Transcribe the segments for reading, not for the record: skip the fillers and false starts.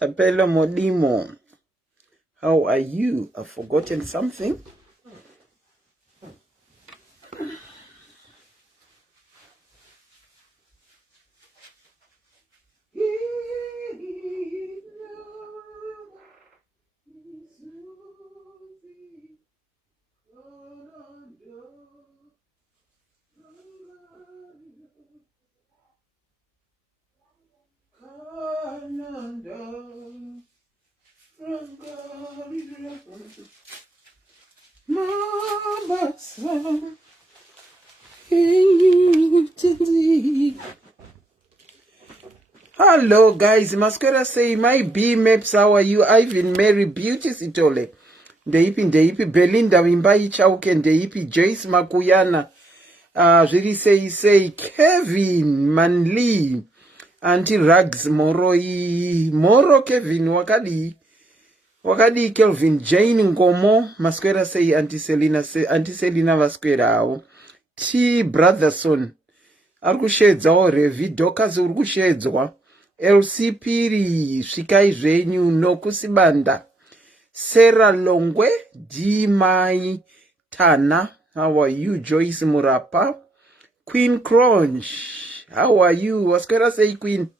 Tapelo Modimo. How are you? I've forgotten something. Hello guys, Masquera say my B maps, how are you? Ivan Mary Beauty Sitole. Ndeipi Belinda Wimbai Chauke ndeipi Joyce Makuyana. Really say Kevin Manli. Auntie Rags Moro Kevin wakadi Kelvin Jane Ngomo Masquera say Auntie Selina Masquera T Brotherson Arkushedzwa Revi Dokas urkushedzwa LC Piri Shikai Zvenyu Nokusibanda Sarah Longwe D Mai Tana. How are you? Joyce Murapa Queen Crunch. How are you? Wasquera say Queen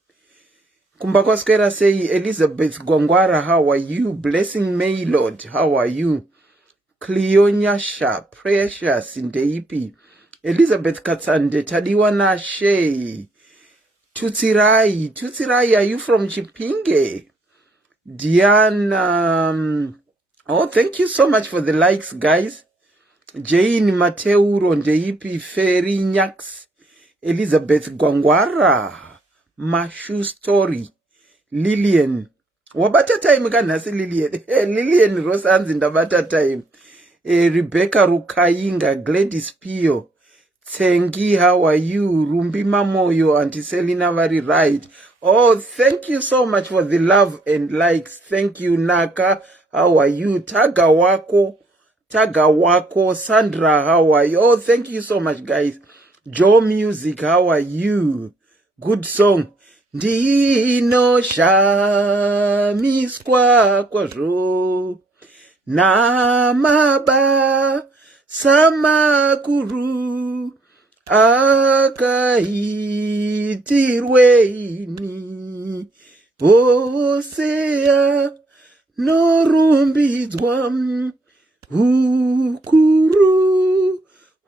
Kumbako Square say Elizabeth Gwangwara. How are you? Blessing May Lord. How are you? Cleonyasha Precious Ndeipi Elizabeth Katsande Tadiwana Shea Tutsirai, are you from Chipinge? Diana, oh, thank you so much for the likes, guys. Jane Mateuro Ndeipi Ferry Nyax Elizabeth Gwangwara Mashu Story Lillian Wabata time kanasi Lillian Lillian Rosanzi ndabata time Rebecca Rukainga Gladys Pio Tsengi, how are you? Rumbi Mamoyo, Auntie Selina, very right. Oh, thank you so much for the love and likes. Thank you, Naka. How are you? Tagawako, Sandra, how are you? Oh, thank you so much, guys. Joe Music, how are you? Good song. Dino shamiswa kwazo namaba samakuru akaitirweini osea norumbidzwa ukuru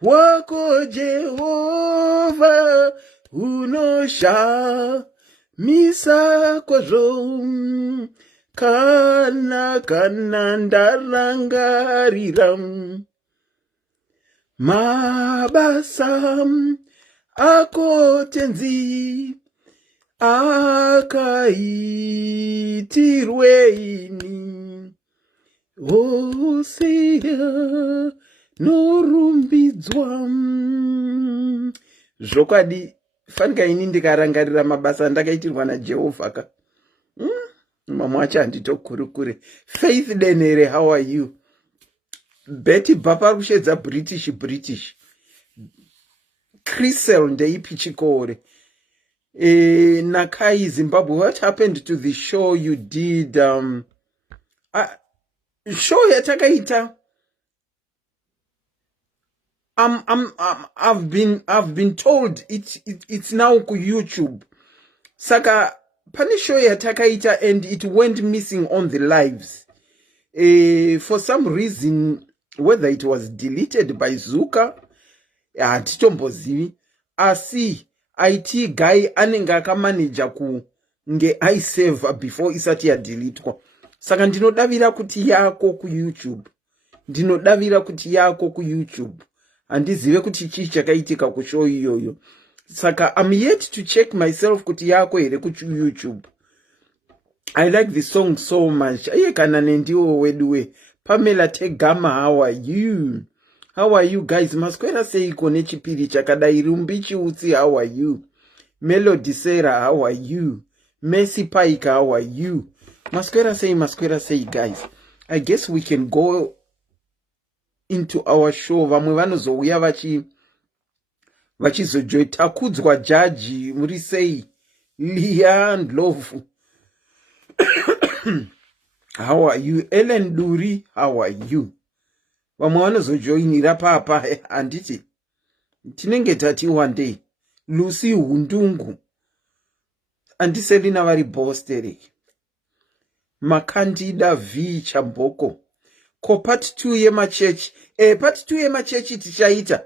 wako Jehova unosha misa kwazvo kana ndarangarira mabasa ako tenzi akaitirweini osea norumbidzwa. Zvokwadi fanika ini ndikarangarira mabasa ndakaitirwa naJehovha ka mama wacho handitokurukure. Faith Denere, how are you? Betty Bapa kushedza British Crisel ndeipi Chikore. Nakai Zimbabwe, what happened to the show you did? Show yatakaita. I've been told it's now ku YouTube. Saka pani show yatakaita and it went missing on the lives. For some reason, whether it was deleted by Zuka, atitombozivi, asi IT guy anenge akamanager ku nge iSave before isati ya delete kwa. Saka ndinodavira kuti yako ku YouTube. Andizive kuti chii chakaitika ku show iyoyo. Saka I'm yet to check myself kuti yako here ku YouTube. I like the song so much. Ayekana nendiwo wedwe. Pamela Tegama, how are you? How are you guys? Masquera say kone chipiri chakadai rumbichi utsi, how are you? Melody Sarah, how are you? Messi Paika, how are you? Masquera say guys. I guess we can go into our show. Vamwe vanozouya vachizojoy takudzwa jaji muri sei Lia and Love. How are you? Ellen Duri, how are you? Vamwe vanozojoinira papa handiti tinenge tati one day Lucy Hundungu andiselina vari Boston Makandida V Chamboko ko part 2 yemachechi part 2 yemachechi tichaita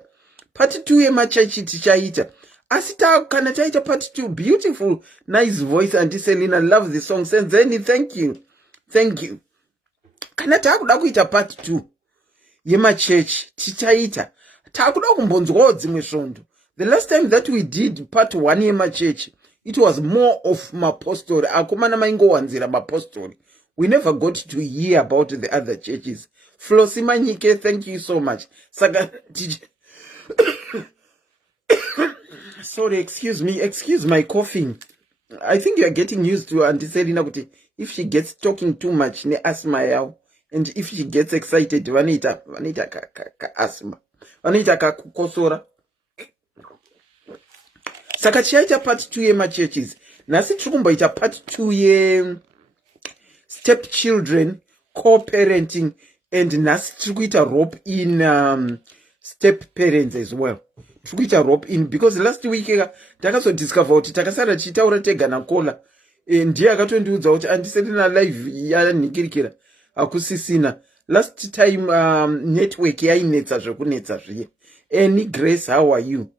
part 2 yemachechi tichaita asi kana taita part 2 beautiful nice voice andiselina love the song senzeni thank you kana takuda kuita part 2 yemachechi tichaita takuda kumbonzwawo dzimwe svondo. The last time that we did part 1 yemachechi it was more of mapostori akomana maingowanzira mapostori. We never got to hear about the other churches. Flosi Manyike, thank you so much. Saka sorry, excuse my coughing. I think you are getting used to Auntie Selina kuti if she gets talking too much ne asthma yao, and if she gets excited vanita ka asthma, vanita ka kukosora. Saka chiaita part 2 yema churches. Nasi tikumboita part 2 ye stepchildren, co-parenting, and nasi tikuita rope in step parents as well. Tikuita rope in because last week takaso discover kuti takasara chitaura tega na kola ndiye akatondiudza kuti andiselina live yanikirikira akusisina last time network yainetsa zvekunetsa zviye. Any Grace, how are you?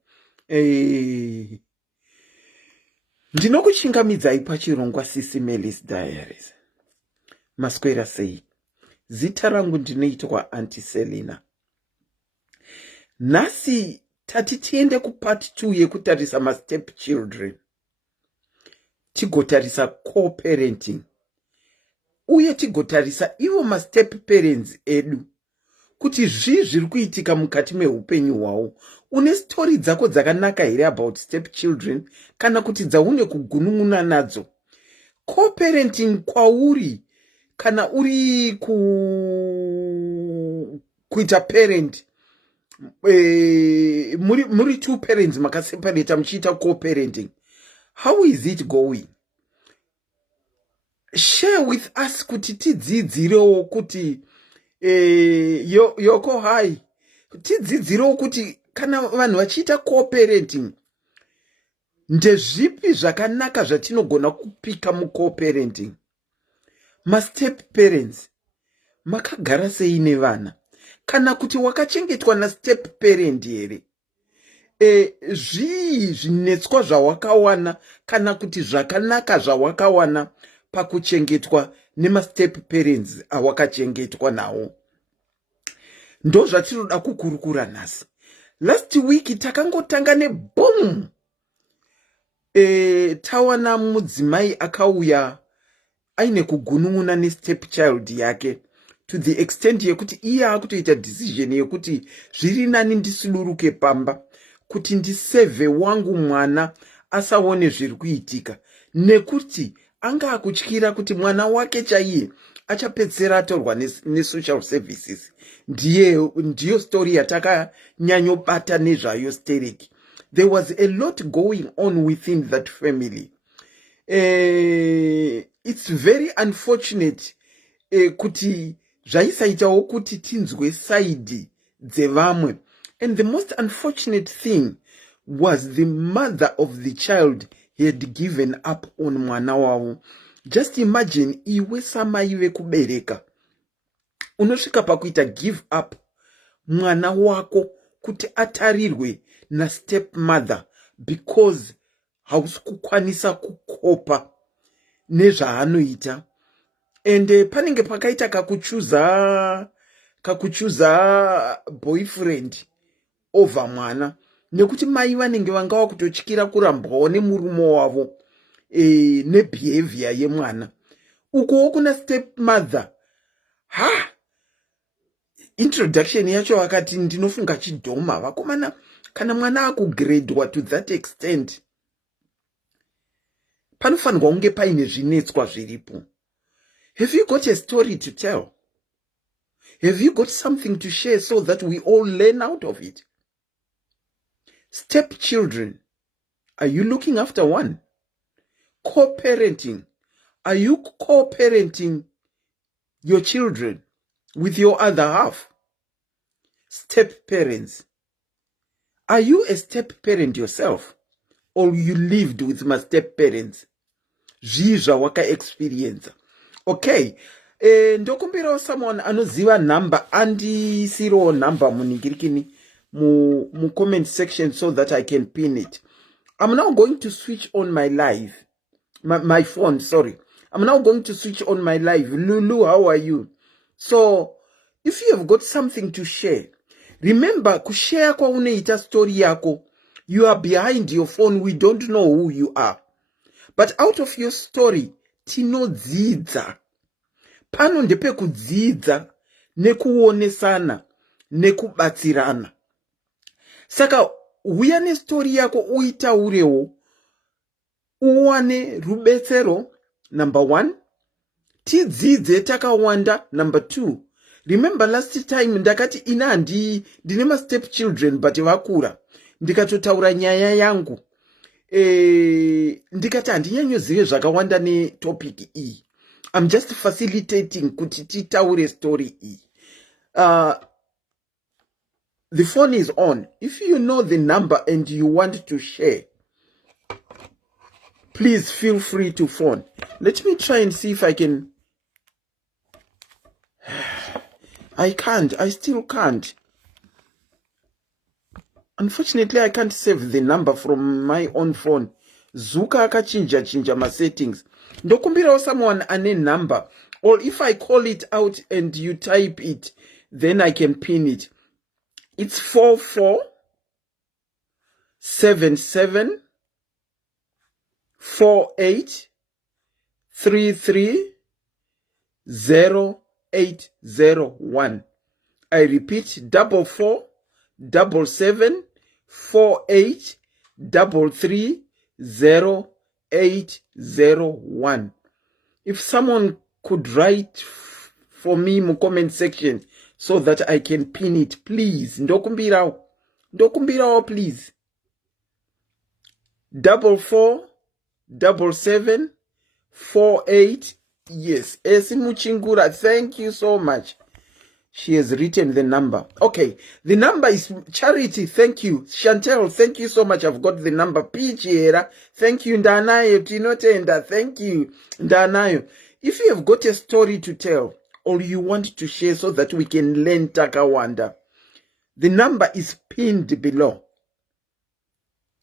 Ndinokuchingamidzai pachirongwa SIS MELLY's Diaries. Maswera sei. Zita rangu ndinoitwa Auntie Selina. Nasi tati tiende ku part 2 yekutarisa ma step children. Tigotarisa co-parenting. Uye tigotarisa ivo ma step parents edu. Kuti zviri kuitika mukati meupenyu hwavo. Une story dzako dzakanaka here about step children kana kuti dzaune kugunun'una nadzo. Co-parenting kwauri kana uri kuita parent muri two parents makaseparate muchiita co-parenting. How is it going? Share with us kuti tidzidzirewo kuti yoko hai tidzidzirewo kuti kana vanhu vachiita co-parenting ndezvipi zvakanaka zvatinogona kupika mu-co-parenting. Ma-step parents makagara sei nevana kana kuti wakachengetwa na-step parent here. Zvii zvinetswa zvawakawana kana kuti zvakanaka zvawakawana pakuchengetwa nema-step parents awakachengetwa nawo. Ndo zvatinoda kukurukura nhasi. Last week takangotanga neboom. Tawana mudzimai akauya aine kugunun'una ne-step child yake to the extent yekuti iye akutoita decision yekuti zviri nani ndisiduruke pamba kuti ndiseve wangu mwana asaone zviri kuitika nekuti anga akutyira kuti mwana wake chaiye achapedzera atorwa ne-social services. Ndiyo story yatakanyanyobata nezvayo stereki. There was a lot going on within that family. It's very unfortunate kuti zvaisaitawo kuti tinzwe side dzevamwe. And the most unfortunate thing was the mother of the child had given up on mwana wavo. Just imagine iwe samai vekubereka unosvika pakuita give up mwana wako kuti atarirwe na stepmother because hausi kukwanisa kukopa nezvaanoita. And panenge pakaita kakuchuza boyfriend over mwana nekuti mai vanenge vangava kutotyira kurambwawo nemurume wavo nebehavior yemwana. Ukowo kuna stepmother introduction yacho vakati ndinofunga chidhoma vakomana kana mwana akugradwa to that extent panofanirwa kunge paine zvinetswa zviripo. Have you got a story to tell? Have you got something to share so that we all learn out of it? Stepchildren, are you looking after one? Co-parenting, Are you co-parenting your children with your other half? Step parents. Are you a step parent yourself? Or you lived with my step parents? Zhizva waka experience. Okay. Ndokumbirawo someone anoziva number andisiriwo number muningirikini mu comment section so that I can pin it. I'm now going to switch on my live. My phone, sorry. I'm now going to switch on my live. Lulu, how are you? So, if you have got something to share, remember, kushare kwa uneita story yako. You are behind your phone. We don't know who you are. But out of your story, tinodzidza. Pano ndepe kudzidza, nekuonesana, nekubatsirana. Saka, uyane story yako uitaurewo, uwane rubetsero, number 1. Tidzidze takawanda, number 2. Remember last time ndakati ina ndinema step children but vakura. Ndikatotaura nyaya yangu. Ndikati handinyanyozive zvakawanda netopic iyi. I'm just facilitating kuti titaure story iyi. The phone is on. If you know the number and you want to share, please feel free to phone. Let me try and see if I can. I can't. I still can't. Unfortunately, I can't save the number from my own phone. Zuka akachinja my settings. Ndokumbirawo someone ane number. Or if I call it out and you type it, then I can pin it. It's 4477 48 33 0801. I repeat, 4477 48 33 0801. If someone could write for me in the comment section so that I can pin it, please. Ndokumbirawo, please. 4477 48. Yes, Esimuchingura, thank you so much. She has written the number. Okay, the number is Charity. Thank you. Chantel, thank you so much. I've got the number. Pichiera, thank you. Ndanayo, Tinotenda, thank you. Ndanayo. If you have got a story to tell or you want to share so that we can learn Takawanda, the number is pinned below.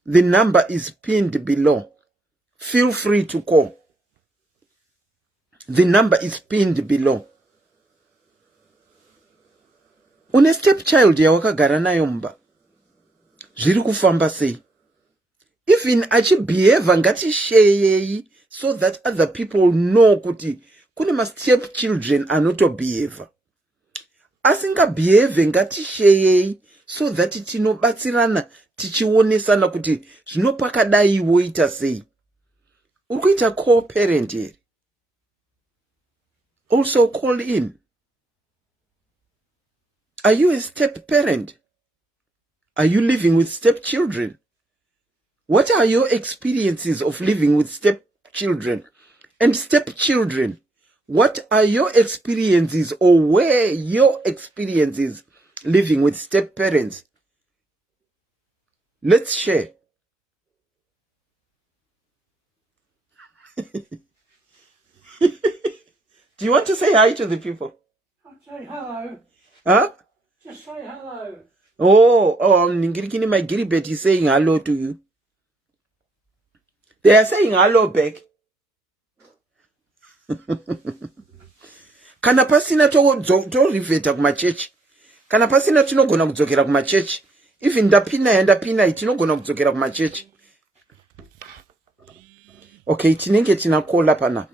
The number is pinned below. Feel free to call. The number is pinned below. Une stepchild yawakagara nayo mumba. Zviri kufamba sei? Even achibehave ngatishare so that other people know kuti kune ma stepchildren anotobehave. Asingabehave ngatishare so that tinobatsirana tichionesana kuti zvinopakadai woita sei. Urikuita co-parent here. Also call in. Are you a step parent? Are you living with stepchildren? What are your experiences of living with stepchildren? And stepchildren, what are your experiences or were your experiences living with step parents? Let's share. Do you want to say hi to the people? I'll say hello. Huh? Just say hello. Oh, Ningirikini, my Giribet is saying hello to you. They are saying hello back. Kana pasina to riveta kuma church. Kana pasina tinogona kudzokera kuma church. Even ndapina itinogona kudzokera kuma church. Okay, tinenge tina call up ana.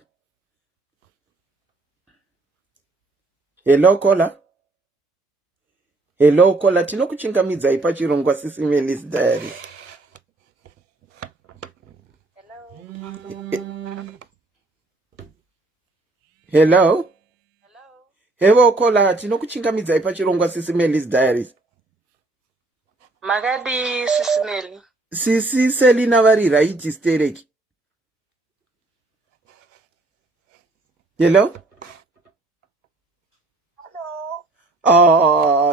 Hello caller. Hello caller, tinokuchingamidza pachirongwa SIS MELLY's diary. Hello. Hello caller, tinokuchingamidza pachirongwa SIS MELLY's diaries. Magadi SIS MELLY. Sisi Selina vari right stereki. Hello?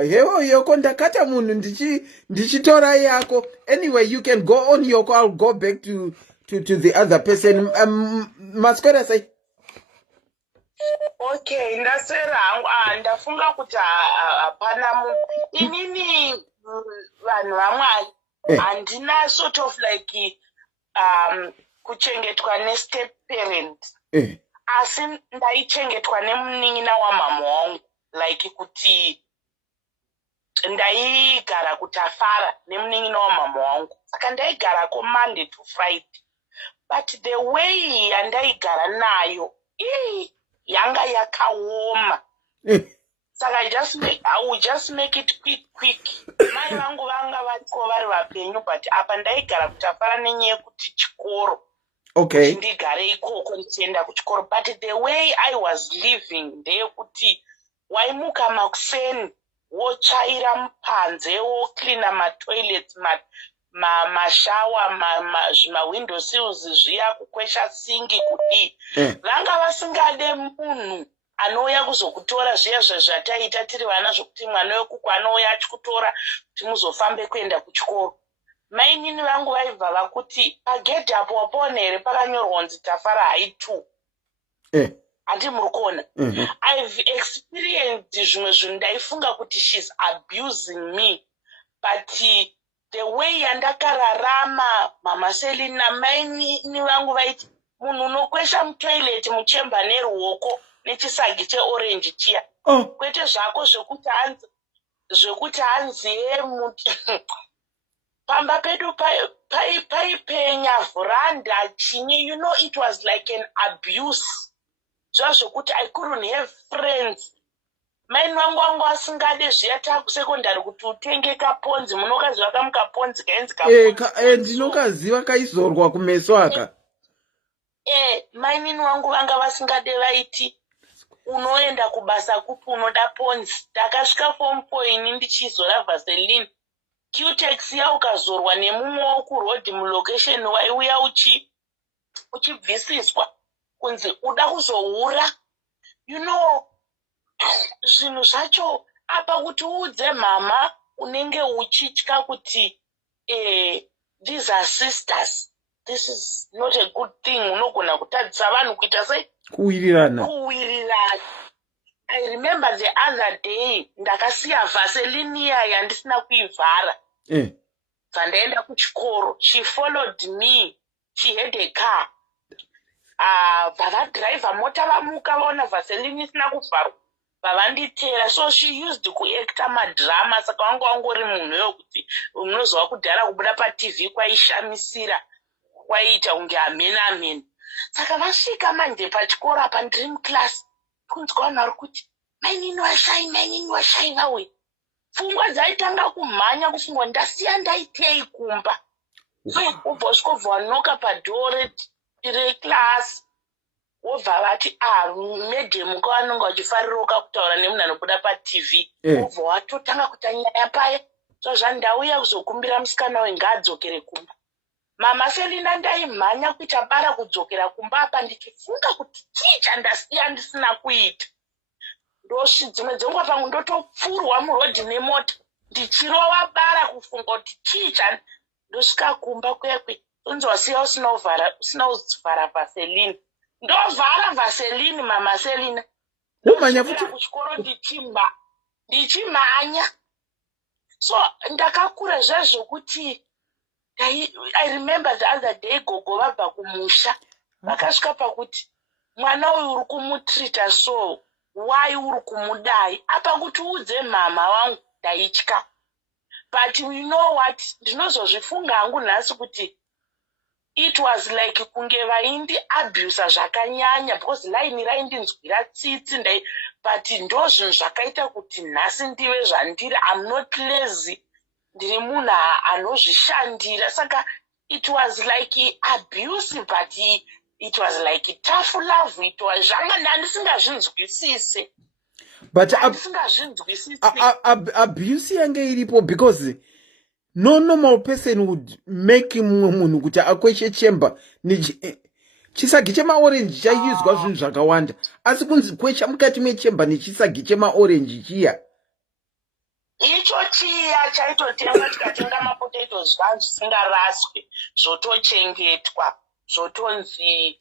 Hewo yoko ndakata munhu ndichitora yako. Anyway, you can go on yoko. I'll go back to the other person. Maswera say. Okay, ndaswera hangu ndafunga kuti hapana inini vanhu vamwari handina sort of like kuchengetwa nestep parent asi ndaichengetwa nemunin'ina wamama wangu like kuti ndaigara kutafara nemunin'ina wamama wangu saka ndaigarako Monday to Friday but the way yandaigara nayo yanga yakaoma saka I will just make it quick mai vangu vanga variko vari vapenyu but apa ndaigara kutafara nenyaya yekuti chikoro okay ndigare ikoko ndichienda kuchikoro but the way I was living ndeyekuti waimuka makuseni wotsvaira mupanze woklina matoilets mashawa zvimawindow sills zviya kukwesha singi kudii vanga vasingade munhu anouya kuzokutora zviya zvataita tiri vana zvokuti mwana wekuku anouya achikutora kuti muzofambe kuenda kuchikoro mainini vangu vaibva vakuti pagedhi apo wapaona here pakanyorwa kunzi tafara hai 2 handi muri kuona I've experienced zvimwe zvinhu ndaifunga kuti she's abusing me but the way yandakararama mama Selina maini vangu vaiti munhu unokwesha mutoileti muchemba neruoko nechisagi cheorange chiya kwete zvako zvekuti hanziye pamba pedu paipenya vhuranda chinyi it was like an abuse zvazvokuti I couldn't have friends maini vangu asingade zviya takusekondari kuti utenge kaponzi munokaziva kamukaponzi kainzi ndinokaziva kaizorwa kumeso aka mainini vangu vanga vasingade vaiti unoenda kubasa kupi unoda ponzi ndakasvika form 4 ini ndichizora vaseline Q-tex ya ukazorwa nemumwe wokurodhi mulocation waiuya uchibvisiswa kunzi uda kuzohura zvinhu zvacho apa kuti uudze mama unenge uchitya kuti these are sisters, this is not a good thing, unogona kutadzisa vanhu kuita sei kuwirirana. I remember the other day ndakasiya vaseline yandisina kuivhara dzandaenda kuchikoro. She followed me, she had a car. Vavadhiraivha mota vamuka vaona vaseline isina kuvharwa vavanditera, so she used kuacta madrama. Saka wanga wangori munhu yokuti unozwa kudhara kubuda patv kwaishamisira kwaiita unge ameni. Saka vasvika manje pachikoro apa ndiri muclass kunzwa vanhu vari kuti mainini washai vawe. Pfungwa dzaitanga kumhanya kufungwa ndasiya ndaitei kumba. Ubva usvikobva wanoka padhoo reclass wobva vati medhemu kavanonga vachifarira kutaura nemunhu anobuda patv. Wobva watotanga kuita nyaya paya zvazvandauya kuzokumbira musikana wenga adzokere kumba. Mama Selina ndaimhanya kuita bara kudzokera kumba apa ndichifunga kuti chii chandasiya ndisina kuita. Dzimwe dzenguva pangu ndotopfurwa murodhi nemota ndichirova bara kufunga kuti chii ndosvika kumba kwekwe unzi wasiya usina kuvhara vaseline. Ndovhara vaseline mama Selina umhanya futi kuchikoro ndichimhanya. So ndakakura zvezvokuti I remember the other day gogo vabva kumusha vakasvika pakuti mwana uyu uri kumutrita so why uri kumudai apa kuti udze mama vangu ndaitya. But you know what, ndinozozvifunga hangu nhasi kuti it was like kunge vaindi abusa zvakanyanya because laini raindinzwira tsitsi but ndo zvinhu zvakaita kuti nhasi ndive zvandiri. I'm not lazy, ndiri munhu anozvishandira. Saka it was like abuse but it was like tough love. It was zvanga ndandisingazvinzwisisi. But abuse yange iripo because no normal person would make mumwe munhu kuti akweshe chemba chisagi chemaorenji chaiuzwa zvinhu zvakawanda asi kunzi kwesha mukati mechemba nechisagi chemaorenji chiya icho chiya chaitotengwa tikatenga mapotatoes vanhu zvisingaraswi zvotochengetwa zvotonzi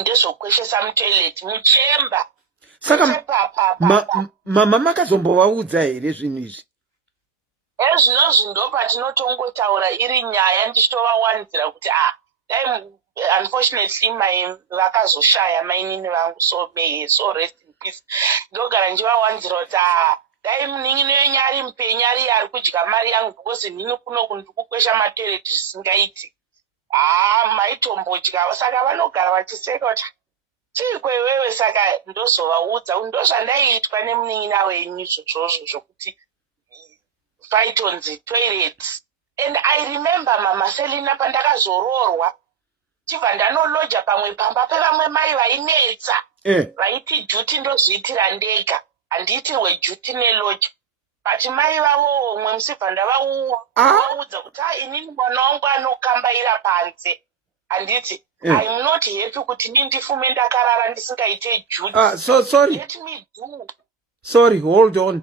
ndezvokweshesa mutoileti muchemba. saka mama makazombovaudza here zvinhu izvi? Ezvinozvi ndo patinotongotaura iri nyaya ndichitovawanzira kuti dai unfortunately vakazoshaya mainini vangu so rest in peace. Ndogara ndichivawanzira kuti dai munin'ino yenyu ari mupenyari ari kudya mari yangu because nhini kuno ndikukwesha matoireti zvisingaiti maitombodya. Saka vanogara vachiseka kuti chiiko iwewe. Saka ndozovaudza ndozvandaiitwa nemunin'ina wenyu izvozvo zvokuti faitonzi toilets. And I remember mama Selina pandakazoroorwa chibva ndanoloja pamwe pamba pevamwe mai vainetsa vaiti juti ndozviitira ndega handiitirwe juti neloja but mai vavo umwe musibva ndavaudza kuti inini mwana wangu anokambaira panze handiti I'm not happy kuti nindifume ndakarara ndisingaite juti. Let me do. Sorry, hold on.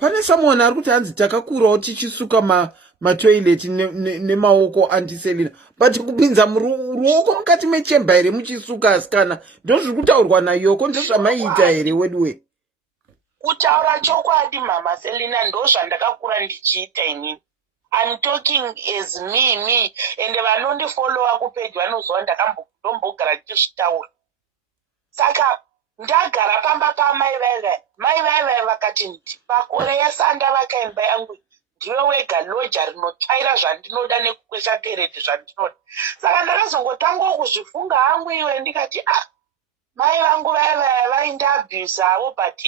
Pane someone ari kuti hanzi takakurawo tichisuka matoileti nemaoko antiselina but kupinza ruoko mukati mechemba here muchisuka asikana ndozviri kutaurwa nayoko ndozvamaiita here weduwe? Kutaura chokwadi mama Selina ndozvandakakura ndichiita inini. I'm talking as me and vanondifollowa kupage vanoziva ndakambombogara ndichizvitaura. Saka ndagara pamba pamai vaivai vakati pakore yesanda vakaimba yangu ndiwe wega loja rinotsvaira zvandinoda nekukwesha toireti zvandinoda. Saka ndakazongotangawo kuzvifunga hangu iwe ndikati mai vangu vaindaabhusavo but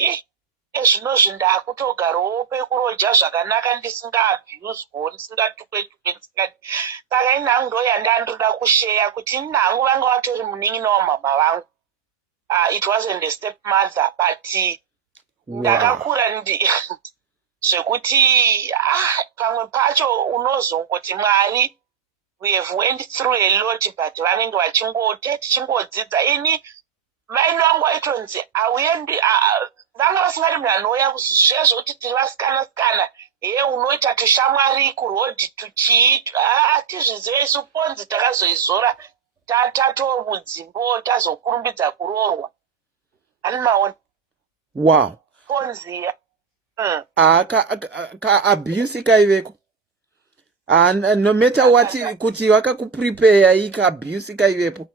ezvinozvi ndakutogarawo pekuroja zvakanaka ndisingaabhuswawo ndisingatukwe ndisingati. Saka inhangu ndoyandandoda kusheya kuti inhangu vanga vatori munin'ina wamama vangu. It wasn't a stepmother but ndakakura zvekuti pamwe pacho unozongoti Mwari we have went through a lot but vanenge tichingodzidza. Ini maino wangu waitonzi auendi vanga vasingati munhu anouya kuzviziva zvokuti tiri vasikana unoita tushamwari kurodhi tuchiitwa hatizvizive isu ponzi takazoizora tatomudzimbo tazokurumbidza kuroorwa. Ani maona wow ponziya ka abuse kaiveko no matter what kuti vakakuprepare ka abuse kaivepo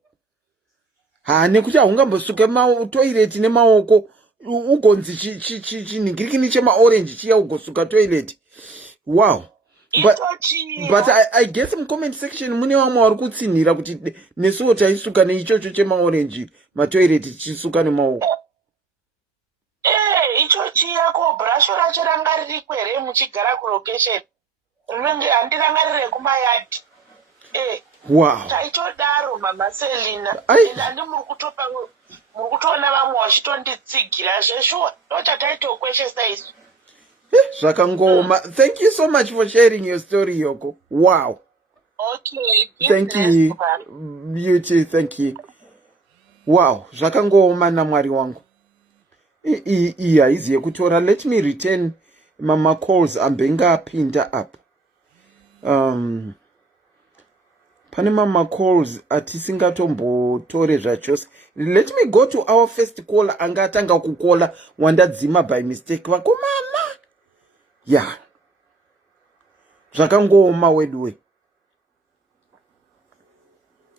nekuti haungambosuke toileti nemaoko ugonzi chinhingirikini chemaorenji chiya ugosuka toileti. Wow. But I guess in comment section mune vamwe vari kutsinhira kuti nesuwo taisuka neichocho chemaorenji matoireti tichisuka nemaoko. Icho chiya ko brasho racho ranga riri kwere muchigara kulocation rinenge handirangarire kumayadhi. Wow. Taitodaro mama Selina andi muri kutoona vamwe vachitonditsigira zveshuwa ndochataitokweshesa isu. Zvakangoma. Thank you so much for sharing your story, Yoko. Wow. Okay. Thank you. You too. Thank you. Wow. Zvakangoma namwari wangu. Haizi yekutora. Let me return mama calls ambenga apinda up. Pane mama calls atisingatombotora zvachose. Let me go to our first caller angatanga kukola wandadzima by mistake. Vako mama. Yeah. Zvakangoma weduwe.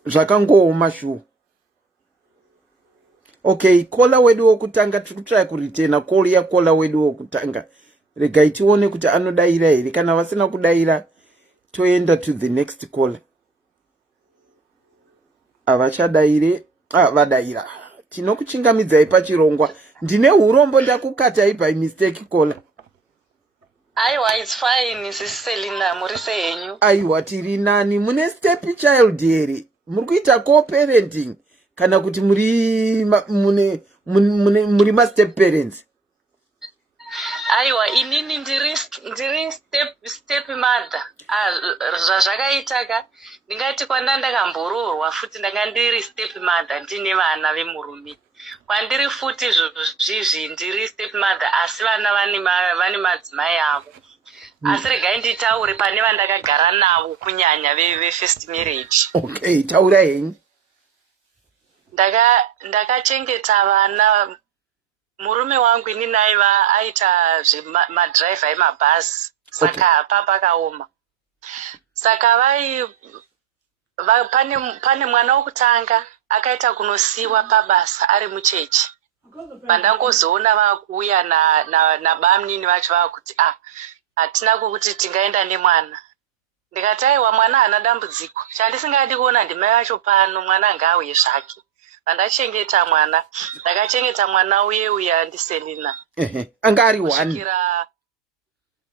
Zvakangoma shu. Okay, kola wedu wokutanga tikutry kuritena call ya kola wedu wokutanga. Rega itione kuti anodaira here kana vasina kudaira toenda to the next call. Avachadaire, vadaira. Tinokuchingamidzai pachirongwa. Ndine urombo ndakukatai by mistake kola. Aiwa, it's fine, Mrs. Selina, murise henyu. Aiwa, tiri nani, mune step child here. Murikuita co-parenting. Kana kuti muri ma step parents. aiwa inini ndiri step mother. Zvazvakaitaka ndingati kwanda ndakambororwa futi ndanga ndiri step mother ndine vana vemurume. Kwandiri futi zvizvi ndiri step mother asi vana vane madzimai avo. Asi regai nditaure pane vandakagara navo kunyanya ve-first marriage. Okay, taura henyu. Ndakachengeta vana. Murume wangu inini aita zvemadhiraivha emabhazi. Saka papa akaoma. Saka pane mwana wokutanga akaita kunosiiwa pabasa ari muchechi. Pandangozoona vakuuya nabamunini vacho vakuti hatina kuti tingaenda nemwana. Ndikati aiwa mwana hana dambudziko. Chandisingadi kuona ndimai vacho pano mwana ngaauye zvake. Pandachengeta mwana. Ndakachengeta mwana uye andiselina. Anga ari 1.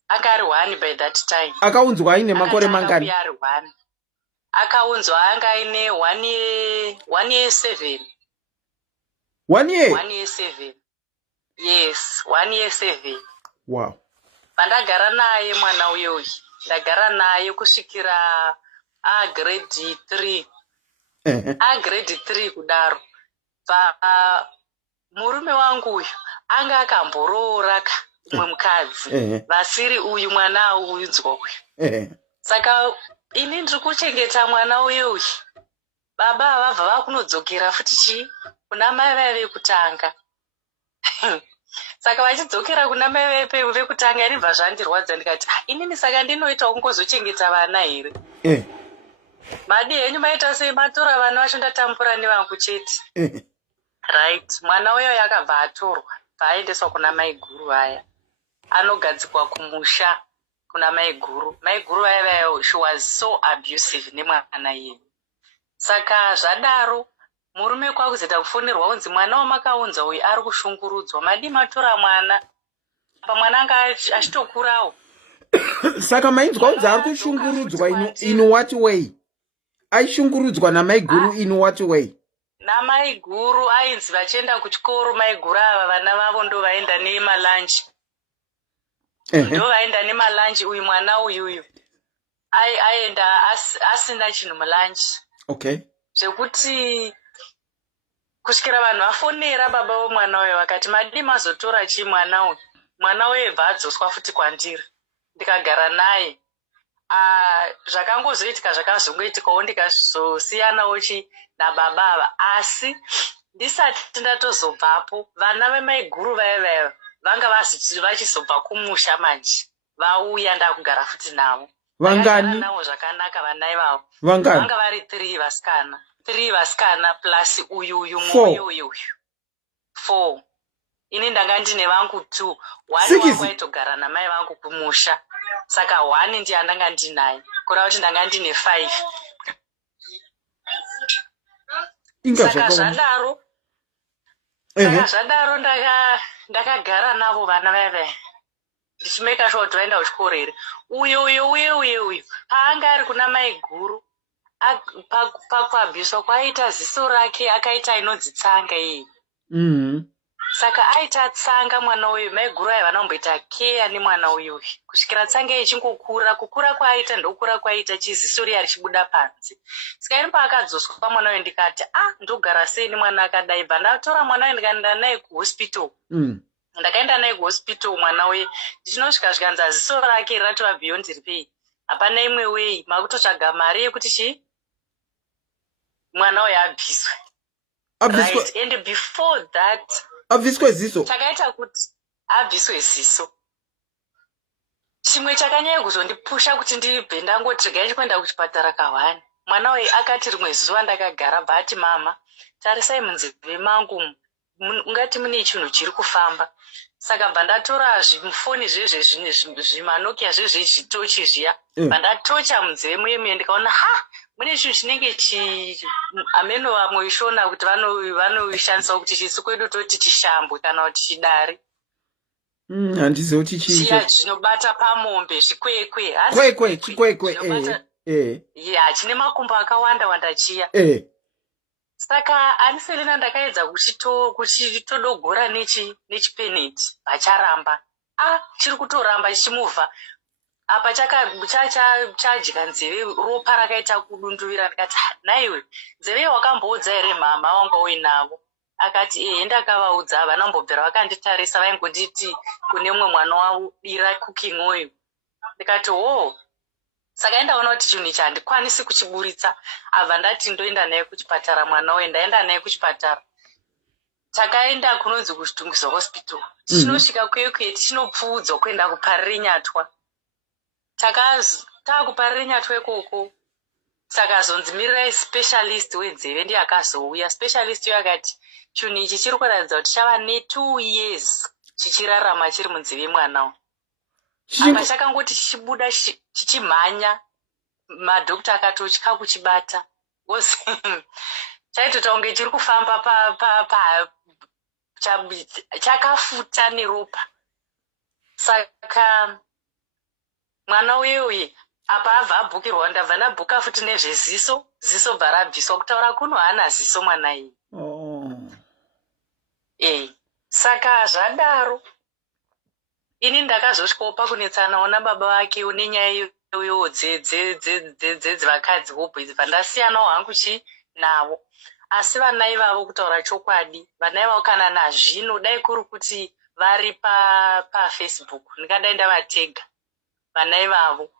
Anga ari 1 by that time. Akaunzwa aine makore mangani? Akaunzwa anga aine 1 year 7. 1 year? 1 year 7. Yes, 1 year 7. Wow. Pandagara naye mwana uyoyi. Ndagara naye kusvikira grade 3. Grade 3 kudaro. Murume wangu uyu anga akamboroora umwe mukadzi. Vasiri uyu mwana auunzwa uyu. Saka ini ndiri kuchengeta mwana uyu. Baba vabva vakunodzokera futi kuna mai vaive kutanga. Saka vachidzokera kuna mai vekutanga ndibva zvandirwadza ndikati inini saka ndinoita kungozochengeta vana here. Madi henyu maita sei matora vana vacho ndatambura nevangu chete. Right, mwana uyo akabva atorwa vaendeswa kuna mai guru vaya. Anogadzikwa kumusha kuna mai guru. Mai guru vaya she was so abusive nemwana iye. Saka zvadaro murume kwakuzoita kufonerwa unzi mwana wamakaunza uyu ari kushungurudzwa. Madi matora mwana. Apa mwana anga achitokurawo. Saka mainzwa unzi ari kushungurudzwa in what way? Aishungurudzwa namai guru in what way? Namai guru ainzi vachienda kuchikoro mai guru ava vana vavo ndo vaenda nemalanchi. Ndo vaenda nemalanchi uyu mwana uyuyu. Aenda asina chinhu mulanchi. Okay. Zvekuti kusvikira vanhu vafonera baba vomwana uyu vakati madi mazotora chii mwana uyu. Mwana uyu bva adzoswa futi kwandiri. Ndikagara naye. Zvakangozoitika zvakazongoitikawo ndikazosiyanawo nababa ava. Asi ndisati ndatozobvapo vana vemai guru vaya vanga vachizobva kumusha manje. Vauya ndakugara futi navo. Vangani? Navo zvakanaka vana ivavo. Vangani? Vanga vari 3 vasikana. 3 vasikana plus uyu mumwe uyu. 4. Ini ndanga ndine vangu 2. 1 wangu aitogara namai vangu kumusha. Saka 1 ndiye andanga ndinaye. Kureva kuti ndanga ndine 5. Saka zvadaro ndakagara navo vana vaya. Ndichimeka sure kuti vaenda kuchikoro here. Uyu paanga ari kuna mai guru pakuabhiswa kwaita ziso rake akaita inonzi tsanga iyi. Saka aita tsanga mwana uyu mai guru aya vanomboita keya nemwana uyu. Kusvikira tsanga ichingokura kukura kwaaita ndokura kwaaita chiziso riya richibuda panze. Saka ini paakadzoswa pamwana uyu ndikati ndogara sei nemwana akadai. Bva ndatora mwana uyu ndikaenda naye kuhospital. Ndakaenda naye kuhospital mwana uyu ndichinosvika zvikanzi ziso rake ratova beyond repair. Hapana imwe way makutotsvaga mari yekuti mwana uyu abviswe. Right, and before that abviswe ziso. Chakaita kuti abviswe ziso. Chimwe chakanyanya kuzondipusha kuti ndibve ndangoti regai ndichienda kuchipatara ka1. Mwana uyu akati rimwe zuva ndakagara bati mama tarisai munzeve mangu ungati mune chinhu chiri kufamba. Saka bva ndatora zvifoni zvimanokia zvezvitochi zviya. Bva ndatocha munzeve muye ndikaona mune chinhu chinenge ameno vamwe ishona kuti vanoishandisa kuti chisu kwedu toti chishambwe kana kuti chidari. Handizivi kuti chiya zvinobata pamombe zvikwekwe. Chikwekwe. Ya chine makumbo akawanda chiya. Saka aniselina ndakaedza kuchitodogora nechipeneti vacharamba. chiri kutoramba chichimuvha apa chadya nzeve ropa rakaita kudunduvira. Ndikati naiwe nzeve wakamboudza here mama wanga uinavo? Akati ndakavaudza, havana kumbobvira vakanditarisa, vaingonditi kune mumwe mwana wavo dira cooking oil. Ndikati saka ndaona kuti chinhu ichi handikwanisi kuchiburitsa, abva ndati ndoenda naye kuchipatara. Mwana uyu ndaenda naye kuchipatara, takaenda kunonzi kuchitungiza hospital. Tichinosvika kuye tichinopfuudzwa kuenda kuparire nyatwa. Taakuparire nyatwa ikoko, saka zonzi mirirai specialist wenzeve ndiye akazouya. Specialist yo akati chinhu ichi chiri kuratidza kuti chava ne2 years chichirarama chiri munzeve mwanawo. Apa chakangoti chichibuda chichimhanya, madhokta akatotya kuchibata. Chaitota kunge chiri kufamba chakafuta neropa. Saka mwana uyuyu apa abva abhukirwa, ndabva ndabhuka futi nezveziso, ziso bva rabviswa, kutaura kuno haana ziso mwana iyi. Saka zvadaro ini ndakazosvikawo pakunetsana ona baba vake nenyaya iyoyo dzevakadzi vobhoidzi, pandasiyanawo hangu navo. Asi vana ivavo kutaura chokwadi, vana ivavo kana nazvino dai kuri kuti vari paFacebook ndingadai ndavatega. Vana ivavo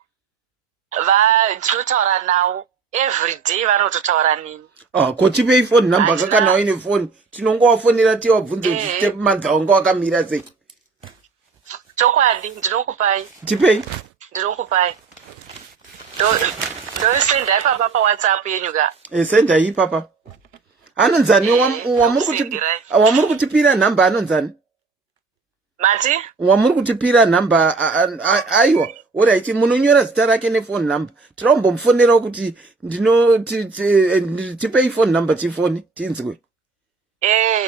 ndinotaura navo everyday, vanototaura neni. Kotipei phone number kakana waine phone tinongowafonera tiwabvunze kuti stepmother wangu wakamira sei. Chokwadi ndinokupai. Tipei. Ndinokupai. Ndosenda ipapa paWhatsApp yenyu ka. Senda ipapa. Anonzani wamuri kutipira number anonzani? Mati? Wamuri kutipira number aiwa. Alright, munonyora zita rake nephone number. Tinombomfonera kuti tipei phone number tifone tinzwe.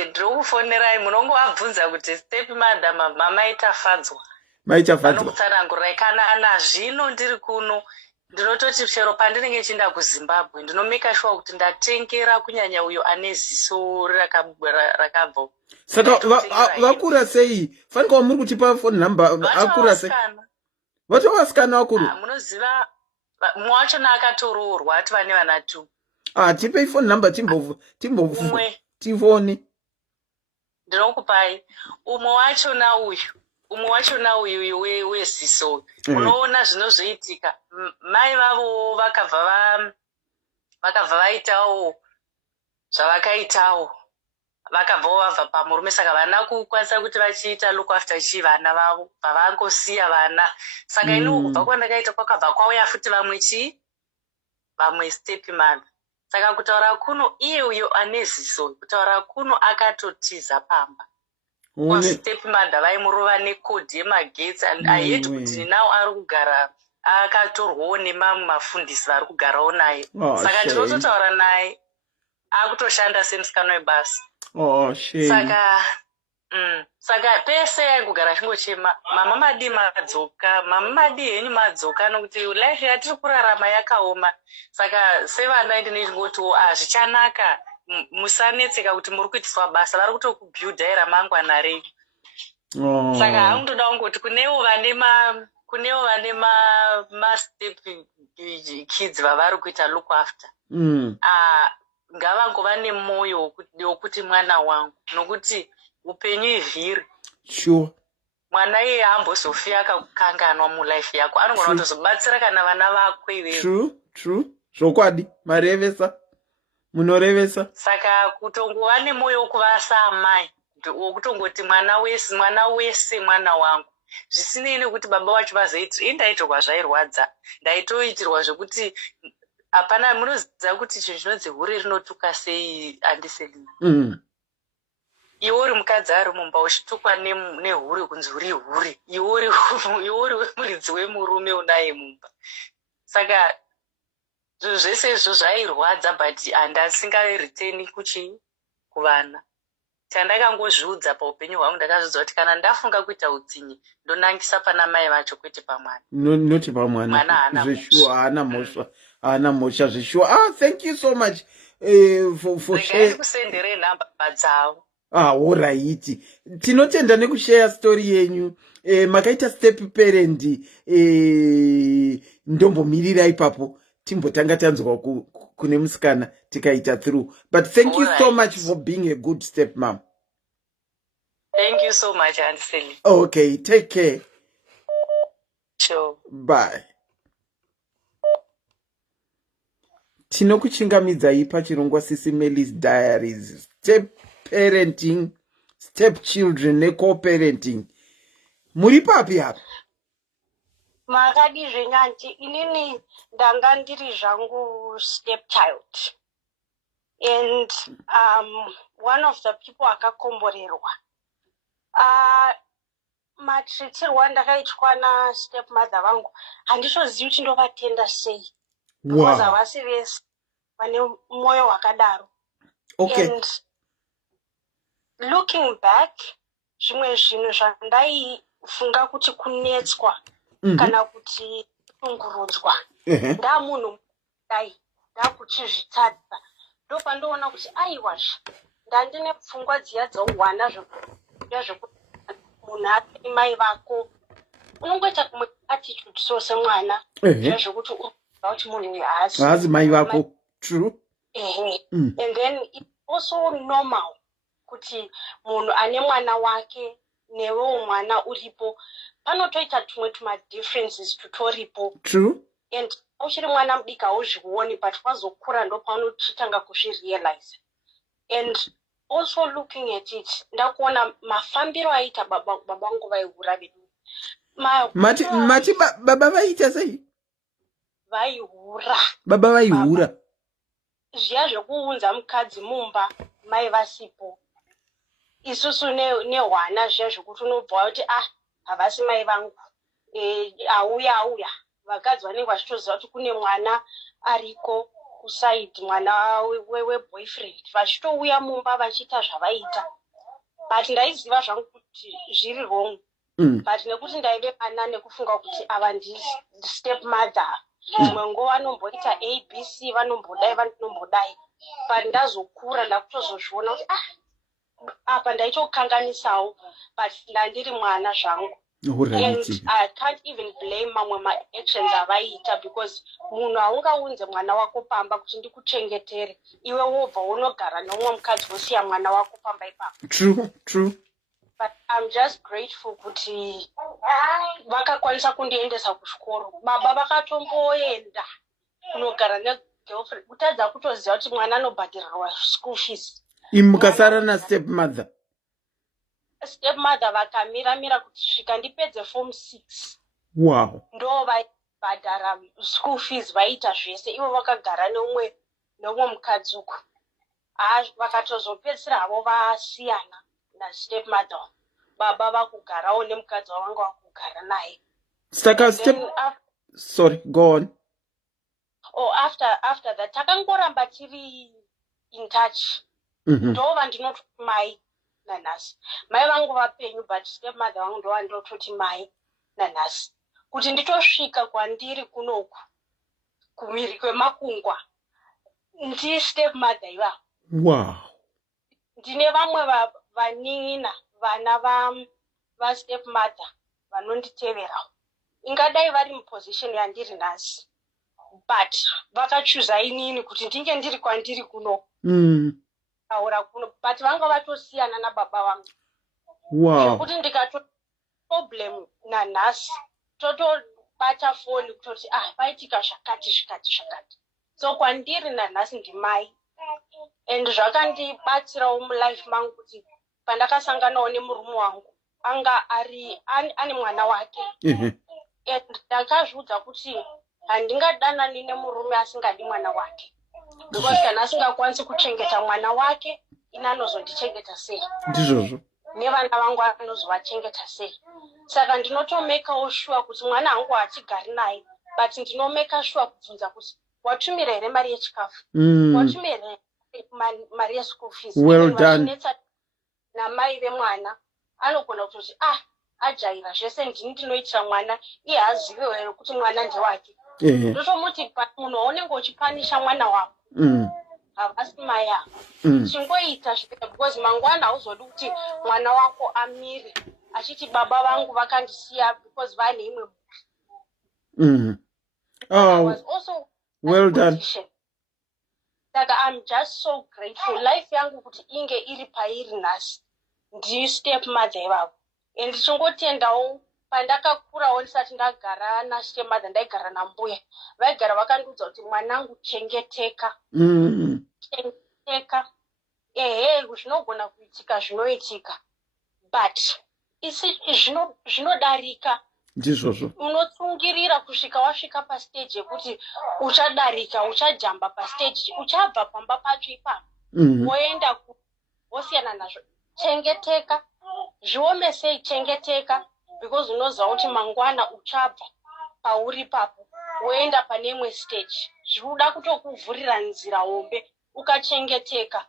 Ndinokufonerai, munongovabvunza kuti stepmother mama itafadzwa. Maitafadzwa. Vanokutsanangurai kana nazvino ndiri kuno. Ndinototi chero pandinenge ndichienda kuZimbabwe ndinomeka sure kuti ndatengera kunyanya uyo ane ziso rakabva. Saka vakura sei? Fanika muri kutipa phone number akura sei? Vatovasikana vakuru. Munoziva mumwe wacho akatoroorwa ati vane vana 2. Tipei phone number tifone. Ndinokupai. Umwe wacho uyu weziso. Unoona zvinozoitika. Mai vavo vakabva vaitawo zvavakaitawo. Vakabvawo vabva pamurume, saka vana kukwanisa kuti vachiita look after vana vavo, vavangosiya vana. Saka ino kubva kwandakaita kwakabva kwauya futi vamwe stepmother. Saka kutaura kuno iye uyo ane ziso, kutaura kuno akatotiza pamba. Stepmother vaimurova nekodhi yemagetsi, and I hate kuti nawo ari kugara akatorwawo nemamwe mafundisi vari kugarawo naye. Saka ndinototaura naye akutoshanda semusikana webasa. Shame. Saka pese aingogara achingochema, mama madi madzoka, mama madi henyu madzoka, nokuti life yatiri kurarama yakaoma. Saka sevana ndinongotiwo zvichanaka, musanetseka kuti muri kuitiswa basa, vari kutokubhiudha ramangwana renyu. Saka hangutoda kungoti kunewo vane step kids vavari kuita look after. Ngavangova nemwoyo wokuti mwana wangu, nokuti upenyu ivhiri. Sure. Mwana iye haambozofi akakanganwa mulife yako, anogona kutozobatsira kana vana vakwe iwewe. True. Zvokwadi, marevesa. Munorevesa. Saka kutongova nemwoyo wokuvasa amai, wokutongoti mwana wese mwana wangu. Zvisinei nekuti baba vacho vazoitira, indaitirwa zvairwadza, ndaitoitirwa zvekuti hapana. Munoziva kuti chinhu chinonzi huri rinotuka sei, Andiselina? Iwe uri mukadzi ari mumba uchitukwa nehuri kunzi huri, iwe uri muridzi wemurume unaye mumba. Saka zvinhu zvese izvo zvairwadza, but handasingariteni kuvana. Chandakangozviudza paupenyu hwangu, ndakazviudza kuti kana ndafunga kuita utsinye ndonangisa pana mai vacho, kwete pamwana. Noti pamwana. Mwana haana mhosva zveshuwa. Thank you so much for sharing. Kusendere nhamba dzavo. Alright. Tinotenda nekushare story yenyu. Makaita step parent ndombomirira ipapo timbotanga tanzwa kune musikana tikaita through. But thank you so much for being a good step mom. Thank you so much, Aunt Sally. Okay, take care. Sure. Bye. Tinokuchingamidzai pachirongwa SIS MELLY's Diaries. Step parenting, step children co-parenting. Muri papi apa? Makadi zvenyanti inini ndanga ndiri zvangu stepchild, and one of the people akakomborerwa matreatirwa ndakaitwa nastepmother vangu handitozivi kuti ndovatenda sei, because havasi vese vane mwoyo wakadaro. Okay. And looking back, zvimwe zvinhu zvandaifunga kuti kunetswa kana kuti kungurudzwa ndamunhu dai ndakuchizvitadza, ndopandoona kuti aiwazva ndandine pfungwa dziya dzouhwana zvekuti munhu ati mai vako unongoita kumwe attitude so semwana zvekuti unoziva kuti munhu uyu haasi mai vako. True. And then it's also normal kuti munhu ane mwana wake newewo mwana uripo panotoita tumwe differences tutoripo. True. And uchiri mwana mudiki hauzvioni, but wazokura ndo paunochitanga kuzvirealize. And also looking at it, ndakuona mafambiro aita baba vangu vaihura vedu. Mati baba vaita sei? Vaihura. Baba vaihura. Zviya zvekuunza mukadzi mumba mai vasipo. Isusu nehwana zviya zvekuti unobva kuti havasi mai vangu. Auya vakadzi vanenge vachitoziva kuti kune mwana ariko kusaidi, mwana weboyfriend, vachitouya mumba vachiita zvavaita. But ndaiziva zvangu kuti zviri wrong. But nekuti ndaive mwana nekufunga kuti ava stepmother, mwe nguva vanomboita ABC, vanombodai. But ndazokura ndakutozozviona kuti apa ndaitokanganisawo, but ndandiri mwana zvangu. And I can't even blame mamwe maactions avaita, because munhu haungaunze mwana wako pamba kuti ndikuchengetere, iwe wobva unogara nomumwe mukadzi wosiya mwana wako pamba ipapo. True. But I'm just grateful kuti vakakwanisa kundiendesa kuchikoro. Baba vakatomboenda kunogara negirlfriend kutadza kutoziva kuti mwana anobhadhirirwa school fees. Mukasara nastepmother. Stepmother vakamira kuti svika ndipedze form 6. Wow. Ndo vaibhadhara school fees, vaita zvese. Ivo vakagara nomwe mukadzi uku. Vakatozopedzisira havo vasiyana nastepmother. Baba vakugarawo nemukadzi wavanga vakugara naye. Saka sorry, go on. After that takangoramba tiri in touch. Ndova ndinoti mai nanhasi. Mai vangu vapenyu, but stepmother vangu ndova ndototi mai nanhasi. Kuti nditosvika kwandiri kunoku kumhiri kwemakungwa ndi stepmother iva. Wow. Ndine vamwe vanin'ina vana vastepmother vanonditeverawo. Ingadai vari muposition yandiri nhasi, but vakachuza inini kuti ndinge ndiri kwandiri kuno. Aura kuno, but vanga vatosiyana nababa vangu. Wow. Kuti ndikato problem nanhasi totobata foni kutoti paitika zvakati. So kwandiri nanhasi ndimai. And zvakandibatsirawo mulife mangu kuti pandakasanganawo nemurume wangu anga ane mwana wake. And ndakazviudza kuti handingadanani nemurume asingadi mwana wake, because kana asingakwanisi kuchengeta mwana wake ina anozondichengeta sei? Ndizvozvo. Nevana vangu anozovachengeta sei? Saka ndinotomekawo sure kuti mwana wangu hachigari naye, but ndinomeka sure kubvunza kuti watumira here mari yechikafu, watumira here mari yeschool fees. Well done. Namai vemwana anogona kutoti ajaira zvese ndini ndinoitira mwana, iye haziviwo here kuti mwana ndewake. Ndotomuti munhu waunenge uchipanisha mwana wako havasi mai ako. Chingoita zvekuita because mangwana hauzodi kuti mwana wako amire achiti baba vangu vakandisiya because vane imwe mhuri. I was also well done. Saka I'm just so grateful. Life yangu kuti inge iri pairi nhasi. Ndiyo stepmother ivavo. And ndichongotendawo pandakakurawo ndisati ndagara nastepmother ndaigara nambuya. Vaigara vakandiudza kuti mwanangu chengeteka. Chengeteka. Zvinogona kuitika zvinoitika. But zvinodarika. Ndizvozvo. Unotsungirira kusvika wasvika pastage yekuti uchadarika, uchajamba pastage, uchabva pamba pacho ipapo. Woenda wosiyana nazvo. Chengeteka. Zviome sei chengeteka because unoziva kuti mangwana uchabva pauri papo. Woenda pane imwe stage. Zvinoda kutokuvhurira nzira hombe ukachengeteka.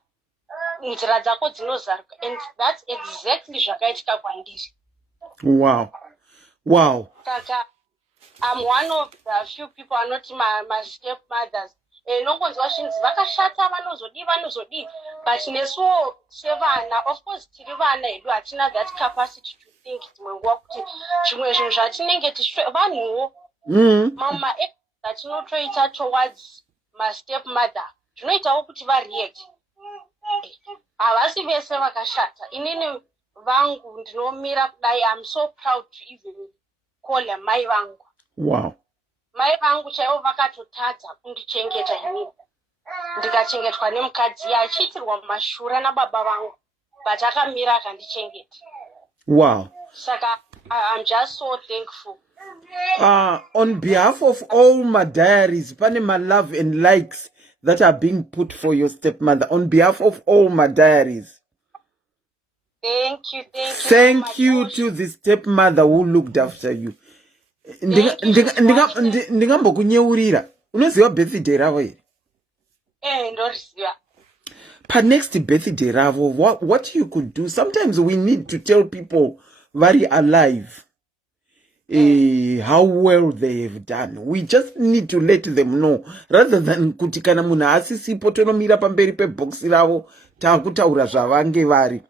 Nzira dzako dzinozaruka. And that's exactly zvakaitika kwandiri. Wow. Saka, I'm one of the few people are not my stepmothers. Nongonzwa shinzi vakashata vanozodi. But nesuwo sevana, of course tiri vana edu hatina that capacity to think dzimwe nguva kuti zvimwe zvinhu zvatinenge vanhuwo. Mama dzatinotoita towards my stepmother zvinoitawo kuti vareact. Havasi vese vakashata. Inini vangu ndinomira kudai. I'm so proud to even call them mai vangu. Wow. Mai vangu chaivo vakatotadza kundichengeta inini. Ndikachengetwa nemukadzi achiitirwa mashura nababa vangu. But akamira akandichengeta. Wow. Saka I'm just so thankful. On behalf of all my diaries, pane my love and likes that are being put for your stepmother. On behalf of all my diaries. Thank you. Thank you to the stepmother who looked after you. Ndingambokunyeurira. Unoziva birthday ravo here? Ndoriziva. Pa next birthday ravo, what you could do. Sometimes we need to tell people very alive how well they have done. We just need to let them know rather than kuti kana munhu asisipo tonomira pamberi peboxi ravo taakutaura zvavange vari.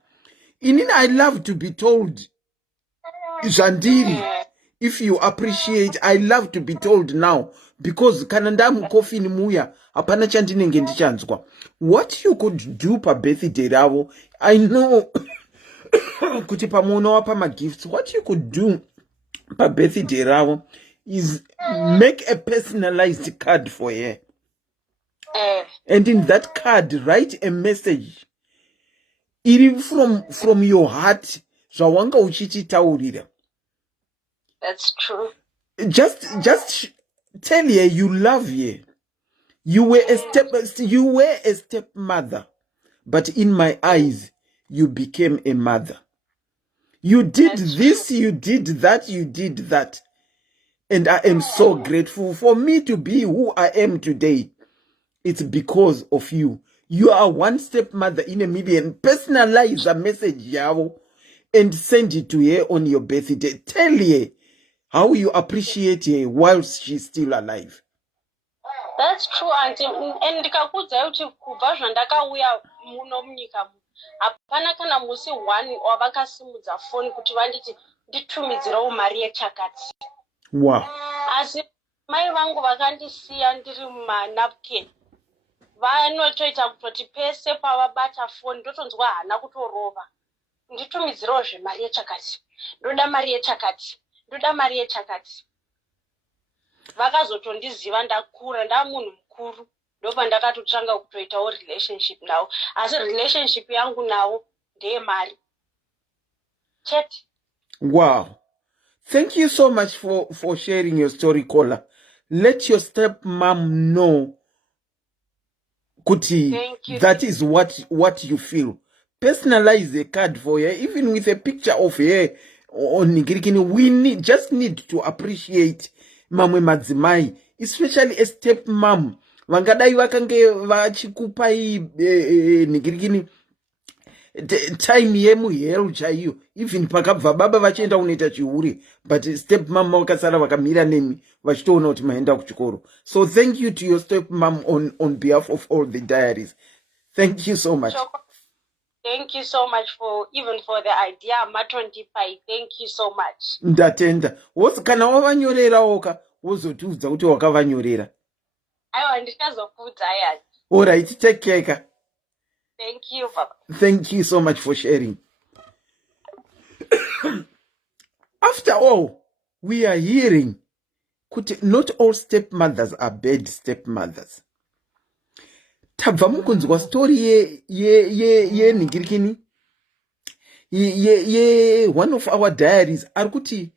Inini, I love to be told zvandiri. If you appreciate, I love to be told now because kana ndamukofini muya hapana chandinenge ndichanzwa. What you could do pa birthday ravo, I know kuti pamunowa pama gifts, what you could do pa birthday ravo is make a personalized card for her. And in that card, write a message. Iri from your heart, zvawanga uchititaurira. That's true. Just tell her you love her. You were a stepmother, but in my eyes, you became a mother. You did this, you did that. And I am so grateful for me to be who I am today. It's because of you. You are one stepmother in a million. Personalize a message yao and send it to her on your birthday. Tell her how you appreciate her whilst she's still alive. That's true, auntie. And ndikakudza kuti kubva zvandakauya muno munyika hapana kana musi one wavakasimudza foni kuti vanditi nditumidzirewo mari yechakati. Wow. Asi mai vangu vakandisiya ndiri mumanapkin. Vanotoita kutoti pese pavabata foni ndotonzwa hana kutorova. Nditumidzirewo zvemari yechakati. Ndoda mari yechakati. Vakazotondiziva ndakura ndamunhu mukuru. Ndopa ndakatotanga kutoitawo relationship navo. Asi relationship yangu navo ndeyemari. Chete. Wow. Thank you so much for sharing your story, Kola. Let your stepmom know kuti that is what you feel. Personalize a card for her, even with a picture of her on Nigirikini. We just need to appreciate mamwe madzimai, especially a stepmom. Vangadai vakange vachikupai Nigirikini time yemuhero chaiyo, even pakabva baba vachienda kunoita chihure, but step mom vakasara vakamira nemi vachitoona kuti maenda kuchikoro. So thank you to your step mom on behalf of all the diaries. Thank you so much. Thank you so much for the idea. Matondipai. Thank you so much. Ndatenda. Kana wavanyorerawoka wozotiudza kuti wakavanyorera. Aiwa ndichazokuudza ayani. All right, take care. Thank you, Papa. Thank you so much for sharing. After all, we are hearing not all stepmothers are bad stepmothers. Tabva mukunzwa story ye ningirikini ye one of our diaries arikuti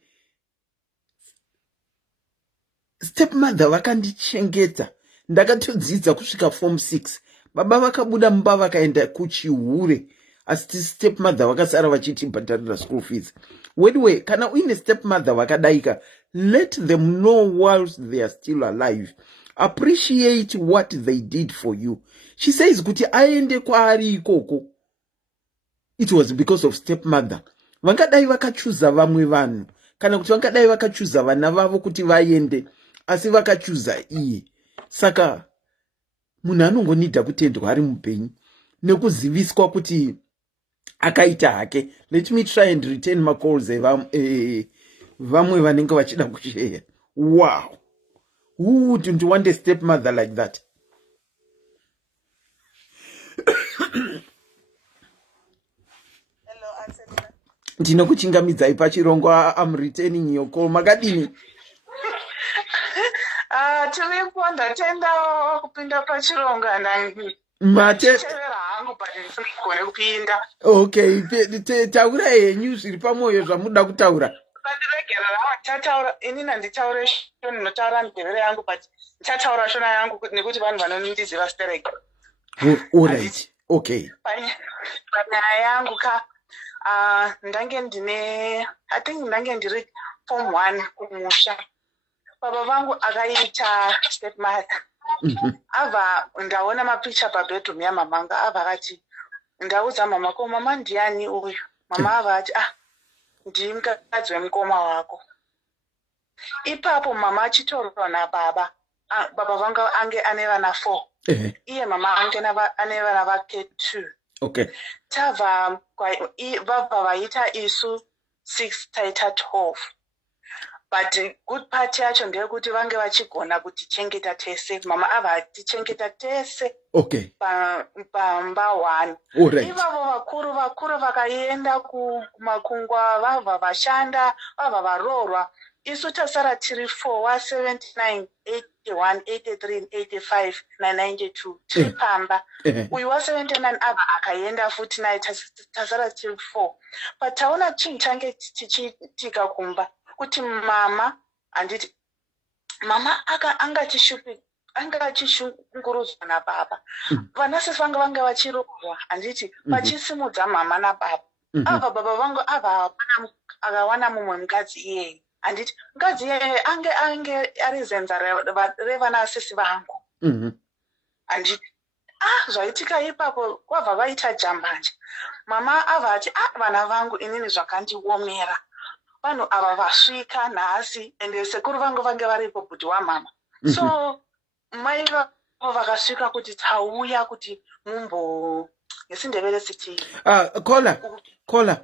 stepmother vakandichengeta ndakatodzidza kusvika form 6. Baba vakabuda mumba vakaenda kuchihure, asi stepmother vakasara vachitibhadharira school fees. Anyway, kana uine stepmother vakadaika, let them know whilst they are still alive. Appreciate what they did for you. She says kuti aende kwaari ikoko, it was because of stepmother. Vangadai vakachuza vamwe vanhu, kana kuti vangadai vakachuza vana vavo kuti vaende, asi vakachuza iye. Saka munhu anongonidha kutendwa ari mupenyu nekuziviswa kuti akaita hake. Let me try and return my calls vamwe vanenge vachida kushare. Wow, who wouldn't want a stepmother like that? Ndinokuchingamidzai pachirongo. I'm returning your call. Makadini? Tiripo ndatenda kupinda pachironga matevera hangu but ndisingone kupinda. Okay, taura henyu zviri pamwoyo zvamuda kutaura. Pandiregera tataura inini handitaure shona ndinotaura ndebere yangu but ndichataura shona yangu nekuti vanhu vanondiziva stereka. All right. Okay. Panyaya yangu ndange ndiri form 1 kumusha. Baba vangu akaita stepmother. Ava ndaona mapicha pabedroom yamamanga. Ava akati ndaudza mama ko mama ndiani uyu. Mama ava ati ndiri mukadzi wemukoma wako. Ipapo mama achitorwa nababa. Baba vangu ange ane vana 4. Iye mama ange ane vana vake 2. Okay. Tava vabva vaita isu 6 taita 12. But good part yacho ndeyekuti vange vachigona kutichengeta tese. Mama ava atichengeta tese. Okay. Pamba 1. Alright. Ivavo vakuru vakaenda kumakungwa, vabva vashanda, vabva varorwa. Isu tasara tiri 4 wa 79, 81, 83, 85 na 92. Tiri pamba. Uyu wa 79 ava akaenda futi naye tasara tiri 4. Pataona chinhu change tichiitika kumba. Kuti mama anditi mama angachishungurudzwa nababa. Vanasisi vange vachirorwa handiti vachisimudza mama nababa. Ava baba vangu akawana mumwe mukadzi iyeye. Handiti mukadzi iyeye ange ari zenza revanasisi vangu. Handiti zvaitika ipapo kwabva vaita jambanje. Mama ava ati vana vangu inini zvakandiomera. Vanhu ava vasvika nhasi ende sekuru vangu vange varipo bhudhi wamama. So mai vavo vakasvika kuti tauya kuti mumbo nesindebele siti. Kola,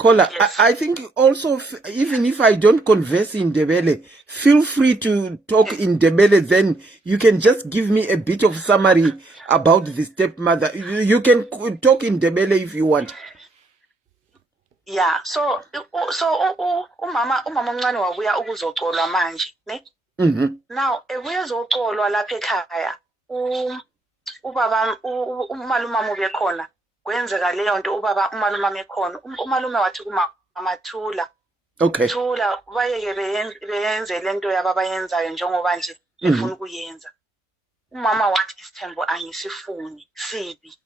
Yes. I think also, even if I don't converse in Ndebele, feel free to talk in Ndebele, then you can just give me a bit of summary about the stepmother. You can talk in Ndebele if you want. Yeah, so umama omncane wabuya ukuzocolwa manje, ne? Now, ebuya zocolwa lapha ekhaya, ubaba umalume ubekhona. Kwenzeka leyo nto ubaba umalume ekhona. Umalume wathi kumama Thula. Okay. Thula bayeke beyenze lento yababayenzayo njengoba nje efuna ukuyenza. Umama wathi isithembo angisifuni sibi.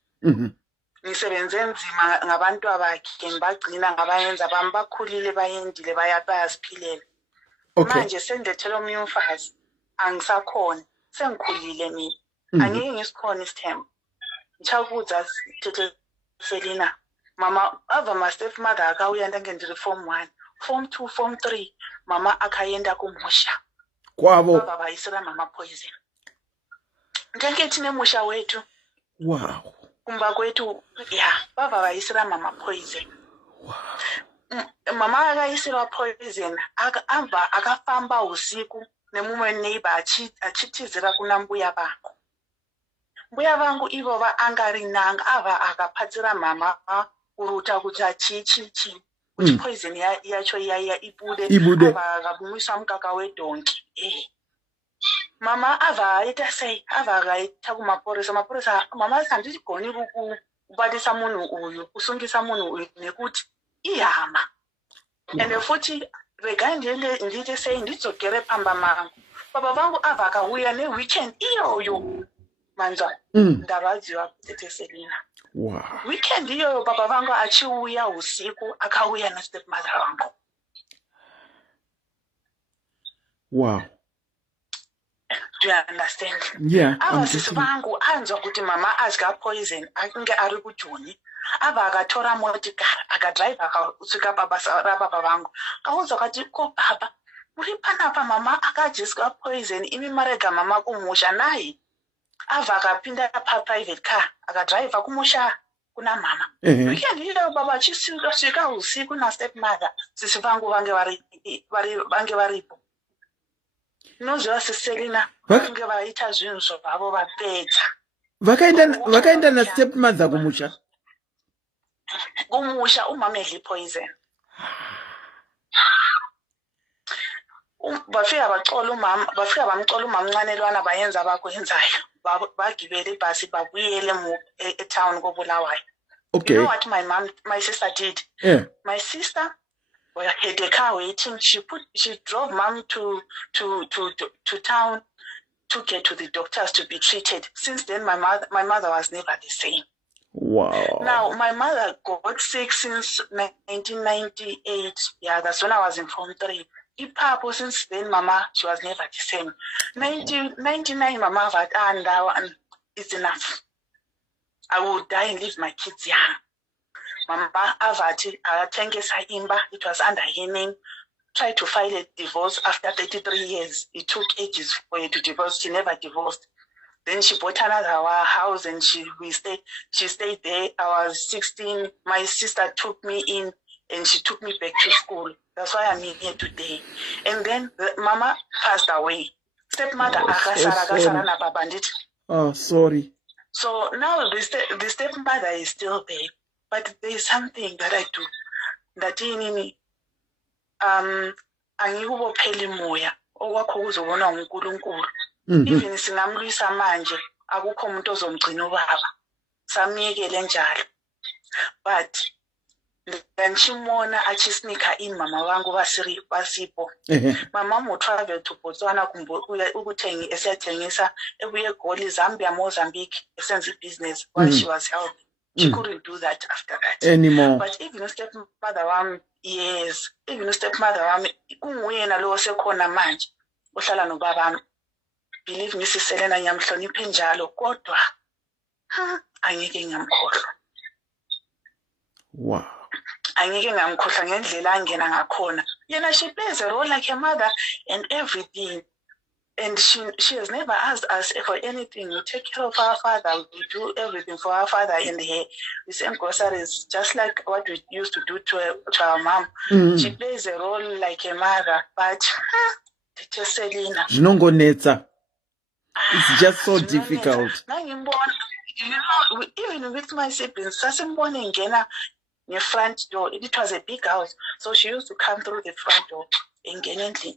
Nisebenze nzima ngabantu abakhe ngibagcina ngabayenza bakhulile bayendile bayasiphilela. Manje sendethela omnye umfazi angisakhona sengikhulile mina. Angeke ngisikhona isithembo. Ngichakudza Selina. Mama, ava my stepmother akauya ndange ndiri form 1, form 2, form 3. Mama akaenda kumusha. Kwavo. Baba vaisira mama poison. Ndange tine musha wetu. Wow. Kumba kwetu, baba vaisira mama poison. Wow. Mama akaisira poison, akafamba usiku nemumwe neighbor achitizira kuna mbuya vangu. Mbuya vangu ivo vaangarinanga ava akapatsira mama kuruta kuti achichichi kuti poison yacho yaya ibude ava akabumisa mukaka wedonki. Mama ava aita sei ava akaita kumaporesa mama sandigoni kubatisa munhu uyu kusungisa munhu uyu nekuti ihama. Ende futi regai ndiite sei ndidzokere pamba mangu. Baba vangu ava akauya neweekend iyoyo manza ndaradziwa kuti Selina. Wow. Weekend iyoyo baba vangu achiuya usiku akauya nestepmother vangu. Wow. Do you understand? Yeah. Ava sisi vangu anzwa kuti mama adya poison akunge ari kujoni. Ava akatora motikari akadrive akasvika pabasa rababa vangu. Kaudza kuti ko baba muri panapa mama akadyiswa poison imi marega mama kumusha naye. Ava akapinda private car akadrive kumusha kuna mama. Weekend iyo baba achisvika usiku na stepmother sisi vangu vange varipo. Nozva Selina vange vaita zvinhu zvavo vapedza. Vakaenda na stepmother kumusha. Kumusha umamedli poison. Bafika bamcola umamncanelwana bayenza abakwenzayo. Bagibele ibhasi babuyele etown koBulawayo. Okay. You know what my sister did? Yeah. My sister had a car waiting. She drove mom to town, took her to the doctors to be treated. Since then, my mother was never the same. Wow. Now, my mother got sick since 1998. Yeah, that's when I was in form 3. Ipapo, since then, mama, she was never the same. 1999, mama, and it's enough. I will die and leave my kids young. Mama avati atengesa imba, it was under her name. Tried to file a divorce after 33 years. It took ages for her to divorce. She never divorced. Then she bought another house and she stayed there. I was 16. My sister took me in and she took me back to school. That's why I'm here today. And then mama passed away. Stepmother akasara na babandit. Oh, sorry. So now the stepmother is still there. But there is something that I do. That angikubopheli moya okwakho kuzobona uNkulunkulu. Even singamlwisa manje akukho umuntu ozomgcina ubaba. Samiyekele njalo. But ngishimona achisnika in mama wangu basipo. Mama mo travel to Botswana ukuthengi eseyathengisa ebuye eGoli, Zambia, Mozambique esenza business while she was healthy. She couldn't do that after that anymore. But even stepmother wami, yes, even stepmother wami kunguyena lo sekhona manje ohlala nobaba. Believe me Selena ngiyamhlonipha njalo kodwa angeke ngiyamkhohlwa. Wow. Angeke ngamkhohlwa ngendlela angena ngakhona. Yena she plays a role like a mother and everything. And she has never asked us for anything. We take care of our father. We do everything for our father and her. We send groceries just like what we used to do to our mom. She plays a role like a mother. But just Selena. It's just so difficult. You know, even with my siblings, in the front door. It was a big house. So she used to come through the front door and get in.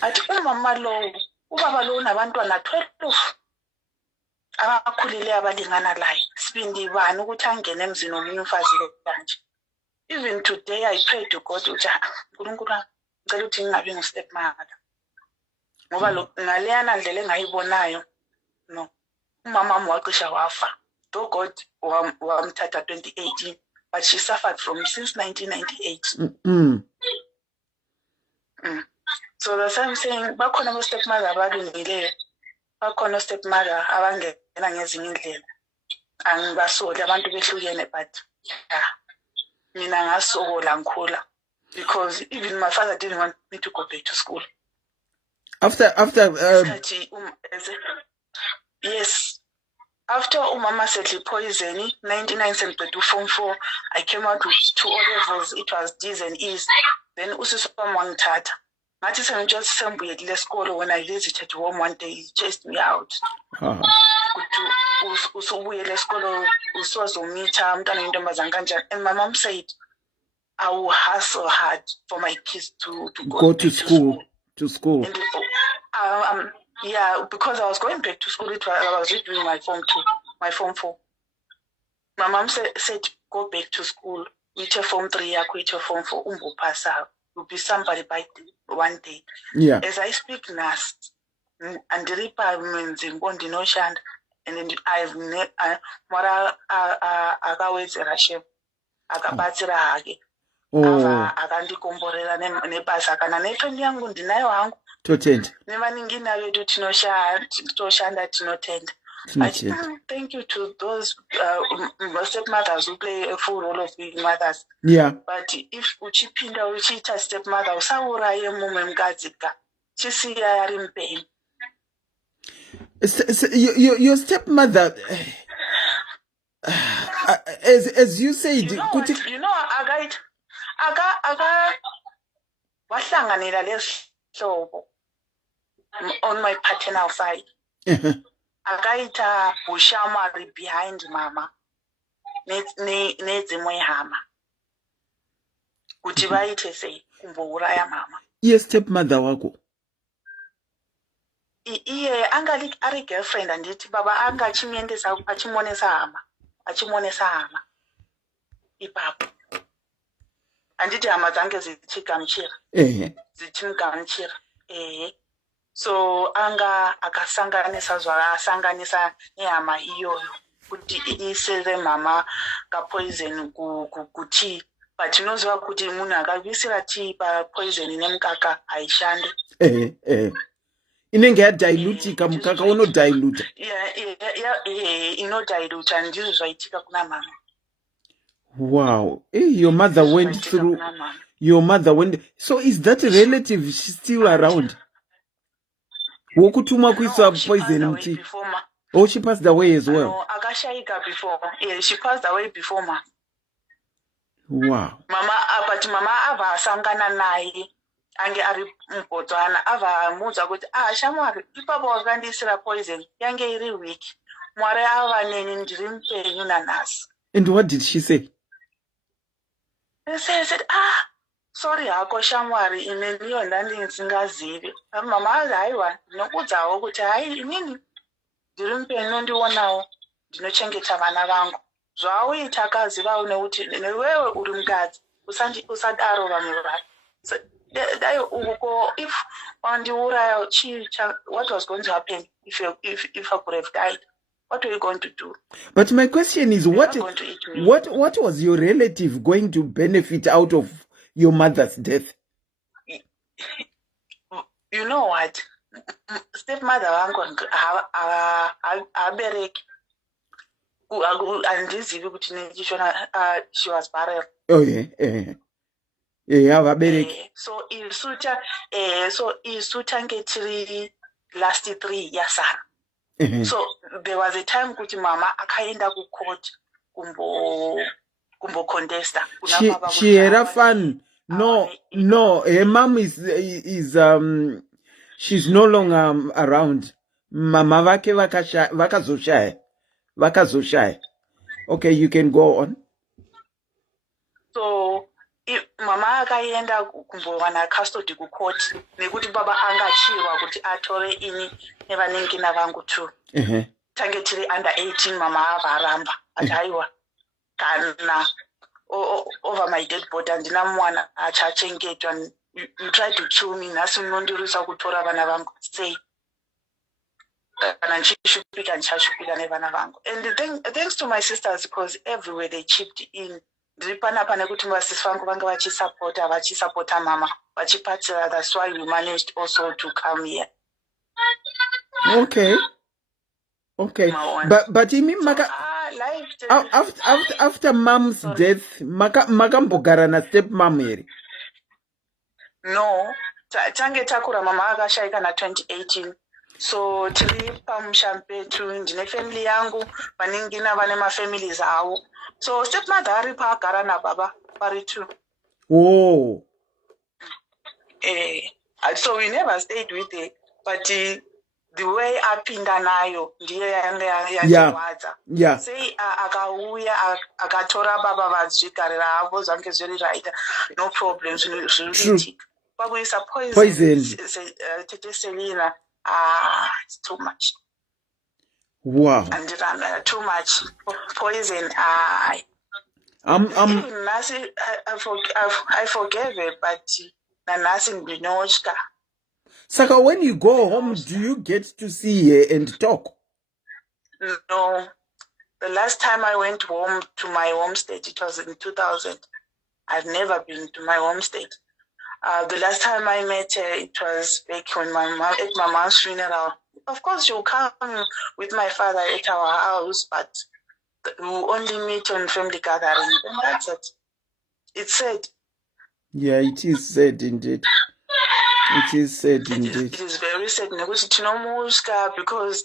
Athi umama lo ubaba lo nabantwana 12 abakhulile abalingana laye sibindi bani ukuthi angene emzini omunye umfazi kanje. Even today I pray to God ukuthi uNkulunkulu ngicela ukuthi ngingabi ngustepmother ngoba lo ngaleyana ndlela engayibonayo no umama wami wacisha wafa. Though God wamthatha 2018 but she suffered from since 1998. So that's what I'm saying. Bakhona abo stepmother abalungileyo. Bakhona stepmother abangena ngezinye indlela. angibasoli abantu behlukene, but yeah, mina ngasokola ngikhula because even my father didn't want me to go back to school. Yes. After umama said poison, 99 cent to form 4, I came out with 2 O-levels. It was D's and E's. Then ususam wangithatha. Ngathi sengijothi sembuyele esikolo. When I visited home one day, he chased me out. Kuthi usubuyele esikolo usozomitha umntwana intombazana kanjani. And my mom said, I will hustle hard for my kids to go to school. To school. And yeah, because I was going back to school, I was redoing my form 4. My mom said, go back to school. With your form 3, with your form 4, pass out. You'll be somebody by one day. Yeah. As I speak now, and the ripa means in Bondi no shand, and then I've mora agawezi rashe agabatira hage. Agandi komborela ne basa kana ne fendi yangu ndinayo hangu. Totenda. Nema ningina wedu tinoshanda tinotenda. Thank you to those stepmothers who play a full role of being mothers. Yeah. But if uchipinda uchiita stepmother usauraye mume mukadzika chisiya yari mpeni. Your stepmother, as you said, you know, aga wahlanganela lesihlobo on my paternal side. Akaita ushamari behind mama nedzimwe hama kuti vaite sei kumbouraya mama. Yes, stepmother wako iye anga ari girlfriend anditi baba anga achimuendesa achimonesa hama ipapo anditi hama dzange zichigamuchira zichimugamuchira so anga akasanganisa zvaasanganisa nehama iyoyo kuti isere mama kapoison kuti patinoziva kuti munhu akavisira tii papoison nemukaka haishandi. Inenge yadilutika mukaka unodiluta. Inodiluta ndizvo zvaitika kuna mama. Wow. Your mother went through. Your mother went. So is that relative still around? Wokutuma kuisa poison tea. Oh, she passed away as well. No, akashaika before. Yeah, she passed away before ma. Wow. Mama, but mama ava sangana naye. Ange ari mpotswana ava mudza kuti shamwari ipapo wakandisira poison yange iri weak. Mwari ava neni ndiri mpenyu nanhasi. And what did she say? She said, sorry hako shamwari ine ndiyo ndandinsingazivi. Mama azi haiwa ndinokudzawo kuti hai inini ndiri mpenyu nondionawo ndinochengeta vana vangu. Zvauita akazivawo nekuti newewe uri mukadzi usadaro vamwe vanhu. So if what was going to happen if I could have died? What were you going to do? But my question is, what was your relative going to benefit out of your mother's death? You know what? Stepmother wangu abereki andizivi kuti nechishona she was barren. Oh yeah. Yeah, vabereki. So isuta ngetiri last 3 yasara. So there was a time kuti mama akaenda ku court kumbo contesta. She had a fun. No, her mom is she's no longer around. Mama vake vakazoshaya. Okay, you can go on. So mama akaenda kumbowana custody ku court nekuti baba angachirwa kuti atore ini nevanengina vangu tu. Tange tiri under 18 mama avaramba ataiwa kana over my dead body andina mwana achachengetwa. You try to kill me nasi unondirisa kutora vana vangu say kana nchishupika nchashupika nevana vangu. And thanks to my sisters because everywhere they chipped in. Ndiripanapa nekuti vasisi vangu vanga vachisapota mama vachipatsira. That's why we managed also to come here. Okay. But imi After mom's death, makambogara na stepmom here? No, tange takura mama akashaika na 2018. So tiri pamusha petu ndine family yangu vaningina vane mafamilies avo. So stepmother ari paagara nababa pari tu. Oh. So we never stayed with her, but the way apinda nayo ndiyo yange yandiwadza. Yeah. Sei akauya akatora baba vazvigarira havo zvange zviri right, no problem, zvinoitika. Pakuisa poison. Tete Selina, it's too much. Wow. And too much poison. Nasi, I forgave her, but nothing binochka. Saka, when you go home, do you get to see her and talk? No. The last time I went home to my home state, it was in 2000. I've never been to my home state. The last time I met her, it was back when at my mom's funeral. Of course, she'll come with my father at our house, but we'll only meet on family gatherings, and that's it. It's sad. Yeah, it is sad indeed. It is sad indeed. It is very sad because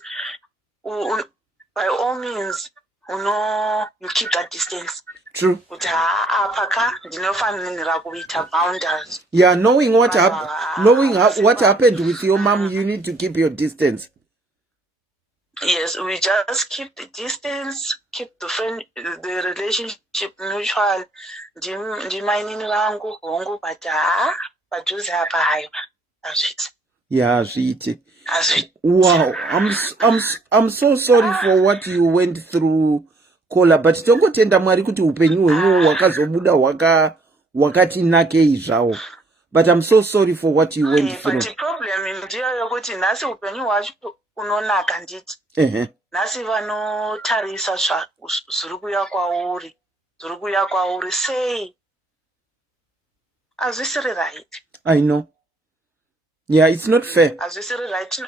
by all means, you keep that distance. True. Yeah, knowing what happened with your mom, you need to keep your distance. Yes, we just keep the distance, keep the relationship mutual. Yeah, wow, I'm so sorry for what you went through, Kola, but tongotenda Mwari kuti upenyu hwenyu hwakazobuda hwakati nakei zvawo. But I'm so sorry for what you went through. But the problem ndiyo yokuti nhasi upenyu hwacho unonaka nditi. Nhasi vanotarisa zviri kuya kwauri sei hazvisiri right. I know. Yeah, it's not fair. Hazvisiri right.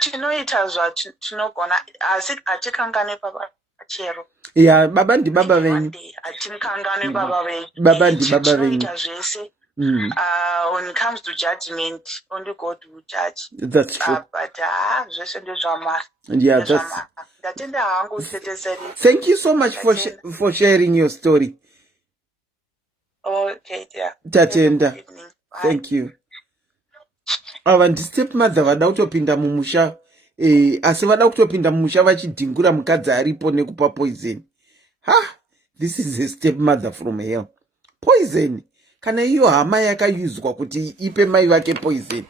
Tinoita zvatinogona asi hatikangane baba chero. Yeah, baba ndi baba venyu. Hatikangane baba venyu. Baba ndi baba venyu. Tinoita zvese. When it comes to judgment, only God will judge. That's true. But yeah, thank you so much for sharing your story. Okay, dear. Tatenda. Thank you. Ava ndi stepmother vada kutopinda mumusha, asi vada kutopinda mumusha vachidhingura mukadzi aripo nekupa poison. This is a stepmother from hell. Poison. Kana iyo hama yakayuzwa kuti ipe mai vake poison.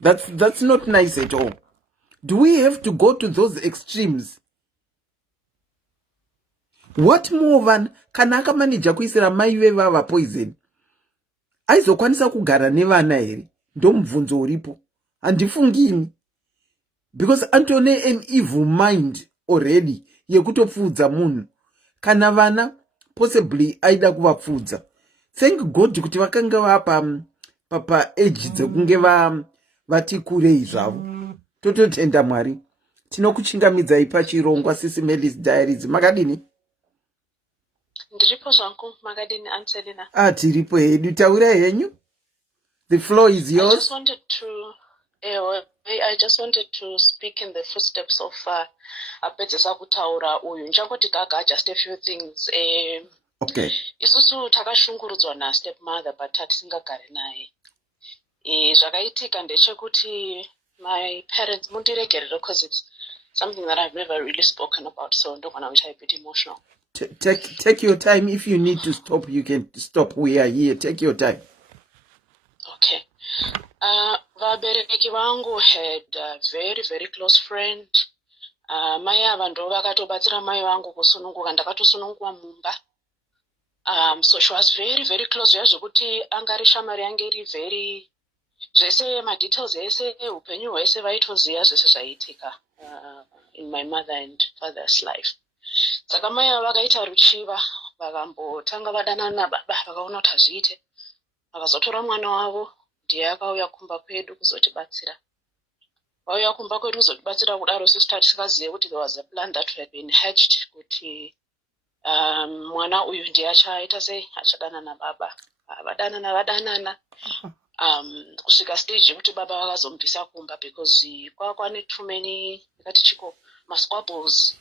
That's not nice at all. Do we have to go to those extremes? What more than kana akamanija kuisira mai vevava poison? Aizokwanisa kugara nevana here? Ndomubvunzo uripo. Handifungini. Because Antone an evil mind already yekutopfudza munhu. Kana vana possibly aida kuvapfudza. Thank God kuti vakanga vapa age dzekunge vati kurei zvavo. Tototenda Mwari. Tinokuchingamidzai pachirongwa SIS MELLY's Diaries. Makadini? Ndiripo zvangu makadini Anselina. Tiripo hedu, taura henyu. The floor is yours. I just wanted to speak in the footsteps of apedzesa kutaura uyu. Nchangoti gaga just a few things. Okay. Isusu takashungurudzwa na stepmother but tisingagari naye. Zvakaitika ndechekuti my parents mundiregerere because it's something that I've never really spoken about, so ndogona which I a bit emotional. Take your time. If you need to stop, you can stop. We are here. Take your time. Okay. Vabereki vangu had a very, very close friend. Mai ava ndo vakatobatsira mai vangu kusununguka, ndakatosununguka mumba. So she was very, very close. Zvekuti angari shamari yange iri very zvese madetails ese upenyu hwese vaitoziva zvese zvaiitika in my mother and father's life. Saka mai ava vakaita ruchiva, vakambotanga vadanana nababa, vakaona kuti hazviite. Vakazotora mwana wavo ndiye akauya kumba kwedu kuzotibatsira. vauya kumba kwedu kuzotibatsira kudaro isusu tatisingazive kuti there was a plan that had been hatched kuti mwana uyu ndiye achaita sei achadanana baba. Vadanana kusvika stage yekuti baba vakazomubvisa kumba because kwakwane too many yakati chiko masquabbles.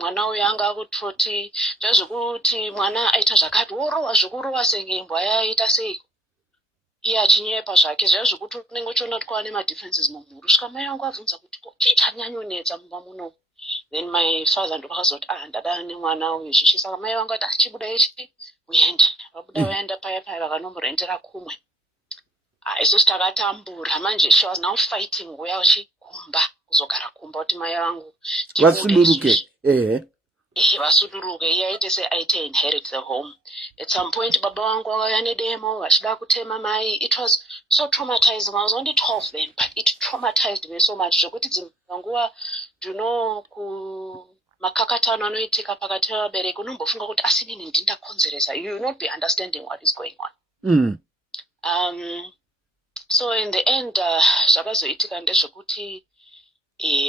Mwana uyu anga akutoti zvazvokuti mwana aita zvakati worowa zvokurowa sengembwa yaita sei iye achinyepa zvake zviya zvokuti unenge uchiona kuti kwava nemadifferences mumhuri. Svika mai vangu abvunza kuti chii chanyanyonetsa mumba muno. Then my father ndopakazoti ndadana nemwana uyu chichi. Saka mai vangu ati chibuda ichi uende. Vabuda vaenda paya vakanomurendera kumwe. Isusu takatambura manje she was now fighting uya uchikumba kuzogara kumba kuti mai vangu vasuduruke vasuduruke iye aite seaite inherit the home. At some point baba vangu vakauya nedemo vachida kutema mai. It was so traumatizing. I was only 12 then, but it traumatized me so much zvokuti dzimwe makakatano anoitika pakati pevabereki unombofunga kuti asi nini ndindakonzeresa. You will not be understanding what is going on. So in the end zvakazoitika ndezvekuti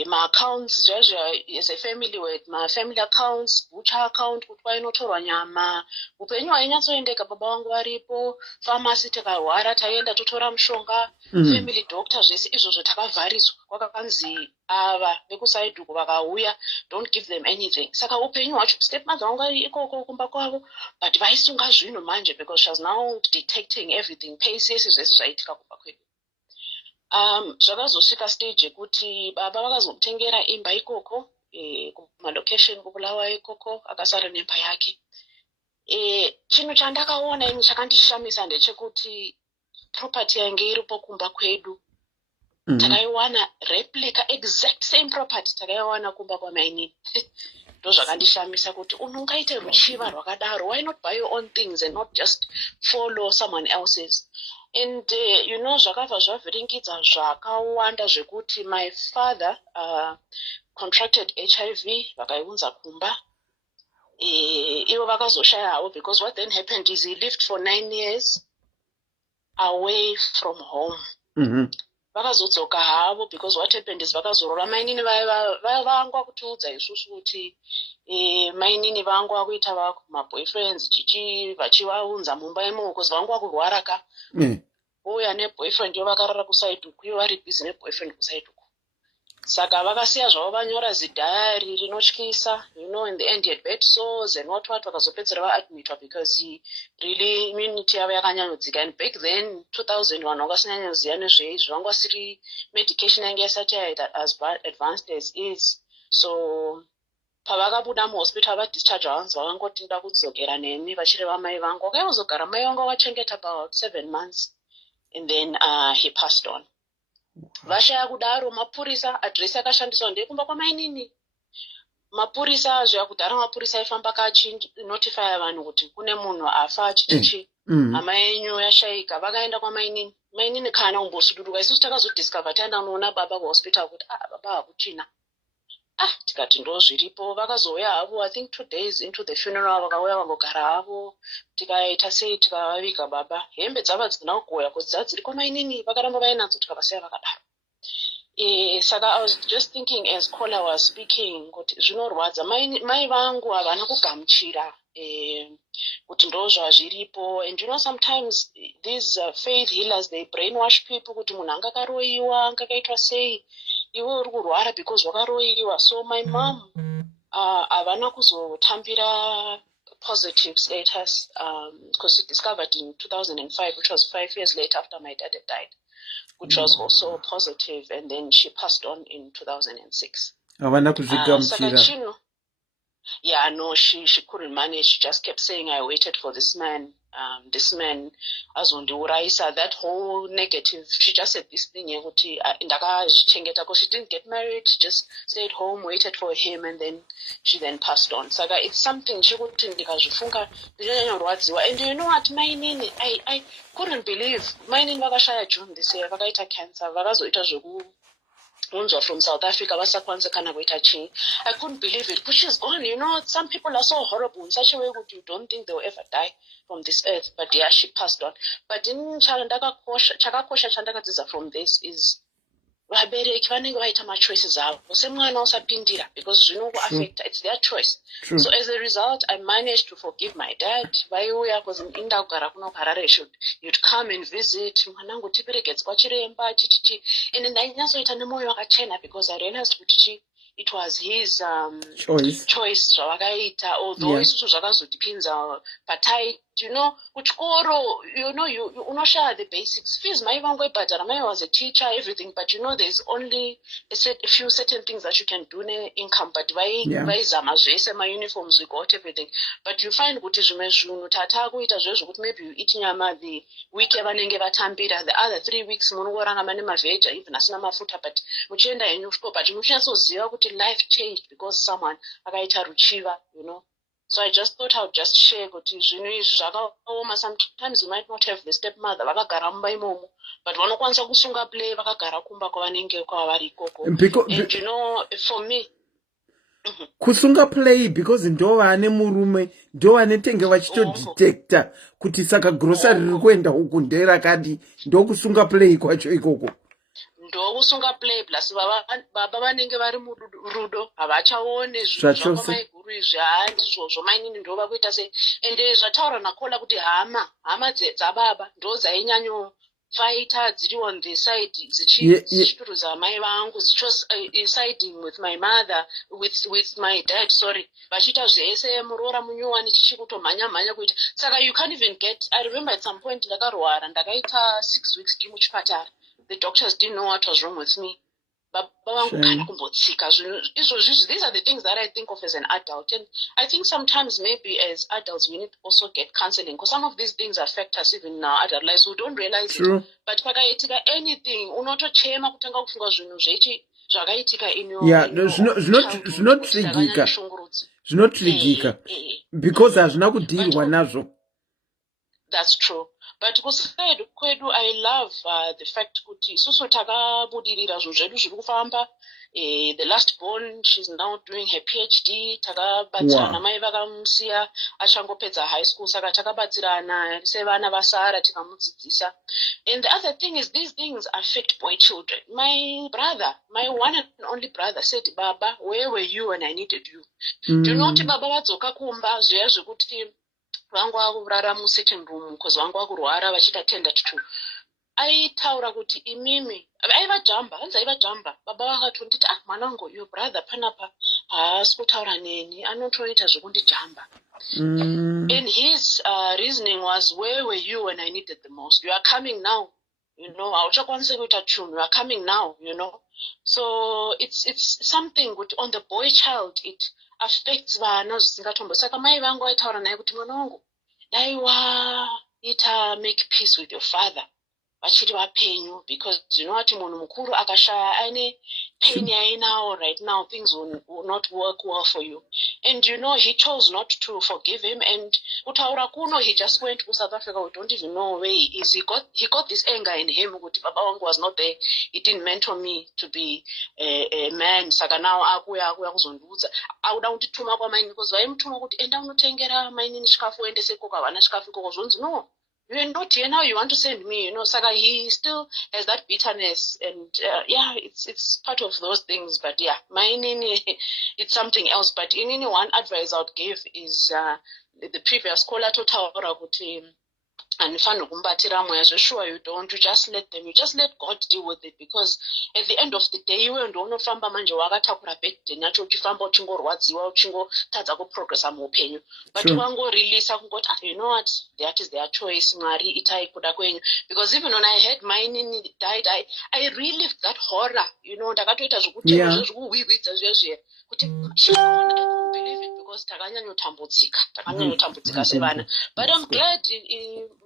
ma-accounts as a family with ma-family accounts, butcher account kuti kwainotorwa nyama, upenyu hwainyatsoendeka. Baba vangu varipo, pharmacy takarwara taienda totora mushonga, family doctor, zvese izvozvo takavhariswa. Kwakakanzi ava vekusaidhi uko vakauya, don't give them anything. Saka upenyu hwacho stepmother vangu ari ikoko kumba kwavo, but vaisunga zvinhu manje because she was now detecting everything. Pace yese zvese zvaitika kumba kwedu. Zvakazosvika stage yekuti baba vakazomutengera imba ikoko kumalocation kubulawa ikoko, akasara nemba yake. Chinhu chandakaona ini chakandishamisa ndechekuti property yange iripo kumba kwedu takaiwana replica exact same property takaiwana kumba kwamainini. Ndo zvakandishamisa kuti unongaite ruchiva rwakadaro. Why not buy your own things and not just follow someone else's? And zvakabva zvavhiringidza zvakawanda zvekuti my father contracted HIV vakaiunza kumba. Ivo vakazoshaya havo because what then happened is he lived for 9 years away from home. Vakazodzoka havo because what happened is vakazorora mainini vangwa kutiudza isusu kuti mainini vangwa kuita maboyfriends vachivaunza mumba imo because vangwa kurwara ka. Uya neboyfriend yo vakarara kusaidi uku, ivo vari busy neboyfriend kusaidi uku. Saka vakasiya zvavo vanyora zidhayari rinotyisa. In the end he had bed sores and what vakazopedzera vaadmitwa because really immunity yavo yakanyanyodzika. And back then 2000 vanhu vakasinyanyanoziva nezveizvi, vanga vasiri medication yange yasati yaita as advanced as is. So pavakabuda muhospital vadischarge vanzi vakangoti nda kudzokera nemi vachireva mai vangu. Vakaizogara mai vangu vachengeta about 7 months and then he passed on. Vashaya kudaro mapurisa address yakashandiswa ndekumba kwamainini. Mapurisa zvakudhara mapurisa aifamba kachinotify vanhu kuti kune munhu afa chichichi. Hama yenyu yashayika. Vakaenda kwamainini. Mainini kana umbosuduruka. Isusu takazodiscover taenda kunoona baba kuhospital kuti baba hakuchina. Tikati ndo zviripo. Vakazouya havo I think 2 days into the funeral vakauya vangogara havo. Tikaita sei tikavaviga baba. Hembe dzava dzina kugoya kuti dzadziri kwamainini. Vakaramba vainadzo tikavasiya vakadaro. Saka I was just thinking as caller was speaking kuti zvinorwadza. Mai vangu havana kugamuchira kuti ndo zvazviripo. And sometimes these faith healers they brainwash people kuti munhu anga karoiwa anga kaitwa sei iwe uri kurwara because wakaroiwa. So my mom havana kuzotambira positive status because she discovered in 2005, which was 5 years later after my dad had died, which was also positive, and then she passed on in 2006. Yeah, no, she couldn't manage. She just kept saying, I waited for this man. This man, azondiuraisa, that whole negative. She just said this thing, because she didn't get married. She just stayed home, waited for him, and then she then passed on. So it's something she couldn't ndikazvifunga. And you know what, mainini, I couldn't believe. Mainini vakashaya June this year, vakaita cancer, vakazoita zvoku. From South Africa, I couldn't believe it. But she's gone. Some people are so horrible in such a way that you don't think they'll ever die from this earth. But yeah, she passed on. But in chakakosha chandakadziza from this is vabereki vanenge vaita machoices avo semwana usapindira because zvinokuaffecta. It's their choice. True. So as a result, I managed to forgive my dad. Vaiuya because inda kugara kuno kuHarare, you'd come and visit, mwanangu tiperekedze kwachiremba chichichi, and ndainyatsoita nemoyo wakachena because I realized kuti it was his choice zvavakaita, although isusu zvakazotipinza patai, kuchikoro, unoshaya the basics. Fees maivangoibhadhara, mai was a teacher, everything, but there's only a few certain things that you can do ne-income, but vaizama zvese, ma-uniforms, we got everything. But you find kuti zvimwe zvinhu tata akuita zvezvo kuti maybe you eat nyama the week yavanenge vatambira, the other 3 weeks munongorarama nemavheja, even asina mafuta, but muchienda henyu kusviko, but muchinyatsoziva kuti life changed because someone akaita ruchiva, So I just thought I would just share kuti zvinhu izvi zvakaoma. Sometimes you might not have the stepmother vakagara mumba imomo, but vanokwanisa kusunga play vakagara kumba kwavanenge kwavari ikoko. And for me, kusunga play because ndo vane murume ndo vanetenge vachitodetecta kuti saka grocery riri kuenda uku nderakadi, ndo kusunga play kwacho ikoko. Ndokusunga play plus baba vanenge vari murudo havachaone zvinhu zvamaiguru izvi handizvozvo mainini ndo vakuita sei. Ende zvataura nakola kuti hama dzababa ndo dzainyanyofaita dziri on the side dzichiturudza mai vangu, siding with my mother, with my dad, sorry, vachiita zvese muroora munyuwani chichi kutomhanya kuita. Saka you can't even get, I remember at some point ndakarwara ndakaita 6 weeks ndiri muchipatara. The doctors didn't know what was wrong with me. These are the things that I think of as an adult. And I think sometimes maybe as adults we need to also get counseling because some of these things affect us even in our adult lives. We don't realize it. But pakaitika anything, unotochema kutanga kufunga zvinhu zvechi zvakaitika in your zvinotrigika because hazvina kudirwa nazvo. That's true. But kusaidu kwedu I love the fact kuti isusu takabudirira zvinhu zvedu zviri kufamba. The last born, she's now doing her PhD. Takabatsirana mai vakamusiya achangopedza high school, saka takabatsirana sevana vasara tikamudzidzisa. And the other thing is these things affect boy children. My brother, my one and only brother said, Baba, where were you when I needed you? Do you know kuti baba vadzoka kumba zviya zvekuti vangu vakurara musitting room because vangu vakurwara vachita tender to aitaura kuti imimi aivajamba baba vakatonditi mwanangu your brother panapa haasi kutaura neni anotoita zvekundijamba. And his reasoning was, where were you when I needed the most? You are coming now, hauchakwanisi kuita chinhu, you are coming now, So it's something with on the boy child, it affects vana zvisingatombo. Saka mai vangu vaitaura naye kuti mwana wangu dai waita make peace with your father vachiri vapenyu, because vati munhu mukuru akashaya aine pain yainawo right now, things will not work well for you. And he chose not to forgive him, and kutaura kuno he just went to South Africa. We don't even know where he is. He got this anger in him kuti baba wangu was not there, he didn't mentor me to be a man. Saka now akuya kuzondiudza auda kundituma kwamaini because vaimutuma kuti enda unotengera mainini chikafu uendese ikoko, havana chikafu ikoko. Zvonzi no, you're not here now, you want to send me, Saka he still has that bitterness, and it's part of those things. But mainini it's something else. But inini one advice I would give is the previous caller totaura kuti anifano kumbatira mwezo. Sure, you just let them, you just let God deal with it, because at the end of the day iwe ndo unofamba manje wakatakura burden yacho, uchifamba uchingorwadziwa uchingotadza kuprogressa muupenyu. But wangoreleasa kungoti you know what, that is their choice, Mwari itai kuda kwenyu. Because even when I had mine died, I relived that horror, ndakatoita zvekutema zvekuhwihwidza zvezve kuti I couldn't believe it because takanyanyotambudzika sevana. But I'm glad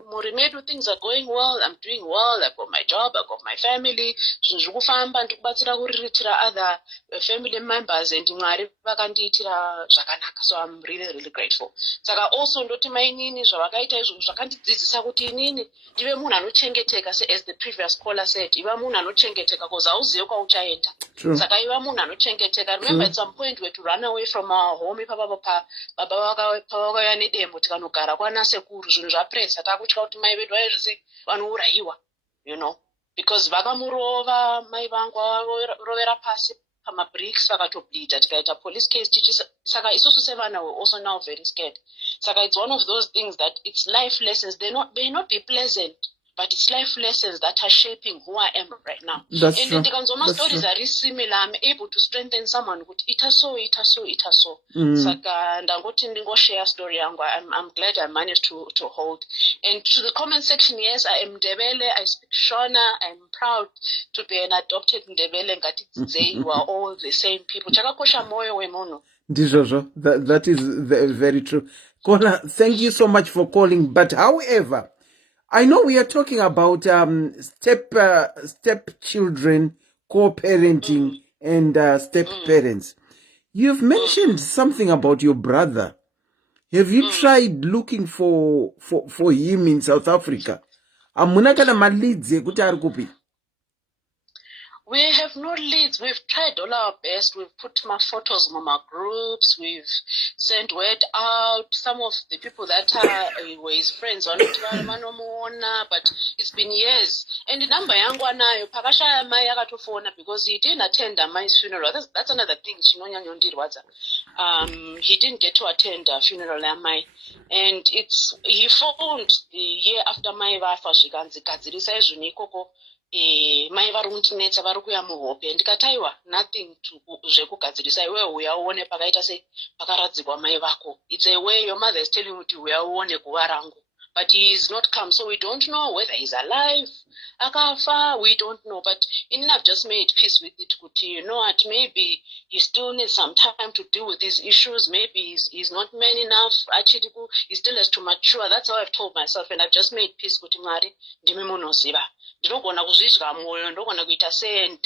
Murimedu, things are going well, I'm doing well, I've got my job, I've got my family, zvokufamba ndikubatsira kuriritira other family members, and Mwari vakandiitira zvakanaka. So I'm really grateful. Saka also ndoti mainini zvavakaita izvo zvakandidzidzisa kuti inini ndive munhu anochengeteka, as the previous caller said, iva munhu anochengeteka because hauzivi kwauchaenda. Saka iva munhu anochengeteka. Remember at some point we had to run away from our home ipapa baba pavakauya nedembo tikanogara kwana sekuru, zvinhu zvapresa takutya kuti mai vedu vairisi vanourayiwa, because vakamurova mai vangu vavarovera pasi pamabricks vakatobleeda tikaita police case saka isusu sevana were also now very scared. Saka it's one of those things that it's life lessons. They may not be pleasant, but it's life lessons that are shaping who I am right now. That's And true. ndikanzoma stories are similar, I'm able to strengthen someone kuti ita so. Saka ndangoti ndingoshare story yangu. I'm glad I managed to hold. And to the comment section, yes, I am Ndebele, I speak Shona, I'm proud to be an adopted Ndebele. Ngati you are all the same people. Chakakosha moyo wemono. Ndizozo, that is very true. Kona, thank you so much for calling. But however, I know we are talking about step children, co-parenting, and step parents. You've mentioned something about your brother. Have you tried looking for him in South Africa? Amuna kana malidze kuti ari kupi? We have no leads. We've tried all our best. We've put my photos on my groups. We've sent word out. Some of the people that were his friends, but it's been years. And the number yangu anayo, pakashaya mai akatofona because he didn't attend Mai's funeral. That's another thing. He didn't get to attend a funeral at Mai. And he phoned the year after Mai vafa zvikadzikadzirisa izvoni mai vari kundinetsa vari kuya muhope ndikataiwa nothing zvekugadzirisa iwewe uya uone pakaita sei pakaradzikwa mai vako. It's a way your mother is telling you kuti uya uone guva rangu, but he is not come, so we don't know whether he's alive akafa, we don't know. But I've just made peace with it kuti, you know what, maybe he still needs some time to deal with these issues. Maybe he's not man enough, actually he still has to mature. That's how I've told myself, and I've just made peace kuti Mwari ndimi munoziva. Ndinogona kuzvizva mwoyo, ndogona kuita sei, and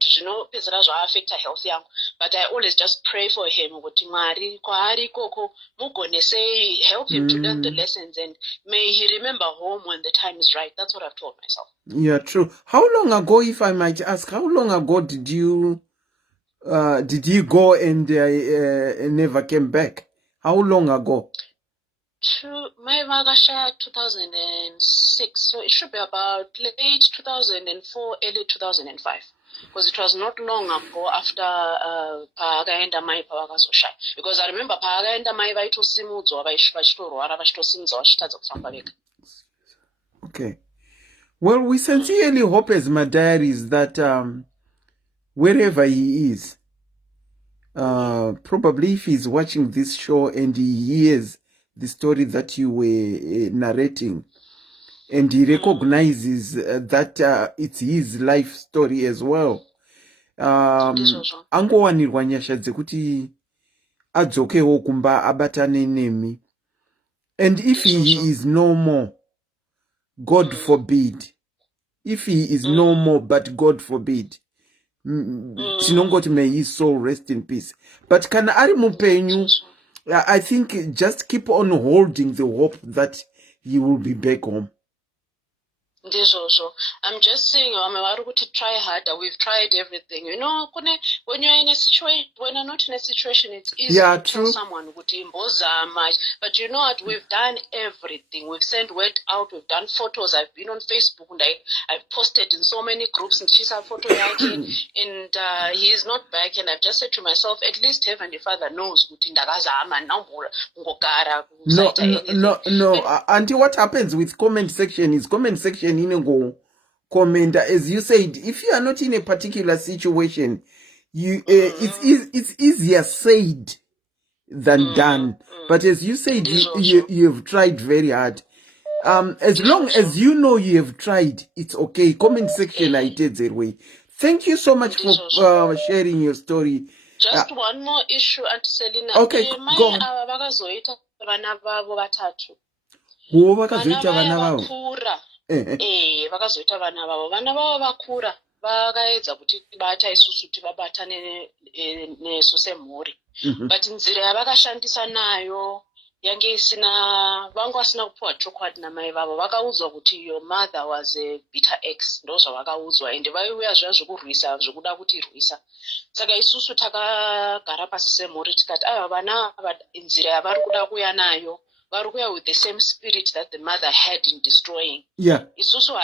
zvinopedzera zvaaffecta health yangu. But I always just pray for him kuti Mwari kwaari ikoko mugone sei, help him to learn the lessons, and may he remember home when the time is right. That's what I've told myself. Yeah, true. How long ago, if I might ask, how long ago did you go and never came back? How long ago? My Magasha 2006, so it should be about late 2004, early 2005, because it was not long ago after Pagaenda Mai Pavakazosha. Because I remember Pagaenda Mai vaitosimudzwa vachitorwara vachitosimudza vachitadza kufamba vega. Okay. Well, we sincerely hope as my diaries that wherever he is, probably if he's watching this show and he hears the story that you were narrating, and he recognizes that it's his life story as well, angowanirwa nyasha dzekuti adzokewo kumba abatane nemi. And if he is no more, God forbid, if he is no more, but God forbid, tinongoti may his soul rest in peace. But kana ari mupenyu, I think just keep on holding the hope that he will be back home. I'm just saying, to try harder. We've tried everything. You know, when you're in a situation, when you're not in a situation, it's easy to tell someone, but you know what? We've done everything. We've sent word out. We've done photos. I've been on Facebook and I've posted in so many groups and she's a photo and he is not back. And I've just said to myself, at least Heavenly Father knows. No. Auntie, what happens with comment section is comment section go comment, as you said, if you are not in a particular situation, it's easier said than done. But as you said, you've tried very hard. As long as you know you have tried, it's okay. Comment section, I did that way. Thank you so much for sharing your story. Just one more issue, Auntie Selina. Okay, go on. Vakazoita vana vavo vakura vakaedza kuti bata isusu tivabatane nesu semhuri, but nzira yavakashandisa nayo yange isina, vanga vasina kupiwa chokwadi namai vavo. Vakaudzwa kuti your mother was a bitter ex, ndo zvavakaudzwa, ende vaiuya zviya zvekurwisa zvekuda kutirwisa. Saka isusu takagara pasi semhuri tikati aiwa vana nzira yavari kuda kuuya nayo vari kuuya with the same spirit that the mother had in destroying. Yeah. Isusu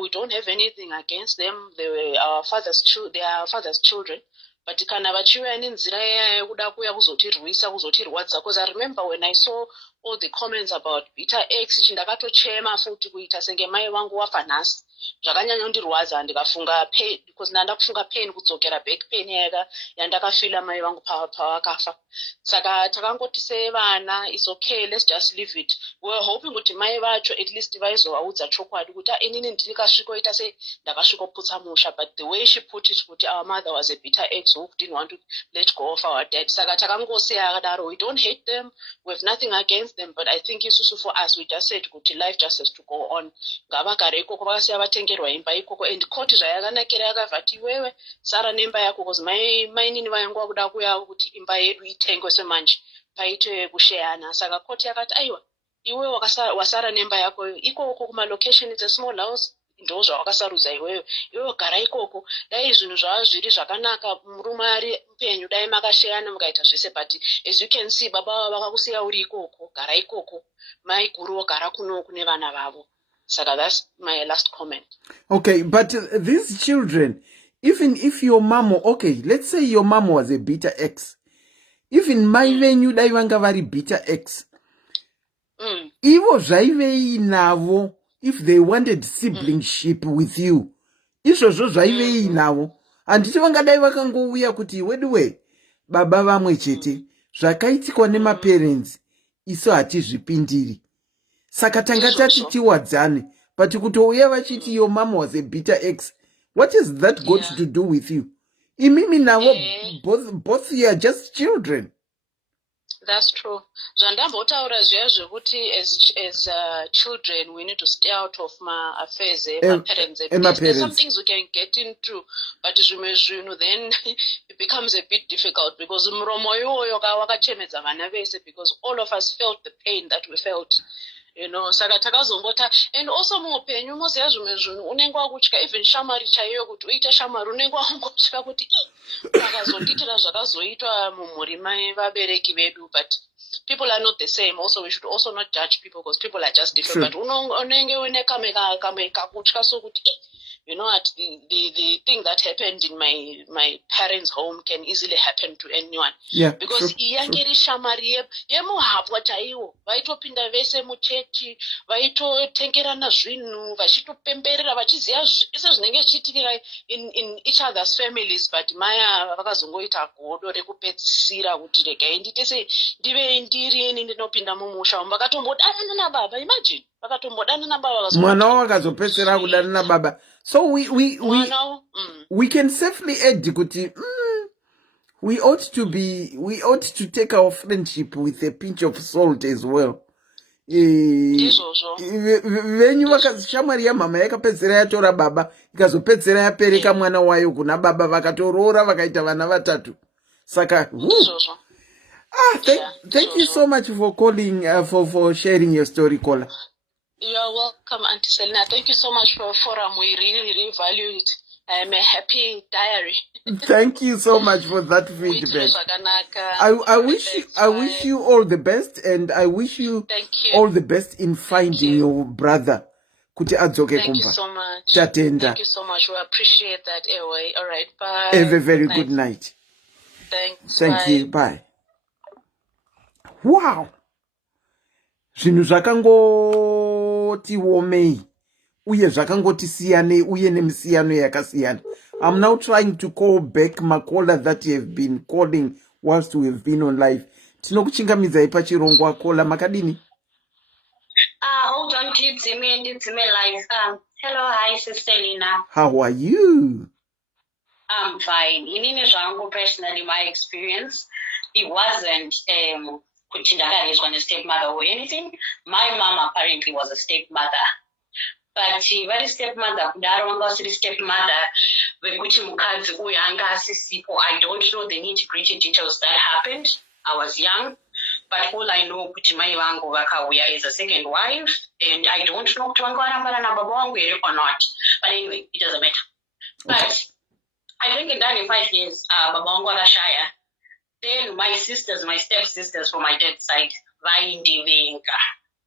we don't have anything against them. They were our father's they are our father's children. But kana vachiuya nenzira yekuda kuuya kuzotirwisa kuzotirwadza, because I remember when I saw all the comments about Beta X chindakatochema futi kuita senge mai vangu wafa nhasi. Zvakanyanya kundirwadza ndikafunga pain, because ndanda kufunga pain kudzokera back pain yandakafila mai vangu pavakafa. Saka takangoti sevana, it's okay, let's just leave it. We were hoping kuti mai vacho at least vaizovaudza chokwadi kuti inini ndikasvikoita se ndakasvikoputsa musha, but the way she put it kuti our mother was a bitter ex who didn't want to let go of our dad. Saka takangosiya akadaro, we don't hate them, we have nothing against them, but I think isusu for us we just said kuti life just has to go on. Ngavagare ikoko vakasiya vatengerwa imba ikoko, and court zvayakanakira yakavhati iwewe sara nemba yako, because mainini vayangu vakuda kuuya kuti imba yedu itengwe semanje paite kusheyana. Saka court yakati aiwa iwe wasara nemba yako ikoko kumalocation, it's a small house, ndo zvawakasarudza iwewe gara ikoko. Dai zvinhu zvava zviri zvakanaka, murume ari mupenyu, dai makasheyana mukaita zvese, but as you can see baba vakakusiya uri ikoko, gara ikoko, mai guruwo gara kuno kune vana vavo. Saka that's my last comment. Okay, but these children, even if your mom, okay, let's say your mom was a beta X, even my venue dai vanga vari beta X, ivo zvaivei navo, if they wanted siblingship with you, izvozvo zvaivei navo. Handiti vangadai vakangouya kuti weduwe baba vamwe chete, zvakaitikwa nemaparents isu hatizvipindiri. Saka tanga tati tiwadzane, but kutouya vachiti your mom was a beta X, what has that got to do with you? Imimi navo, both you are just children. That's true. Zvandambotaura zviya zvekuti as children we need to stay out of my affairs, my parents. There's some things we can get into, but then it becomes a bit difficult because muromo iwoyo wakachemedza vana vese, because all of us felt the pain that we felt. You know, saka takazombota, and also muupenyu moziya zvimwe zvinhu unenge wakutya, even shamari chaiyo kuti uite shamari unenge wakungotya kuti vakazondiitira zvakazoitwa mumhuri vabereki vedu, but people are not the same. Also, we should also not judge people because people are just different. But unenge une kame kakutya so kuti you know what, the thing that happened in my parents' home can easily happen to anyone. Yeah, because iyangeri shamari yemuhapwa chaiwo, vaitopinda vese muchechi, vaitotengerana zvinhu, vachitopemberera, vachiziva zvese zvinenge zvichiitika in each other's families, but maya vakazongoita godo rekupedzisira kuti regai ndite se ndive ndirini ndinopinda mumusha umu, vakatombodana nababa. Imagine vakatombodana nababa, mwana wavo akazopedzisira kudana nababa. So we can safely add kuti we ought to take our friendship with a pinch of salt as well. Venyu vakashamwari yamama yakapedzera yatora baba ikazopedzera yapereka mwana wayo kuna baba, vakatoroora vakaita vana vatatu. Saka thank you so much for calling, for sharing your story, caller. You are welcome, Auntie Selena. Thank you so much for the forum. We really value it. I'm a happy diary. Thank you so much for that feedback. I wish you all the best, and I wish you all the best in finding your brother. Thank you so much. Thank you so much. We appreciate that. Anyway, all right. Bye. Have a very good night. Thanks. Thank you. Bye. Wow. Zvinhu zvakangoti womei uye zvakangoti siyane uye nemisiyano yakasiyana. I'm now trying to call back makola that have been calling whilst we have been on live. Tinokuchingamidzai pachirongwa kola makadini? Hold on, nditsime live. Hello, hi Sister Lina. How are you? I'm fine. Inini zvangu personally, my experience, it wasn't kuti ndakarizwa stepmother or anything. My mom apparently was a stepmother. But vari stepmother kudaro vanga vasiri stepmother vekuti mukadzi uyu anga asisipo. I don't know the nitty-gritty details that happened. I was young, but all I know kuti mai vangu vakauya as a second wife, and I don't know kuti vanga varambana nababa vangu here or not. But anyway, it doesn't matter. But I think in that 5 years, baba vangu vakashaya. Then my sisters, my stepsisters from my dad's side, vaindivenga.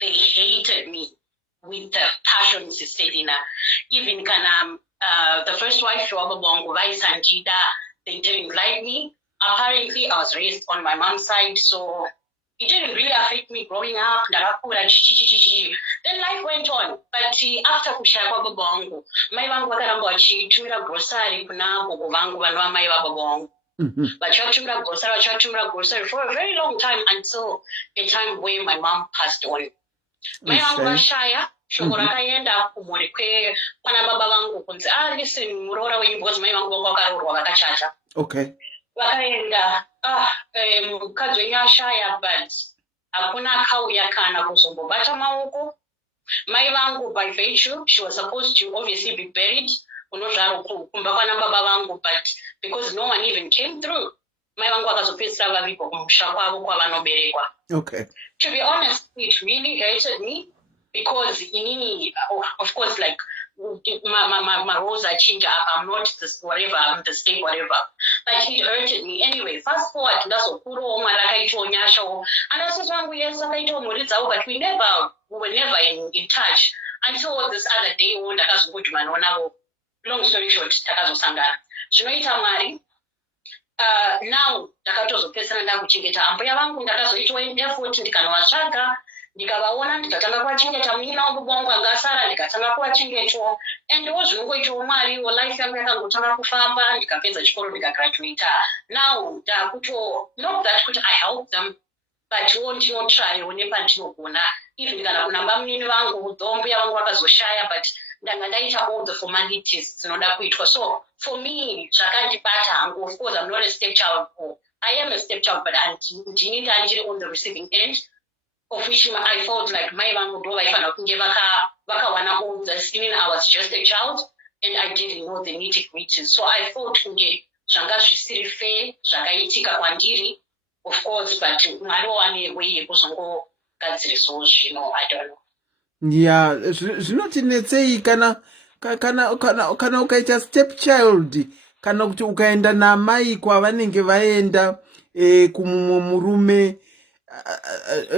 They hated me with the passion, Selina. Even kana the first wife wababongo vaisandida, they didn't like me. Apparently, I was raised on my mom's side, so it didn't really affect me growing up. Then life went on. But after kushaya kwababongo, mai vangu vakaramba vachitumira grocery kuna gogo vangu vanova mai vababongo. Vachatumira grocery for a very long time until a time where my mom passed on. Mai vangu vashaya shoko rakaenda kumhuri kwana baba vangu kunzi listen muroora wenyu because mai vangu vanga vakaroorwa vakachacha. Okay. Vakaenda mukadzi wenyu ashaya but hakuna akauya kana kuzombobata maoko. Mai vangu by virtue she was supposed to obviously be buried unozvaro kumba kwana baba vangu but because no one even came through mai vangu vakazopedzisira vavigwa kumusha kwavo kwavanoberekwa. Okay. To be honest, it really hurted me because inini, of course, like my roles are changing. I'm not this whatever, I'm the state whatever. But it hurted me. Anyway, fast forward, that's a kuro nyasho. And I said, yes, but we were never in touch until this other day when long story short, takazo sangana. Zvinoita Mwari. Now ndakatozopesana ndakuchengeta ambuya vangu ndakazoitwa effort ndikanovatsvaga ndikavaona ndikatanga kuvachengeta munyina wangu wangu angasara ndikatanga kuvachengetwa and zvinongoitwa Mwariwo life yangu yakangotanga kufamba ndikapedza chikoro ndikagraduata. Now ndakuto not that kuti I help them but ndinotraiwo nepandinogona even kana kunamba munini vangu mbuya vangu vakazoshaya but ndanga ndaita all the formalities dzinoda kuitwa. So for me zvakandibata hangu. Of course I'm not a stepchild, or I am a stepchild, but ndinenge on the receiving end of which I felt like mai vangu ndo vaifanira kunge vakawana all this. Even I was just a child and I didn't know the nitty-gritty. So I felt kunge zvanga zvisiri fair zvakaitika kwandiri. Of course, but Mwari wane way yekuzongogadzirisawo zvino, I don't know. Yeah, zvinotinetsei kana ukaita stepchild kana kuti ukaenda namai kwavanenge vaenda kumumwe murume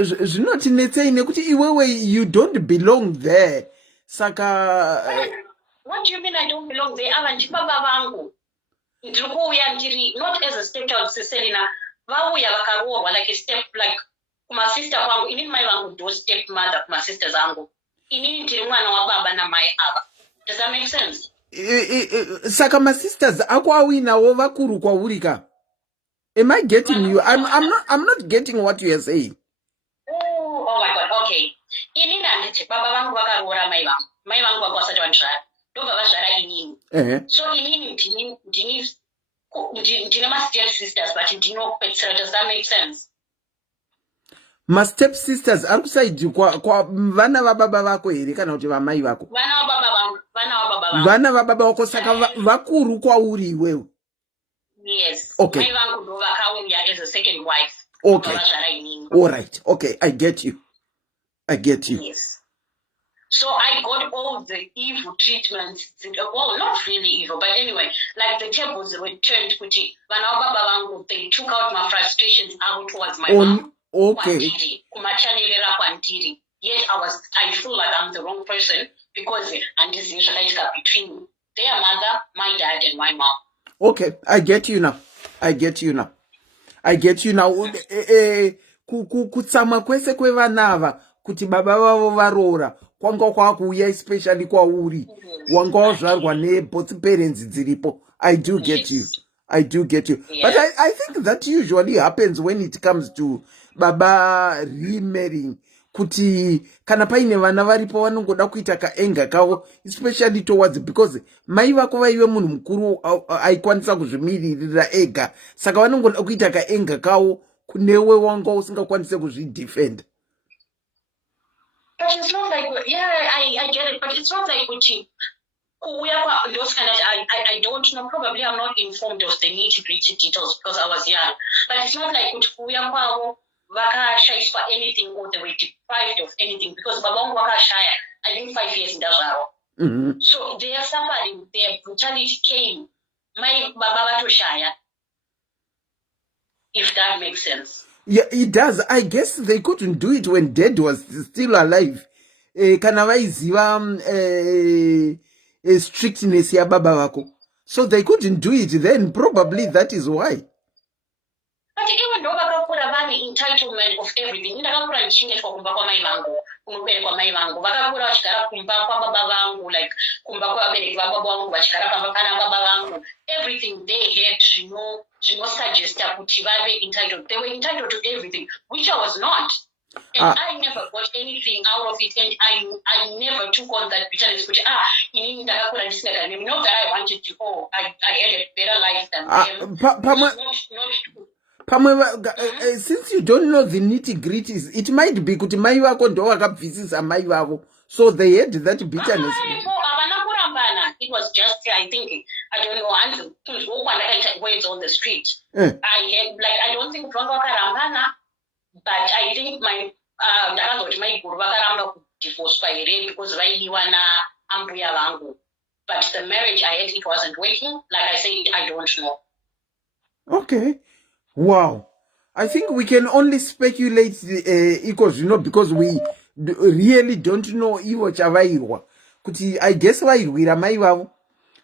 zvinotinetsei nekuti iwewe you don't belong there. Saka what do you mean I don't belong there? Ava ndibaba vangu ndiri kuuya ndiri not as a stepchild. Selina vauya vakaroorwa like a step, like kumasister kwangu. Inini mai vangu ndo step mother kumasisters angu. Inini ndiri mwana wababa namai ava. Does that make sense? Saka masisters ako awinawo vakuru kwaurika. Am I getting you? I'm not getting what you are saying. Oh my God. Okay. Inini handiti baba vangu vakaroora mai vangu. Mai vangu vangu vasati vandizvara. Ndobva vazvara inini. So inini ndine ma-step sisters but ndinopedzisira. Does that make sense? Ma-step sisters ari kusaidi kwa vana vababa vako here kana kuti vamai vako? Vana vababa vangu. Vana vababa vako, saka vakuru kwauri iwewe? Yes. Okay. Mai vangu ndo vakauya as a second wife. Okay. All right. Okay, I get you. Yes. So I got all the evil treatments. Well, not really evil, but anyway, like the tables were turned. They took out my frustrations out towards my mom. Okay. Yet I feel like I'm the wrong person because I'm just between their mother, my dad, and my mom. Okay, I get you now. Kutsama kwese kwevanava kuti baba vavo varoora kwanga kwakuuya especially kwauri wanga wazvarwa both parents dziripo. I do get you. Yeah. But I think that usually happens when it comes to baba remarrying, kuti kana paine vana varipo vanongoda kuita kaenga kavo, especially towards, because mai vako vaive munhu mukuru aikwanisa kuzvimiririra ega, saka vanongoda kuita kaenga kavo kunewe wanga usingakwanise kuzvidefend. But it's not like, yeah, I get it, but it's not like kuti those kind of, I don't know, probably I'm not informed of the nitty-gritty details because I was young, but it's not like kuti kuuya kwavo vakashaishwa anything or they were deprived of anything because babangu vakashaya, I think 5 years ndazvaro. So they are suffering, their brutality came, my baba vatoshaya, if that makes sense. Yeah, it does. I guess they couldn't do it when Dad was still alive. Kana vaiziva strictness ya baba vako. So they couldn't do it then. Probably that is why. But even though vakakura vane entitlement of everything, ndakakura ndichingetwa kumba kwamai vangu, kunoberekwa mai vangu, vakakura vachigara kumba kwababa vangu, like kumba kwavabereki vababa vangu vachigara pamba pana baba vangu. Everything they had zvinosuggesta kuti vave entitled. They were entitled to everything, which I was not. And I never got anything out of it, and I never took on that bitterness. Not that I wanted to. Oh, I had a better life than them. Since you don't know the nitty-gritties, it might be kuti mai vako ndo vakabvisisa mai vavo, so they had that bitterness. It was just, I think, I don't know, and words on the street. I don't think but I think my guru vakaramba kudivorced because vaidiwa ambuya vangu. But the marriage I had, it wasn't working. Like I said, I don't know. Okay. Wow. I think we can only speculate because we really don't know ivo chavairwa. Kuti I guess vairwira mai vavo.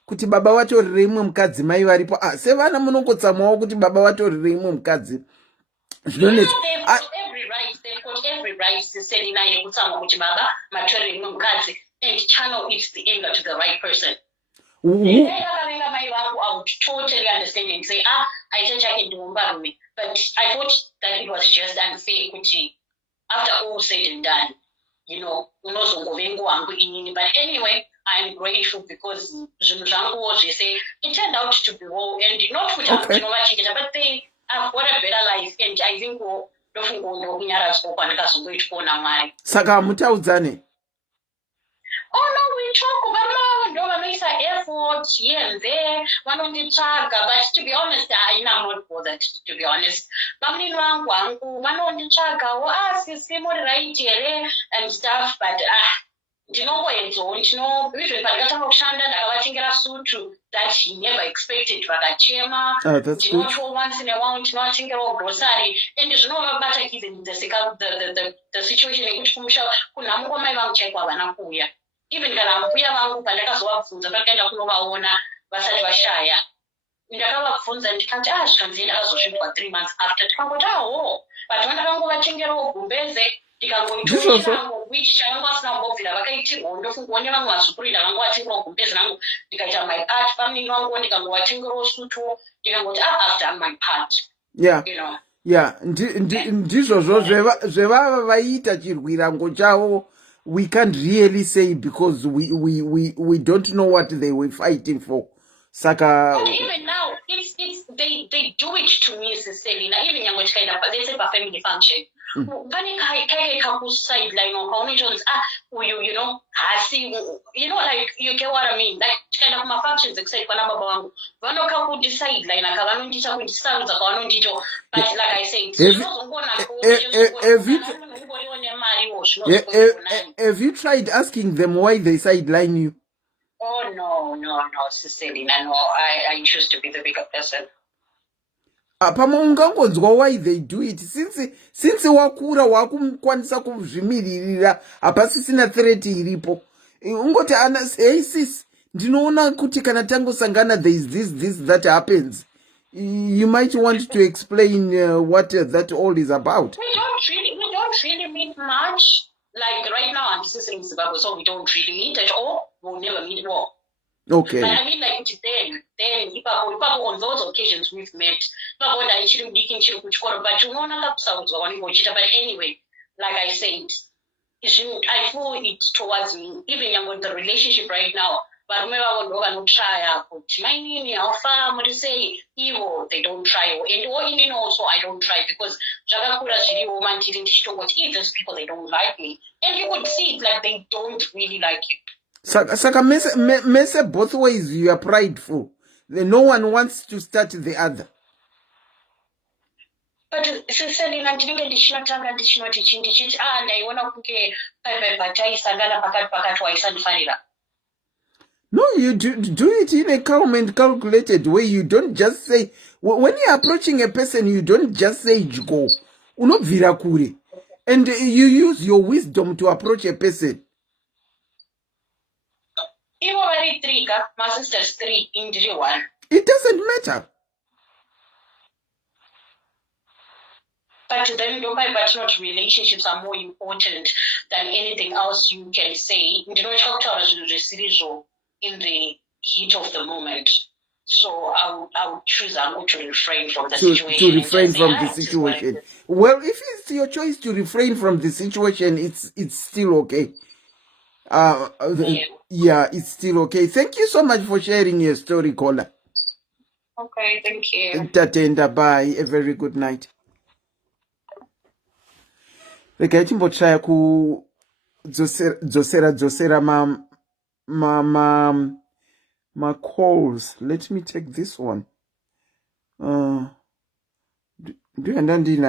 Kuti baba vatorire imwe mukadzi mai varipo. Sevana munongotsamawo kuti baba vatorire imwe mukadzi. They've got every right. They've got every right to send in a kutsama kuti baba matorire imwe mukadzi and channel it the anger to the right person. I would totally understand and say, I said I can do me. But I thought that it was just unfair, after all said and done, but anyway, I'm grateful because it turned out to be well, and not for but they have got a better life, and I think Saka mutaudzane. Oh no, we talk about effort here and there. But to be honest, I'm not bothered. To be honest, and stuff. But that he never expected. That's good. Once in a while, grocery, and there's no matter even the situation in which even kana mbuya vangu pandakazovabvunza pakaenda kunovaona vasati vashaya ndakavabvunza ndikati zvikanzi ndakazosvika 3 months after tikangoti but vandakangovatengerawo gumbeze tikangoitonyango which chaivangu vasina kumbobvira vakaitirwawo ndofunga one vangu vazukuru ndakangovatengerawo gumbeze nangu ndikaita my part family vangu ndikangovatengerawo sutu ndikangoti I've done my part. Yeah. Yeah, ndizvozvo zvevava vaita chirwirango chavo. We can't really say because we don't know what they were fighting for. Saka. But even now, they do it to me, Selina. Even young kind of they say family function. Sideline or like you get what I mean. Like kind of my functions except for number one. Decide like but like I said, have you tried asking them why they sideline you? Oh no, Selina. No, I choose to be the bigger person. Ungangonzwa why they do it since wakura wakukwanisa kuzvimiririra hapasisina threat iripo. Ungoti hey sis, ndinoona kuti kana tangosangana there is this that happens. You might want to explain what that all is about. We don't really meet much. Like right now, I'm still in Zimbabwe, so we don't really meet at all. We'll never meet more. Okay. But I mean, like then on those occasions we've met. But anyway, like I said, I feel it towards me. Even with the relationship right now. But remember, try how far would you say evil? They don't try, and also I don't try because those people they don't like me, and you would see it like they don't really like you. Saka mess both ways. You are prideful. No one wants to start the other. But sincerely, I didn't get the shinatanga, the shinoti, and I want to get a No, you do it in a calm and calculated way. You don't just say, when you're approaching a person, you don't just say go. unobvira kure, and you use your wisdom to approach a person. Even very three, my sister's 3, indiri 1. It doesn't matter. But then your but not relationships are more important than anything else you can say. You know, in the heat of the moment. So I would choose to refrain from the situation. To refrain from the situation. Well, if it's your choice to refrain from the situation, it's still okay. Yeah, it's still okay. Thank you so much for sharing your story, caller. Okay, thank you. Tatenda, bye. A very good night. Regai timbotraya kudzosera ma calls. Let me take this one. Do you understand?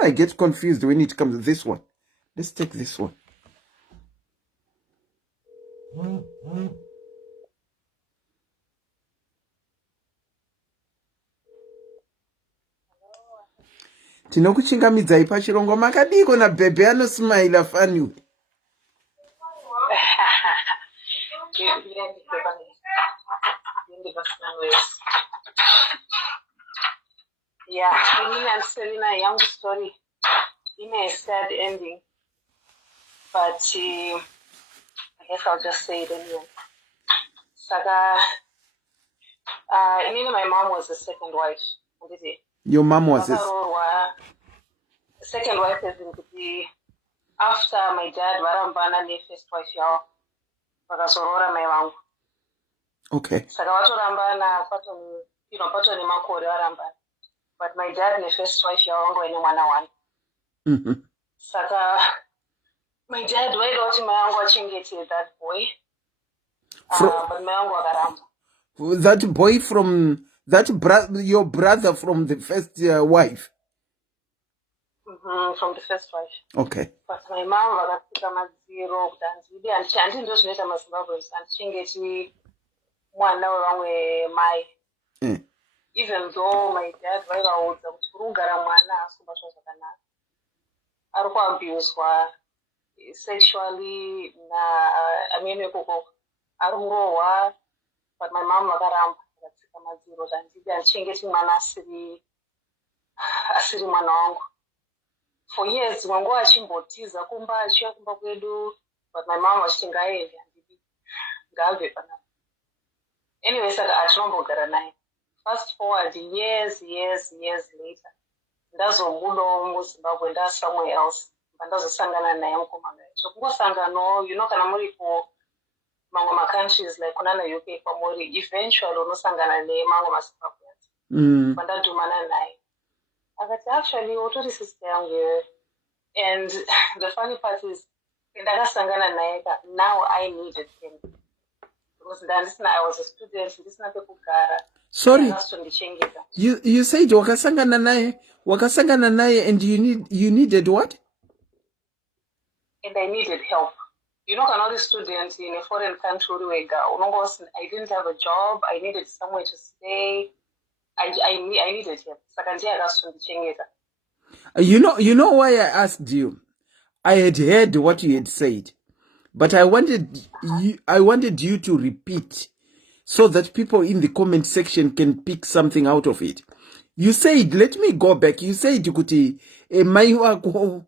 I get confused when it comes to this one. Let's take this one. Tinokuchingamidzai pachirongwa makadiko na bhebhe anosmaila faniwe. Yeah, I mean, and Selena, young story, in a sad ending, but I guess I'll just say it anyway. Saga, I mean, my mom was the second wife. Your mom was this? Second wife is in the after my dad, varambana ne first wife yao, vakasorora mai vangu. Okay. Saka vatorambana patoni makore varambana. But my dad ne first wife yao wangu ine mwana 1. Saka my dad waidoti mai vangu achengete that boy. But mai vangu vakaramba. That boy from your brother from the first wife. From the first wife. Okay. But my mom vakapika madziro kuti handii ndo zvinoita mazimbabwe handichengeti mwana wevamwe mai. Even though my dad vaivaudza kuti uri kugara mwana asi kubatwa zvakanaka, ari kuabuswa sexually naamene ikoko ari murohwa. But my mom vakaramba vakatsika madziro kuti handichengeti mwana asiri mwana wangu. For years, wangu achimbotiza kumba achiya kumba kwedu, but my mom was ngaende handidi ngabve pana. Anyway, saka atinombogara naye. Fast forward years later, ndazobudawo muZimbabwe nda somewhere else, ndazosangana naye mukomana. So kungosangano, kana muri ku mamwe ma-countries like kunana UK kwamuri, eventually unosangana nemamwe maZimbabweans. Ndadhumana naye. Actually, utori sister yangu. And the funny part is, now I needed him. Because I was a student, sorry, you said wakasangana naye and you needed what? And I needed help. Another student in a foreign country, I didn't have a job, I needed somewhere to stay. I needed him. You know why I asked you? I had heard what you had said, but I wanted you to repeat so that people in the comment section can pick something out of it. You said, let me go back. You said kuti mai wako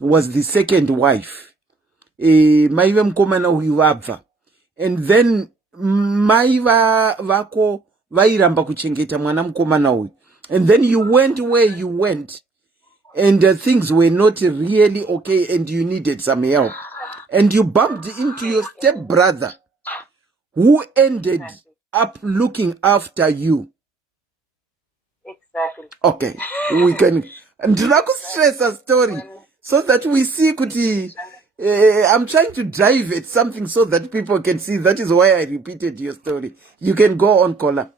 was the second wife. Mai mkomana huyu wabva. And then mai wako vairamba kuchengeta mwana mkomana huyu. And then you went where you went. And things were not really okay and you needed some help. And you bumped into your stepbrother who ended up looking after you. Exactly. Okay, we can... And stress a story so that we see kuti... I'm trying to drive at something so that people can see. That is why I repeated your story. You can go on, caller.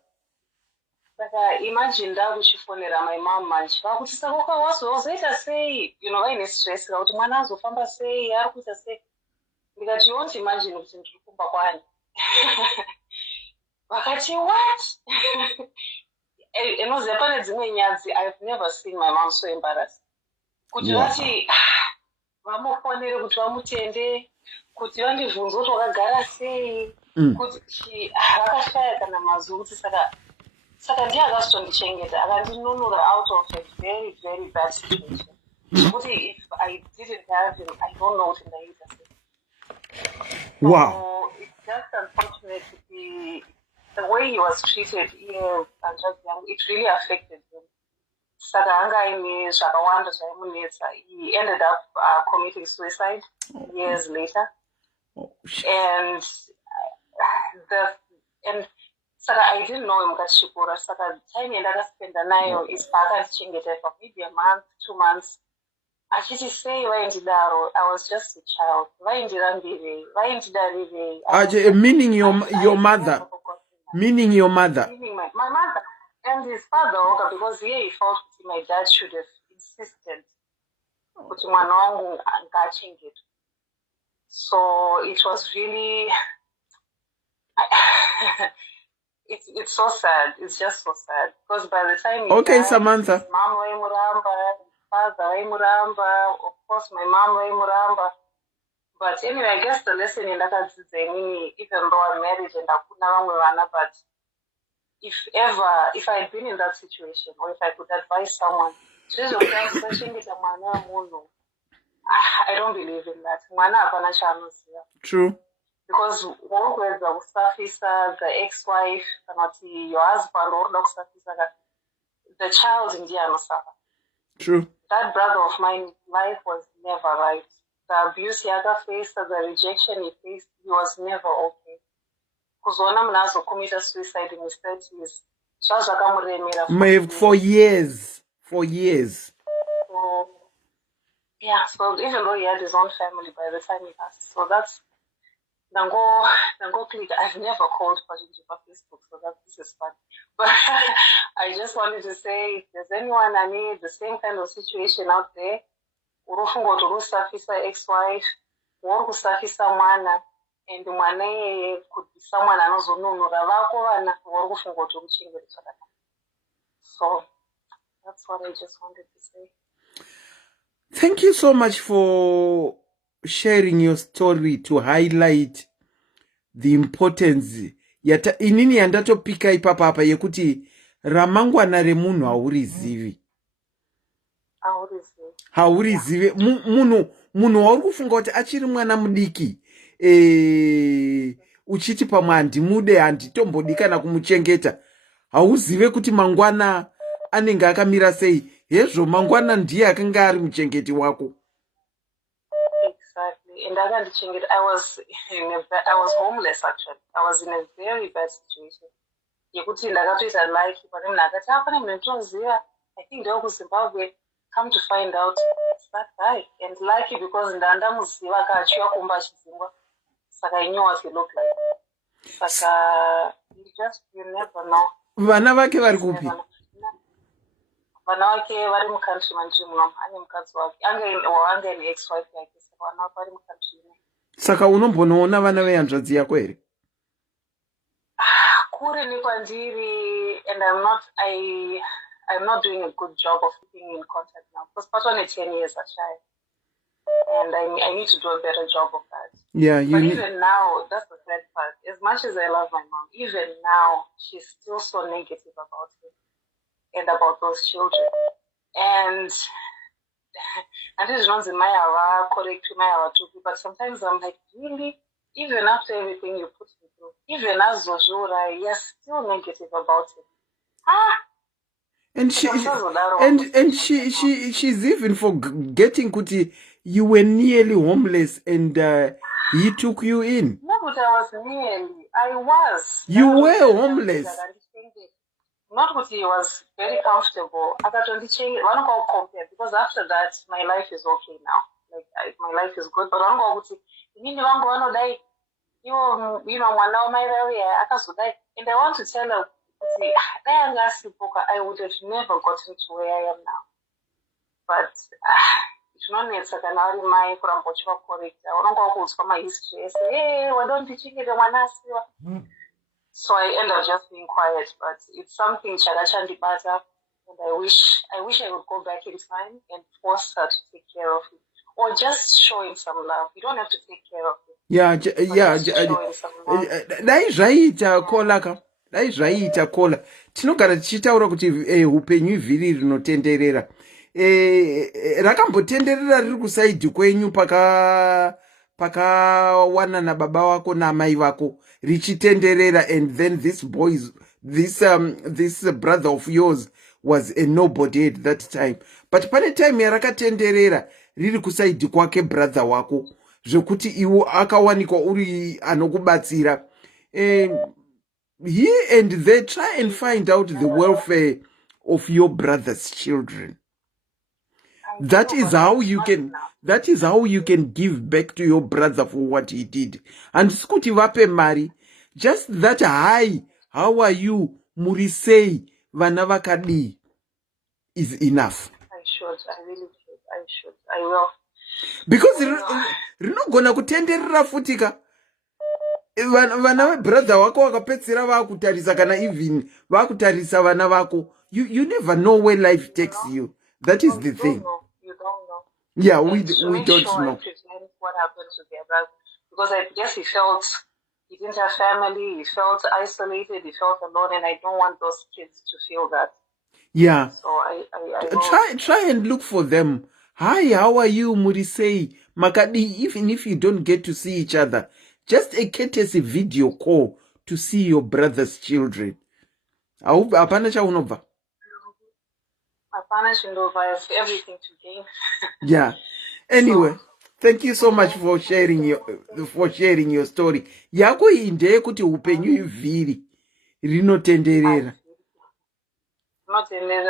Imagine ndakuchifonera my mom manje vakuti saka ukawazoita sei vaine stress kuti mwana azofamba sei ari kuita sei. Ndikati you won't imagine kuti ndiri kumba kwani. Vakati what? inoziva pane dzimwe nyadzi I've never seen my mom so embarrassed. Kuti vati vamufonere kuti vamutende, kuti vandibvunze kuti wakagara sei, kuti vakashaya kana mazwi kuti saka ndiye akazondichengeta akandinunura out of a very very bad situation. Kuti if I didn't have him, I don't know what ndaita sei. Wow. So it's just unfortunate to be the way he was treated here and just young, it really affected him. Saka angaine zvakawanda zvaimunetsa. He ended up committing suicide years later. And saka I didn't know him kachikura. Saka time yandakaspenda nayo is pakandichengeta for maybe a month, 2 months. Achiti sei vaindidaro, I was just a child. Vaindirambirei, vaindidarirei. Meaning your mother. Meaning your mother. Meaning my mother. And his father also, because he felt my dad should have insisted. So it was really, it's so sad. It's just so sad. Because by the time he died, Samantha. his mom waimuramba, his father waimuramba, of course my mom waimuramba. But anyway, I guess the lesson in that is even though I'm married and but if I had been in that situation, or if I could advise someone, I don't believe in that. True. Because always the ex-wife, your husband, or the child in the suffer. True. That brother of mine, life was never right. The abuse he ever faced, the rejection he faced, he was never okay. Because when I'm also committed suicide in his 30s, for years. So, yeah, so even though he had his own family by the time he passed, so that's Nango click. I've never called for Facebook, so this is fun. But I just wanted to say, if there's anyone the same kind of situation out there, urufungo turusafisa ex-wife, worukusafisa mwana, and mwana could be someone anozonunura vako vana, worufungo turuchengetedza. So that's what I just wanted to say. Thank you so much for sharing your story to highlight the importance. Inini yandatopika ipapa yekuti ramangwana remunhu haurizive. Munhu wauri kufunga kuti achiri mwana mudiki, uchiti pamwe handimude, handitombodi kana kumuchengeta, hauzive kuti mangwana anenge akamira sei. Hezvo mangwana ndiye akanga ari muchengeti wako. Exactly. And I was homeless actually. I was in a very bad situation. Yekuti ndakatoita like pane munhu akati pane munhu ndinoziva, I think ndeo kuZimbabwe. Come to find out it's that guy. And lucky because ndandamuziva akachiwa kumba achizingwa. Saka I knew what he looked like. Saka you never know. Vana vake vari kupi? Vana vake vari mukantri mandiri muno. Ane mukadzi wake. Anga ine ex-wife yake. Saka vana vake vari mukantri ino. Saka unombonoona vana vehanzvadzi yako here? Kure nekwandiri, and I'm not doing a good job of keeping in contact now. Because part 10 years are shy. And I need to do a better job of that. Yeah, but even now, that's the sad part. As much as I love my mom, even now, she's still so negative about it and about those children. And this runs in my hour, correct to my hour too. But sometimes I'm like, really? Even after everything you put me through, even as Zojura, you're still negative about it. And she's even forgetting kuti you were nearly homeless and he took you in. No, but I was nearly. I was. You were homeless. Not that he was very comfortable. I got to change. I don't go compare because after that my life is okay now. Like my life is good. But I don't go to you know die. You know my area. And I want to tell her. I would have never gotten to where I am now. But it's not necessarily my correct. I don't go to my history. Say, hey, why don't you think it? So I end up just being quiet, but it's something Chagachandibata, and I wish I would go back in time and force her to take care of it. Or just show him some love. You don't have to take care of it. Dai zvaita kola dai zvaita kola tinogara tichitaura kuti upenyu ivhiri rinotenderera rakambotenderera riri kusaidhi kwenyu pakawana nababa wako namai vako richitenderera, and then this brother of yours was a nobody at that time, but pane time yarakatenderera riri kusaidhi kwake brother wako zvekuti iwo akawanikwa uri anokubatsira. He and they try and find out the welfare of your brother's children. That is how you can give back to your brother for what he did. And skuti vape mari, just that hi, how are you, murisei vana vakadi, is enough. I really should. I will. Because rinogona kutenderera futika vana vebrother wako vakapedzera vakutarisa, kana even vakutarisa vana vako. You never know where life takes you. That is the thing. You don't know. Yeah, we don't know. What happened to their brother, because I guess he didn't have family, he felt isolated, he felt alone, and I don't want those kids to feel that. Yeah. So I try and look for them. Hi, how are you, Murisei? Makadi, even if you don't get to see each other, just a courtesy video call to see your brother's children. Apana chaunova. Apana chindova, I have everything to gain. Yeah. Anyway, thank you so much for sharing your story. Yako inde kuti upenyu ivhiri rinotenderera.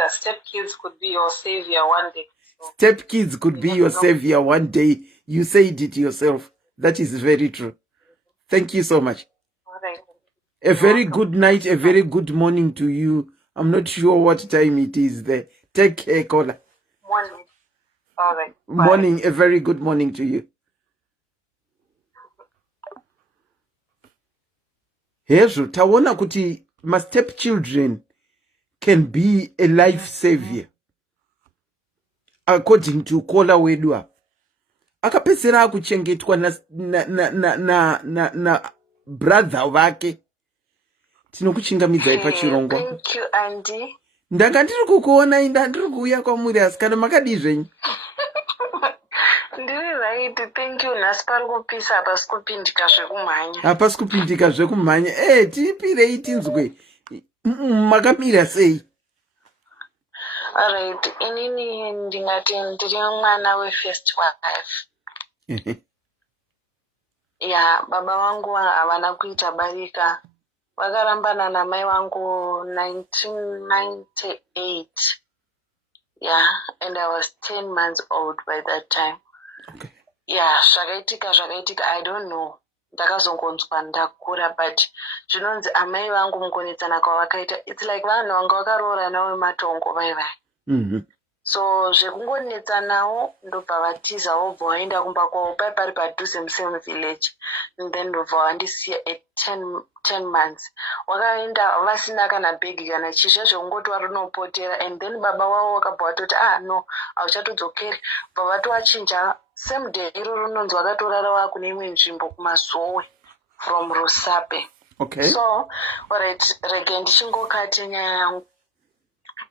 Stepkids could be your savior one day. Stepkids could be your savior one day. You said it yourself. That is very true. Thank you so much. All right. A very good night, a very good morning to you. I'm not sure what time it is there. Take care, caller. Morning. All right. Bye. Morning, a very good morning to you. Hezvo taona kuti my stepchildren can be a life savior. According to caller wedu apa. Akapedzera kuchengetwa na brother vake. Tinokuchingamidzai pachirongwa. Thank you, Andy. Ndanga ndiri kukuona inda ndiri kuuya kwamuri asi kana makadi zvenyu. Ndiri right, thank you. Nhasi pari kupisa hapasi kupindika zvekumhanya. Hapasi kupindika zvekumhanya. Tipirei tinzwe. Makamira sei? Alright, inini ndingati ndiri mwana we-first wife. Yeah, baba vangu havana kuita barika. Vakarambana namai vangu 1998. Yeah, and I was 10 months old by that time. Okay. Yeah, zvakaitika, I don't know. Ndakazongonzwa ndakura, but zvinonzi amai vangu mukonetsana kwavakaita, it's like vanhu vanga vakaroorana wematongo vaivai. So zvekungonetsanawo ndobva vatiza vobva vaenda kumba kwavo pari padhuze musame village, and then ndobva vandisiya at 10 months. Wakaenda vasina kana bhegi kana chizva zvekungoti warinopotera, and then baba wavo vakabva vatoti no hauchatodzokeri, bva vatovachinja same day iroro rinonzi vakatorara vaa kune imwe nzvimbo kumazowe from Rusape. Okay. So alright, rege ndichingokati nyaya yangu.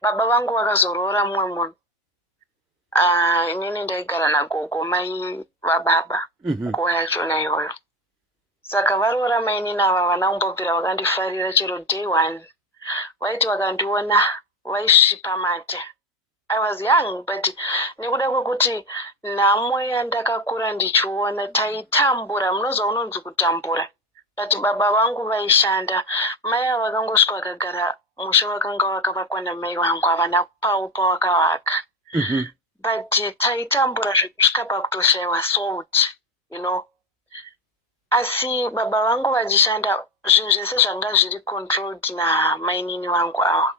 Baba vangu vakazoroora mumwe munhu. Inini ndaigara nagogo mai vababa nguva yachona iyoyo. Saka varoora mainini ava vana kumbobvira vakandifarira chero day one. Vaiti vakandiona vaisvipa mate. I was young, but nekuda kwekuti nhamo yandakakura ndichiona taitambura, munozwa unonzi kutambura. But baba vangu vaishanda, mai ava vakangosvika vakagara musha vakanga vakavakwa namai vangu, havana pavo pavakavaka. But taitambura zvekusvika pakutoshayiwa salt, you know. Asi baba vangu vachishanda, zvinhu zvese zvanga zviri controlled namainini vangu ava.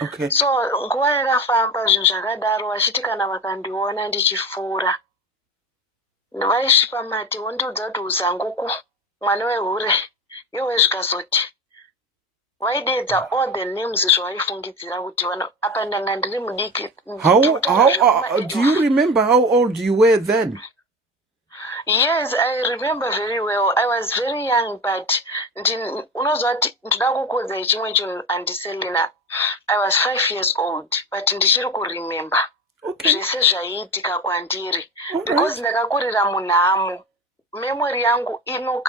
Okay. So nguva yakafamba zvinhu zvakadaro, vachiti kana vakandiona ndichifura, vaisvipa mate vondiudza kuti uzanguku mwana wehure iwe zvikazoti Vaidedza all the names zvavaifungidzira kuti apa ndanga ndiri mudiki. How do you remember how old you were then? Yes, I remember very well. I was very young, but unozwa kuti ndoda kukuudza chimwe chinhu andiselina. I was 5 years old, but ndichiri kuremember. Zvese zvaiitika kwandiri. Because ndakakurira munhamo. Memory yangu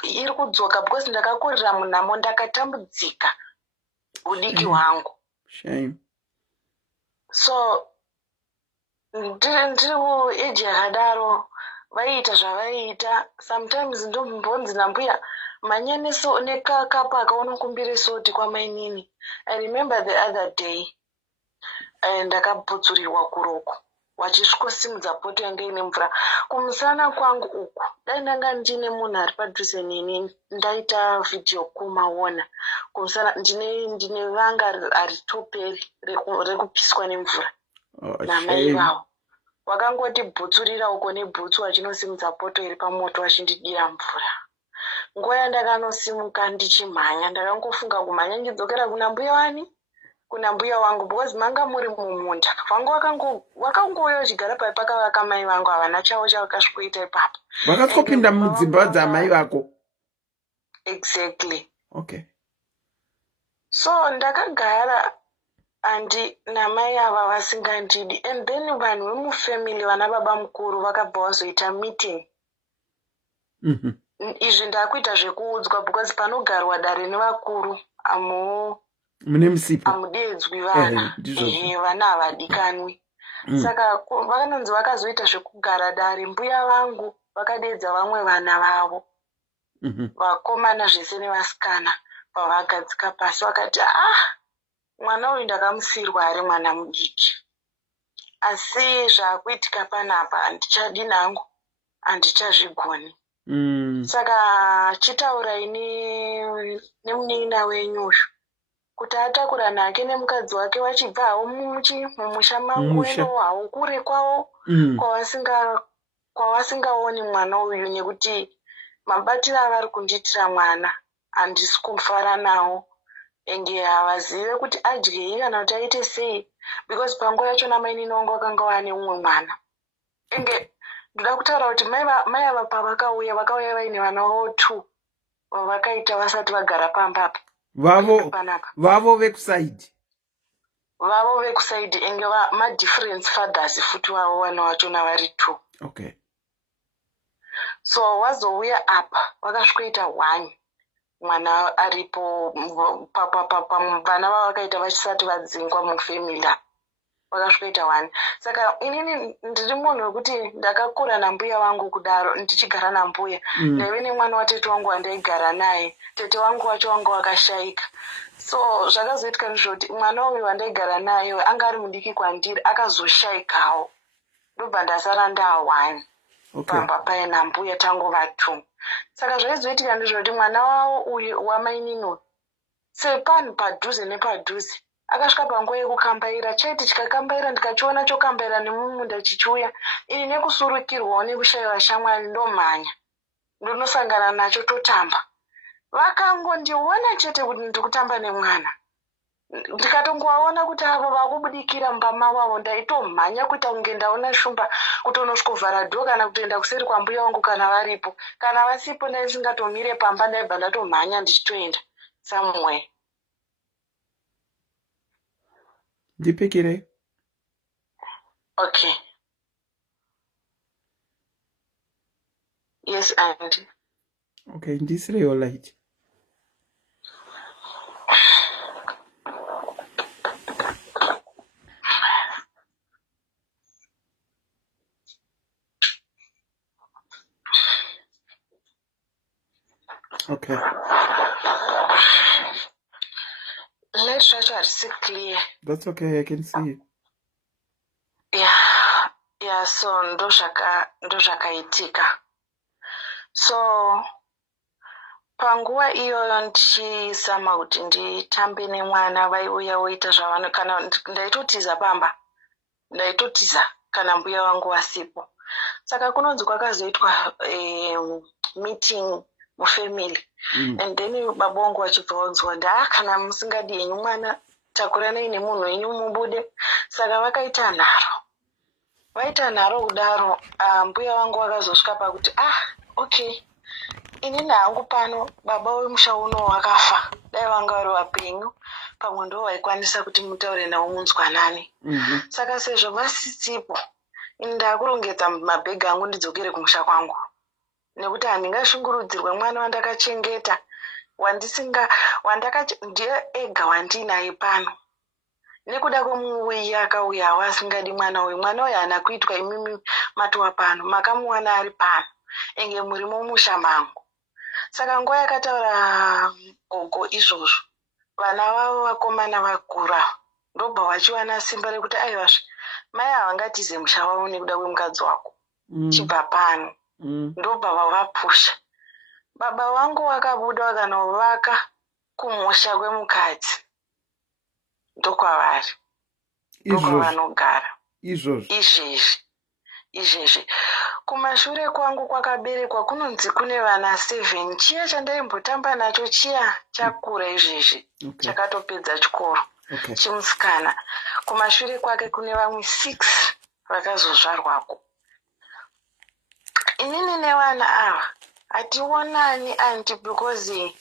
iri kudzoka because ndakakurira munhamo ndakatambudzika udiki hwangu. Shame. So ndiri kueji yakadaro vaiita zvavaiita. Sometimes ndombonzi nambuya manyaneso nekakapa akaunokumbire soti kwamainini. I remember the other day ndakabvutsurirwa kuroko vachisvikosimudza poto yange ine mvura kumusana kwangu uku. Dai ndanga ndine munhu ari padhuze neni ndaita vhidhiyo kumaona kumusana ndine vanga ari toperi rekupiswa nemvura namai vavo. Wakangoti bhutsurira uko nebhutsu vachinosimudza poto iri pamoto vachindidira mvura. Nguva yandakanosimuka ndichimhanya ndakangofunga kumhanya ndidzokera kuna mbuya wani kuna mbuya wangu because manga muri mumunda. Vangu wakangouya uchigara pakavaka mai vangu havana chavo chavakasvikoita ipapo. Vakatopinda mudzimba dzamai vako? Exactly. Okay. So ndakagara andi namai ava vasingandidi, and then vanhu vemufamily vana baba mukuru vakabva vazoita meeting. Izvi ndakuita zvekuudzwa because panogarwa dare nevakuru mune musipo amudedzwi vana vana havadikanwi. Saka vakanonzi vakazoita zvekugara dare. Mbuya vangu vakadedza vamwe vana vavo vakomana zvese nevasikana vavagadzika pasi vakati mwana uyu ndakamusirwa ari mwana mudiki, asi zvaakuitika panapa handichadi nangu, handichazvigoni. Saka chitaurai nemunina wenyuyu kuti atakura nake nemukadzi wake vachibva havo mumusha mangu eno havo kure kwavo kwavasingaoni mwana uyu, nekuti mabatiro avari kundiitira mwana handisi kufara nawo enge havazive kuti adyei kana kuti aite sei, because panguva yachona mainini wangu vakanga vane umwe mwana. Enge ndoda kutaura kuti mai ava pavakauya vaine vana vavo 2 vavakaita vasati vagara pambapo. Vavo vekusaidi enge madifference fathers futi wavo vana vachona vari 2. Okay. So wazouya apa vakasvikoita 1 mwana aripo vana vavakaita vachisati vadzingwa mufamily vakasvikoita 1. Saka inini ndiri munhu wekuti ndakakura nambuya vangu kudaro ndichigara nambuya. Ndaive nemwana watete wangu wandaigara naye. Tete wangu wacho wanga wakashayika. So zvakazoitika ndizvoti mwana uyu wandaigara naye anga ari mudiki kwandiri akazoshayikawo. Ndobva ndasara ndaa1 pamba paina mbuya tangova 2. Saka zvaizoitika ndizvoti mwana wavo uyu wamainino sepanhu padhuze nepadhuze akasvika panguva yekukambaira. Chaiti chikakambaira ndikachiona chokambaira nemumunda chichiuya, ini nekusurukirwawo nekushayiwa shamwari ndomhanya ndonosangana nacho totamba. Vakangondiona chete kuti ndikutamba nemwana, ndikatongovaona kuti avo vakubudikira mubama wavo, ndaitomhanya kuita kunge ndaona shumba kutonosvikovhara dhoo kana kutoenda kuseri kwambuya wangu kana varipo. Kana vasipo ndaisingatomire pamba, ndaibva ndatomhanya ndichitoenda somewhere. Ndipikire. Okay. Yes, Andy. Okay, ndisire your light. Okay. Let's try to see clear. That's okay, I can see it. Yeah, so ndo zvakaitika. So panguva iyoyo ndichizama kuti nditambe nemwana, vaiuya voita zvavano, kana ndaitotiza pamba, ndaitotiza kana mbuya wangu wasipo. Saka kunonzi kwakazoitwa meeting mufamily. And then baba wangu vachibva vanzwa kana musingadi henyu mwana takuranai nemunhu wenyu mubude. Saka vakaita nharo. Vaita nharo kudaro, mbuya wangu vakazosvika pakuti okay, inini hangu pano baba wemusha uno wakafa, dai vanga vari vapenyu pamwe ndo vaikwanisa kuti mutaure navo munzwanani. Saka sezvo vasisipo, ini ndakurongedza mabhegi angu ndidzokere kumusha kwangu, nekuti handingashungurudzirwe mwana wandakachengeta ndiye ega wandinaye pano. Nekuda kwomuuyi akauya wasingadi mwana uyu haana kuitwa imimi matuwa pano, makamuwana ari pano, enge muri mumusha mangu. Saka nguva yakataura gogo izvozvo, vana vavo vakomana vakura ndobva vachiwana simba rekuti aivazve mai havangatize musha wavo nekuda kwemukadzi wako, chibva pano ndobva vavapusha. Baba vangu vakabuda vakanovaka kumusha kwemukadzi, ndokwavari, ndokwavanogara izvezvi. Kumashure kwangu kwakaberekwa kunonzi kune vana 7. Chiya chandaimbotamba nacho chiya chakura izvezvi, chakatopedza chikoro, chimusikana. Kumashure kwake kune vamwe 6 vakazozvarwako. Inini nevana ava hationani anti because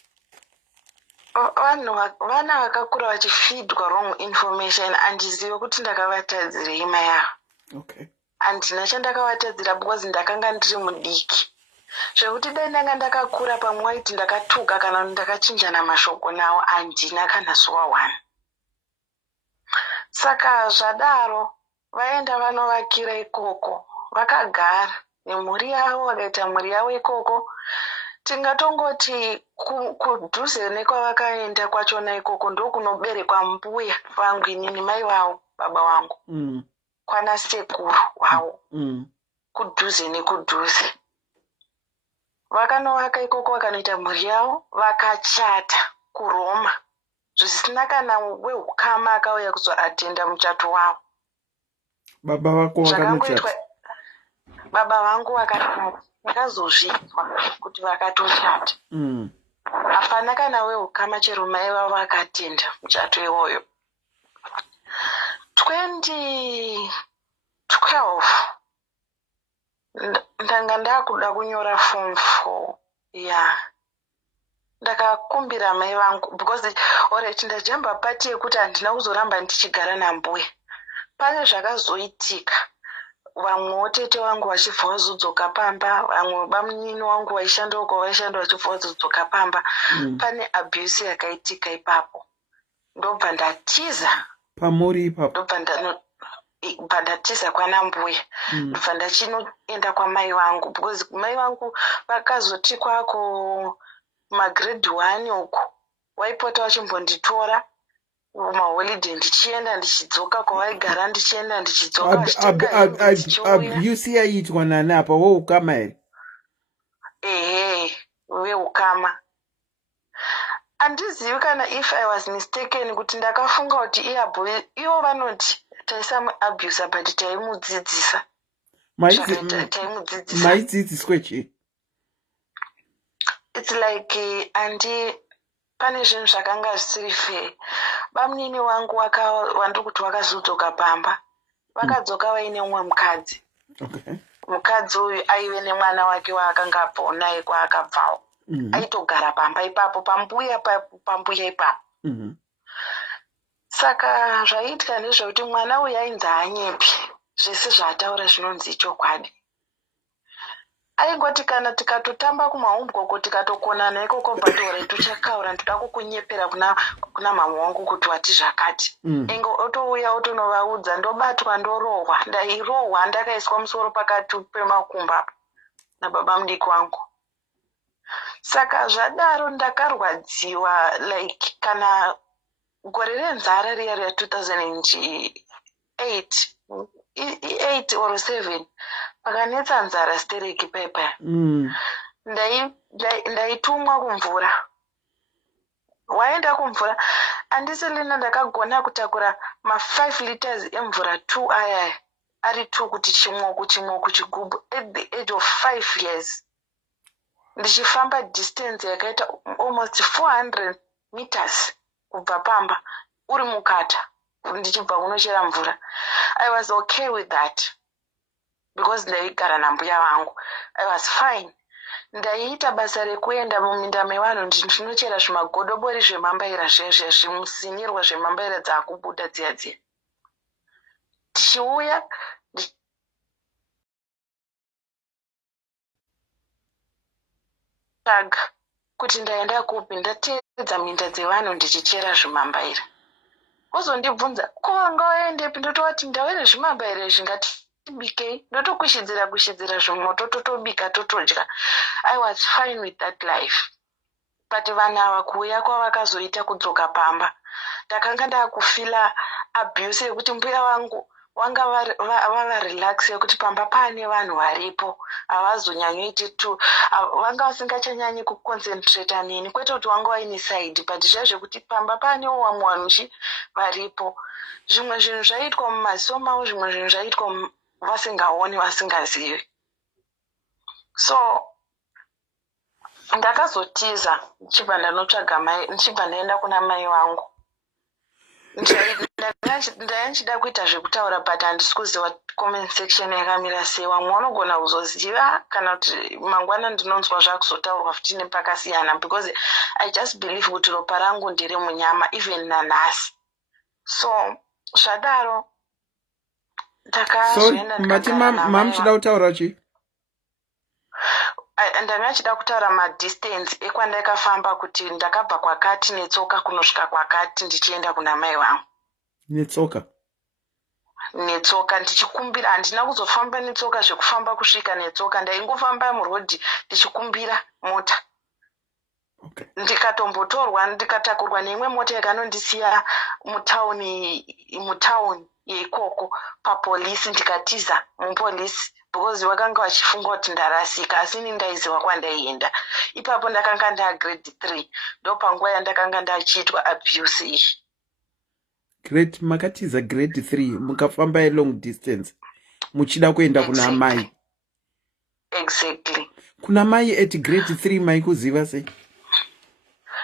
vana vakakura vachifeedwa wrong information, handizive kuti ndakavatadzirei mai ava. Handina chandakavatadzira because ndakanga ndiri mudiki, zvekuti dai ndanga ndakakura pamwe waiti ndakatuka kana ndakachinjana mashoko navo, handina kana zuva 1. Saka zvadaro vaenda vanovakira ikoko, vakagara nemhuri yavo, vakaita mhuri yavo ikoko. Tingatongoti kudhuze nekwavakaenda kwachona ikoko ndokunoberekwa mbuya vangu inini mai vavo baba vangu, kwana sekuru wavo, kudhuze nekudhuze. Vakanovaka ikoko, vakanoita mhuri yavo, vakachata kuRoma, zvisina kana wehukama akauya kuzoatenda muchato wavo. Baba vako vakanochata? Baba vangu vakachata, vakazozvizwa kuti vakatochata. Hapana kana wehukama, chero mai vavo vakatenda muchato iwoyo. 2012 ndanga ndakuda kunyora form 4 ndakakumbira mai vangu because alright ndajamba pati yekuti handina kuzoramba ndichigara nambuya. Pane zvakazoitika, vamwewo tete vangu vachibva vazodzoka pamba, vamwe bamunini wangu vaishanda kwavaishanda vachibva vazodzoka pamba. Pane abuse yakaitika ipapo, ndobva ndatiza pamuri ipapo, ndobva ndatiza kwana mbuya, ndobva ndachinoenda kwamai vangu because mai vangu vakazoti kwako magrade 1 uko waipota vachimbonditora maholiday ndichienda ndichidzoka kwavaigara, ndichienda ndichidzoka. Abuse yaiitwa nani apa, wehukama here? Ehe, vehukama. Handizivi kana if I was mistaken kuti ndakafunga kuti ivo vanoti taisamuabuse but taimudzidzisa. Maidzidziswe chii? It's like pane zvinhu zvakanga zvisiri fair. Bamunini wangu wandiri kuti vakazodzoka pamba, vakadzoka vaine umwe mukadzi. Mukadzi uyu aive nemwana wake waakanga abvawo naye kwaakabvawo. Aitogara pamba ipapo pambuya ipapo. Saka zvaiitika ndezvekuti mwana uyu ainzi haanyepi, zvese zvaataura zvinonzi chokwadi. Aingoti kana tikatotamba kumaumbwoko tikatokonana ikoko bhatora tuchakaura ndoda kukunyepera kuna mama wangu kuti wati zvakati. Enge otouya otonovaudza, ndobatwa ndorohwa, ndairohwa ndakaiswa musoro pakati pemakumba nababa mudiki wangu. Saka zvadaro ndakarwadziwa like kana gore renzara riya 2008 or 7 pakanetsa nzara stereki pepa. Ndaitumwa kumvura. Waenda kumvura, handisi lina ndakagona kutakura ma5 liters emvura 2 aya ari 2 kuti chimwoku chigubhu at the age of 5 years. ndichifamba distance yakaita almost 400 meters kubva pamba uri mukata ndichibva kunochera mvura. I was okay with that because ndaigara nambuya vangu. I was fine. Ndaiita basa rekuenda muminda mevanhu ndinochera zvimagodobori zvemambaira zvezve zvimusinirwa zvemambaira dzaakubuda dziya dziya. Tichiuya tsvaga kuti ndaenda kupi, ndateedza minda dzevanhu ndichichera zvimambaira. Wozondibvunza ko wanga waendepi, ndototi ndawere zvimambaira izvi ngatibikei, ndotokushidzira zvimoto totobika totodya. I was fine with that life. But vanhu ava kuuya kwavakazoita kudzoka pamba, ndakanga ndakufila abuse yekuti mbuya vangu wanga vava relax yekuti pamba paane vanhu varipo havazonyanyoiti tu, vanga vasingachanyanyi kuconcentrata neni, kwete kuti wanga waine side, but zviya zvekuti pamba paanewo vamwe vanhu varipo. Zvimwe zvinhu zvaiitwa mumaziso mavo, zvimwe zvinhu zvaiitwa vasingaoni vasingazivi. So ndakazotiza ndichibva ndanotsvaga mai, ndichibva ndaenda kuna mai vangu. Ndanga ndichida kuita zvekutaura but handisi kuziva comment section yakamira sei. Vamwe vanogona kuzoziva kana kuti mangwana ndinonzwa zvakuzotaurwa futi nepakasiyana, because I just believe kuti ropa rangu ndiri munyama even nanhasi. So zvadaro ndakazoenda ndikagara namai muchida kutaura chi? ndanga ndichida kutaura madistance ekwandakafamba kuti ndakabva kwakati netsoka kunosvika kwakati ndichienda kuna mai vangu. Netsoka ndichikumbira, handina kuzofamba netsoka zvekufamba kusvika netsoka, ndaingofamba murodhi ndichikumbira mota. Okay. Ndikatombotorwa ndikatakurwa neimwe mota yakanondisiya mutauni yeikoko papolisi, ndikatiza mupolisi because vakanga vachifunga kuti ndarasika, asi ini ndaiziva kwandaienda. Ipapo ndakanga ndagrade 3, ndopanguva yandakanga ndachiitwa abuse iyi. Great, makatiza grade 3 mukafamba long distance muchida kuenda kuna mai. Exactly. Kuna mai at grade 3 maikuziva sei?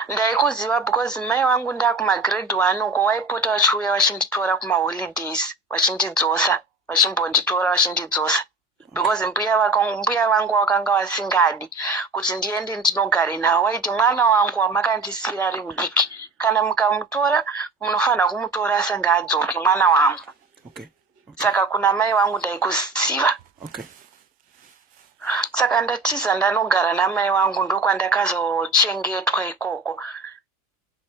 Ndaikuziva because mai vangu ndakuma grade 1 uko waipota vachiuya vachinditora kuma holidays, vachindidzosa, vachimbonditora vachindidzosa. Because mbuya vangu vakanga vasingadi kuti ndiende ndinogare navo. Waiti mwana wangu wamakandisira ari mudiki, kana mukamutora munofanira kumutora asanga adzoke mwana wangu. Okay. Saka kuna mai vangu ndaikuziva. Okay. Saka ndatiza ndanogara namai vangu, ndokwandakazochengetwa ikoko.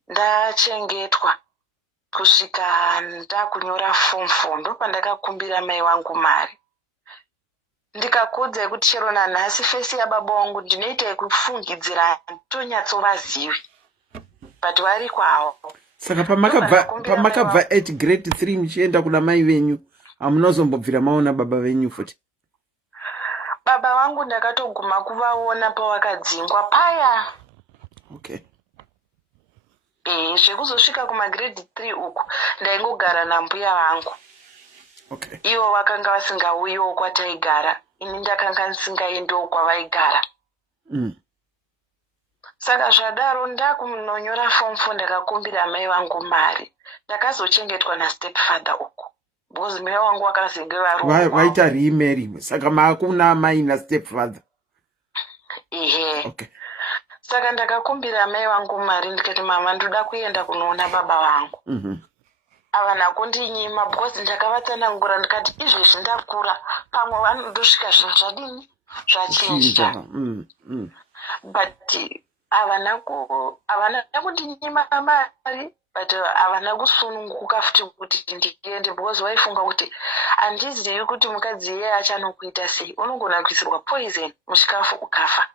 Ndachengetwa kusvika ndakunyora form 4, ndopandakakumbira mai vangu mari. Ndikakudza kuti chero nanhasi fesi yababa vangu ndinoita yekufungidzira tonyatsovazivi, but vari kwavo. Saka pamakabva at grade 3 muchienda kuna mai venyu, hamunozombobvira maona baba venyu futi? Baba vangu ndakatoguma kuvaona pavakadzingwa paya. Okay. Zvekuzosvika kumagrade 3 uku ndaingogara nambuya vangu. Okay. Ivo vakanga vasingauyiwo kwataigara, ini ndakanga ndisingaendiwo kwavaigara. Saka zvadaro ndakunonyora form 4 ndakakumbira mai vangu mari. Ndakazochengetwa nastepfather uku because mai vangu vakazenge vaita remarry, saka makuna mai nastepfather. Ehe. Okay. Saka ndakakumbira mai vangu mari ndikati mama ndoda kuenda kunoona baba vangu. Havana kundinyima because ndakavatsanangura ndikati izvezvi ndakura, pamwe vanondosvika zvinhu zvadini zvachinja. But havana kundinyima mari, but havana kusununguka futi kuti ndiende because vaifunga kuti handizivi kuti mukadzi iye achanokuita sei, unogona kuisirwa poison muchikafu ukafa.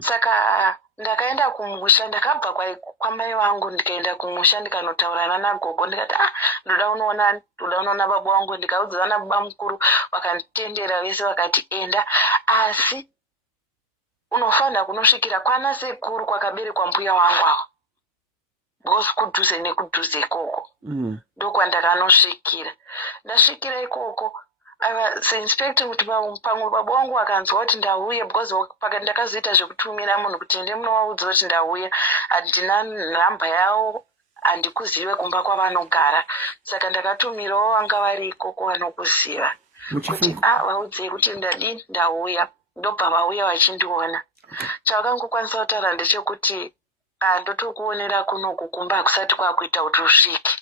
Saka ndakaenda kumusha, ndakabva kwamai vangu ndikaenda kumusha ndikanotaurana nagogo ndikati ndoda unoona baba vangu. Ndikaudzana nababa mukuru, vakanditendera vese vakati enda, asi unofanira kunosvikira kwana sekuru kwakaberekwa mbuya wangu avo, because kudhuze nekudhuze ikoko. Ndokwandakanosvikira. Ndasvikira ikoko seinspector kuti pamwe baba wangu akanzwa kuti ndauya because pakati ndakazoita zvekutumira munhu kuti ende munovaudza kuti ndauya handina nhamba yavo handikuzive kumba kwavanogara saka ndakatumirawo vanga vari ikoko vanokuziva kuti vaudzei kuti ndauya ndobva vauya vachindiona chavakangokwanisa kutaura ndechekuti ndotokuonera kunoku kumba hakusati kwakuita kuti usvike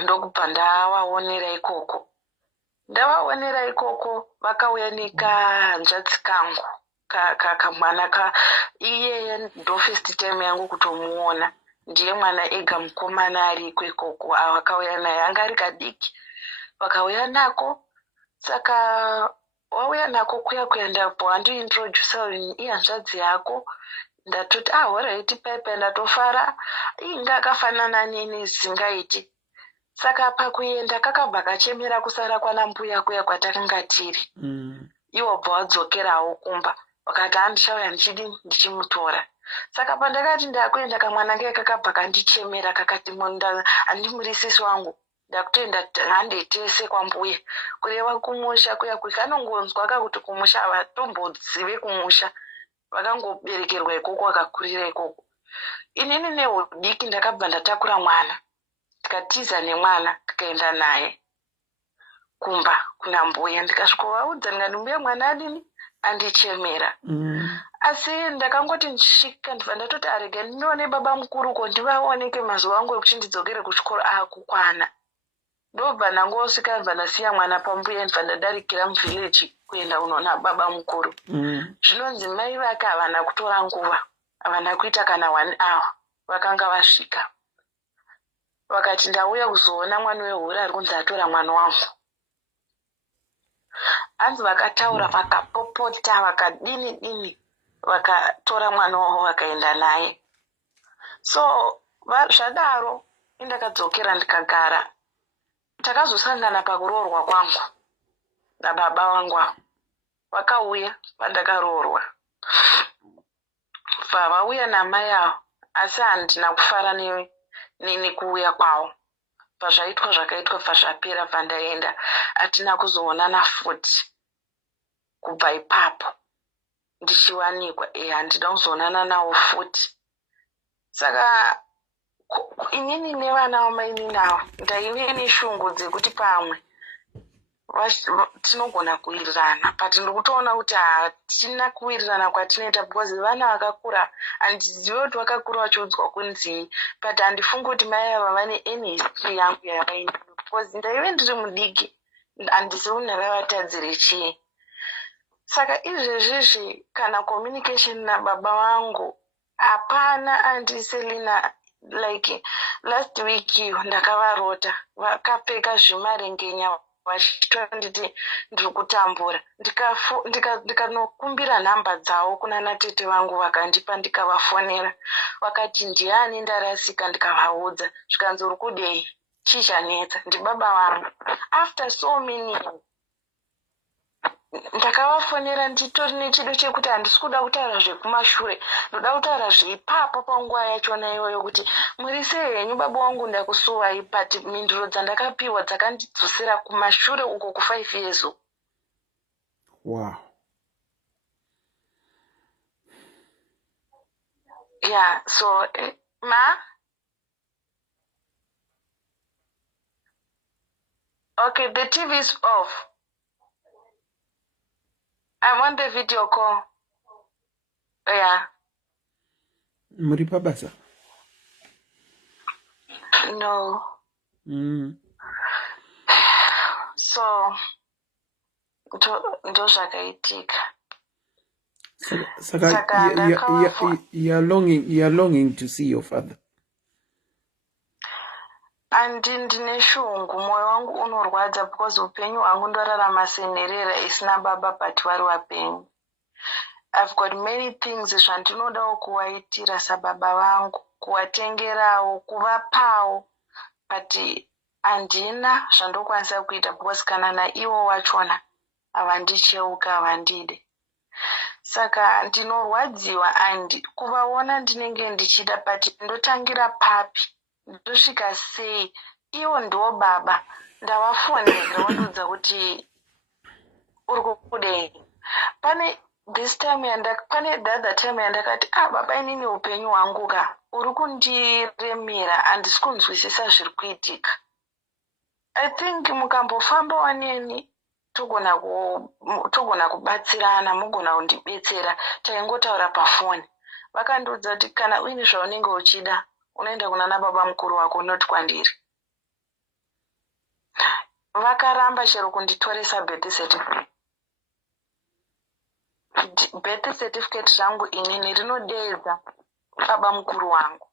ndokubva ndavaonera ikoko vakauya nekahanzvadzi kangu kamwana iye ndo first time yangu kutomuona ndiye mwana ega mukomana ariko ikoko vakauya naye anga ari kadiki vakauya nako saka wauya nako kuya ndabva wandiintrodusa ihanzvadzi yako ndatoti alright pepe ndatofara inga akafanana neni zingaiti saka pakuenda kakabva kachemera kusara kwana mbuya kuya kwatakanga tiri iwo bva wadzokerawo kumba wakati handichauya ndichimutora saka pandakati ndakuenda kamwana ke kakabva kandichemera kakati handimurisisi wangu ndakutoenda handetese kwambuya kureva kumusha kuya kuti kanongonzwa kakuti kumusha havatombodzive kumusha vakangoberekerwa ikoko vakakurira ikoko inini neudiki ndakabva ndatakura mwana tikatiza nemwana tikaenda naye kumba kuna mbuya ndikasvikovaudza ndikati mbuya mwana adini andichemera asi ndakangoti ndisvika ndibva ndatoti arege ndinoone baba mukuruko ndivaoneke mazuva angu ekuti ndidzokere kuchikoro akukwana ndobva ndangosvika ndibva ndasiya mwana pambuya ndibva ndadarikira muvhileji kuenda unoona baba mukuru zvinonzi mai vake havana kutora nguva havana kuita kana 1 hour vakanga vasvika vakati ndauya kuzoona mwana wehura ari kunzi atora mwana wangu hanzi vakataura vakapopota vakadini vakatora mwana wavo vakaenda naye so zvadaro indakadzokera ndikagara takazosangana pakuroorwa kwangu nababa wangu vakauya pandakaroorwa vauya namai avo asi handina kufara nini kuuya kwavo pazvaitwa zvakaitwa pazvapera pandaenda hatina kuzoonana futi kubva ipapo ndichiwanikwa handina kuzoonana navo futi saka inini nevana vamaini navo ndaive neshungu dzekuti pamwe tinogona kuwirirana but ndikutoona kuti hatina kuwirirana kwatinoita because vana vakakura handizive kuti vakakura vachiudzwa kunzii but handifungi kuti mai ava vane any history yangu yavaina because ndaive ndiri mudiki handizive kuti ndavavatadzire chii saka izvezvizvi kana communication nababa vangu hapana andiselina like last week iyo ndakavarota vakapfeka zvimarengenya vachitonditi ndiri kutambura ndikanokumbira nhamba dzavo kuna natete vangu vakandipa ndikavafonera vakati ndiani ndarasika ndikavaudza zvikanzi uri kudei chichanetsa ndibaba vangu after so many years ndakavafonera nditori nechido chekuti handisi kuda kutaura zvekumashure ndoda kutaura zveipapo panguva yachona iyoyo kuti muri sei henyu baba wangu ndakusuvai but mhinduro dzandakapiwa dzakandidzosera kumashure uko ku5 years. Wow. Yeah, so okay, the TV is off. I'm on the video call. Yeah. Muri pabasa? No. So, ndo zvakaitika. Saka you're longing to see your father. Ndine shungu, moyo wangu unorwadza because upenyu hwangu ndorarama senherera isina baba but vari vapenyu. I've got many things zvandinodawo kuvaitira sababa vangu, kuvatengerawo, kuvapawo, but handina zvandokwanisa kuita because kana naivo wachona havandicheuka, havandide. Saka ndinorwadziwa and kuvaona ndinenge ndichida but ndotangira papi, ndosvika sei, ivo ndiwo baba ndavafonera vandiudza kuti uri kudei. Pane this time pane the other time yandakati baba inini upenyu hwangu ka uri kundiremera handisi kunzwisisa zviri kuitika. I think mukambofambawo neni togona kubatsirana, mugona kundibetsera, taingotaura pafoni. Vakandiudza kuti kana uine zvaunenge uchida unoenda kuna nababa mukuru wako, not kwandiri. Vakaramba chero kunditoresa birth certificate. Birth certificate zvangu inini rinodeedza baba mukuru wangu.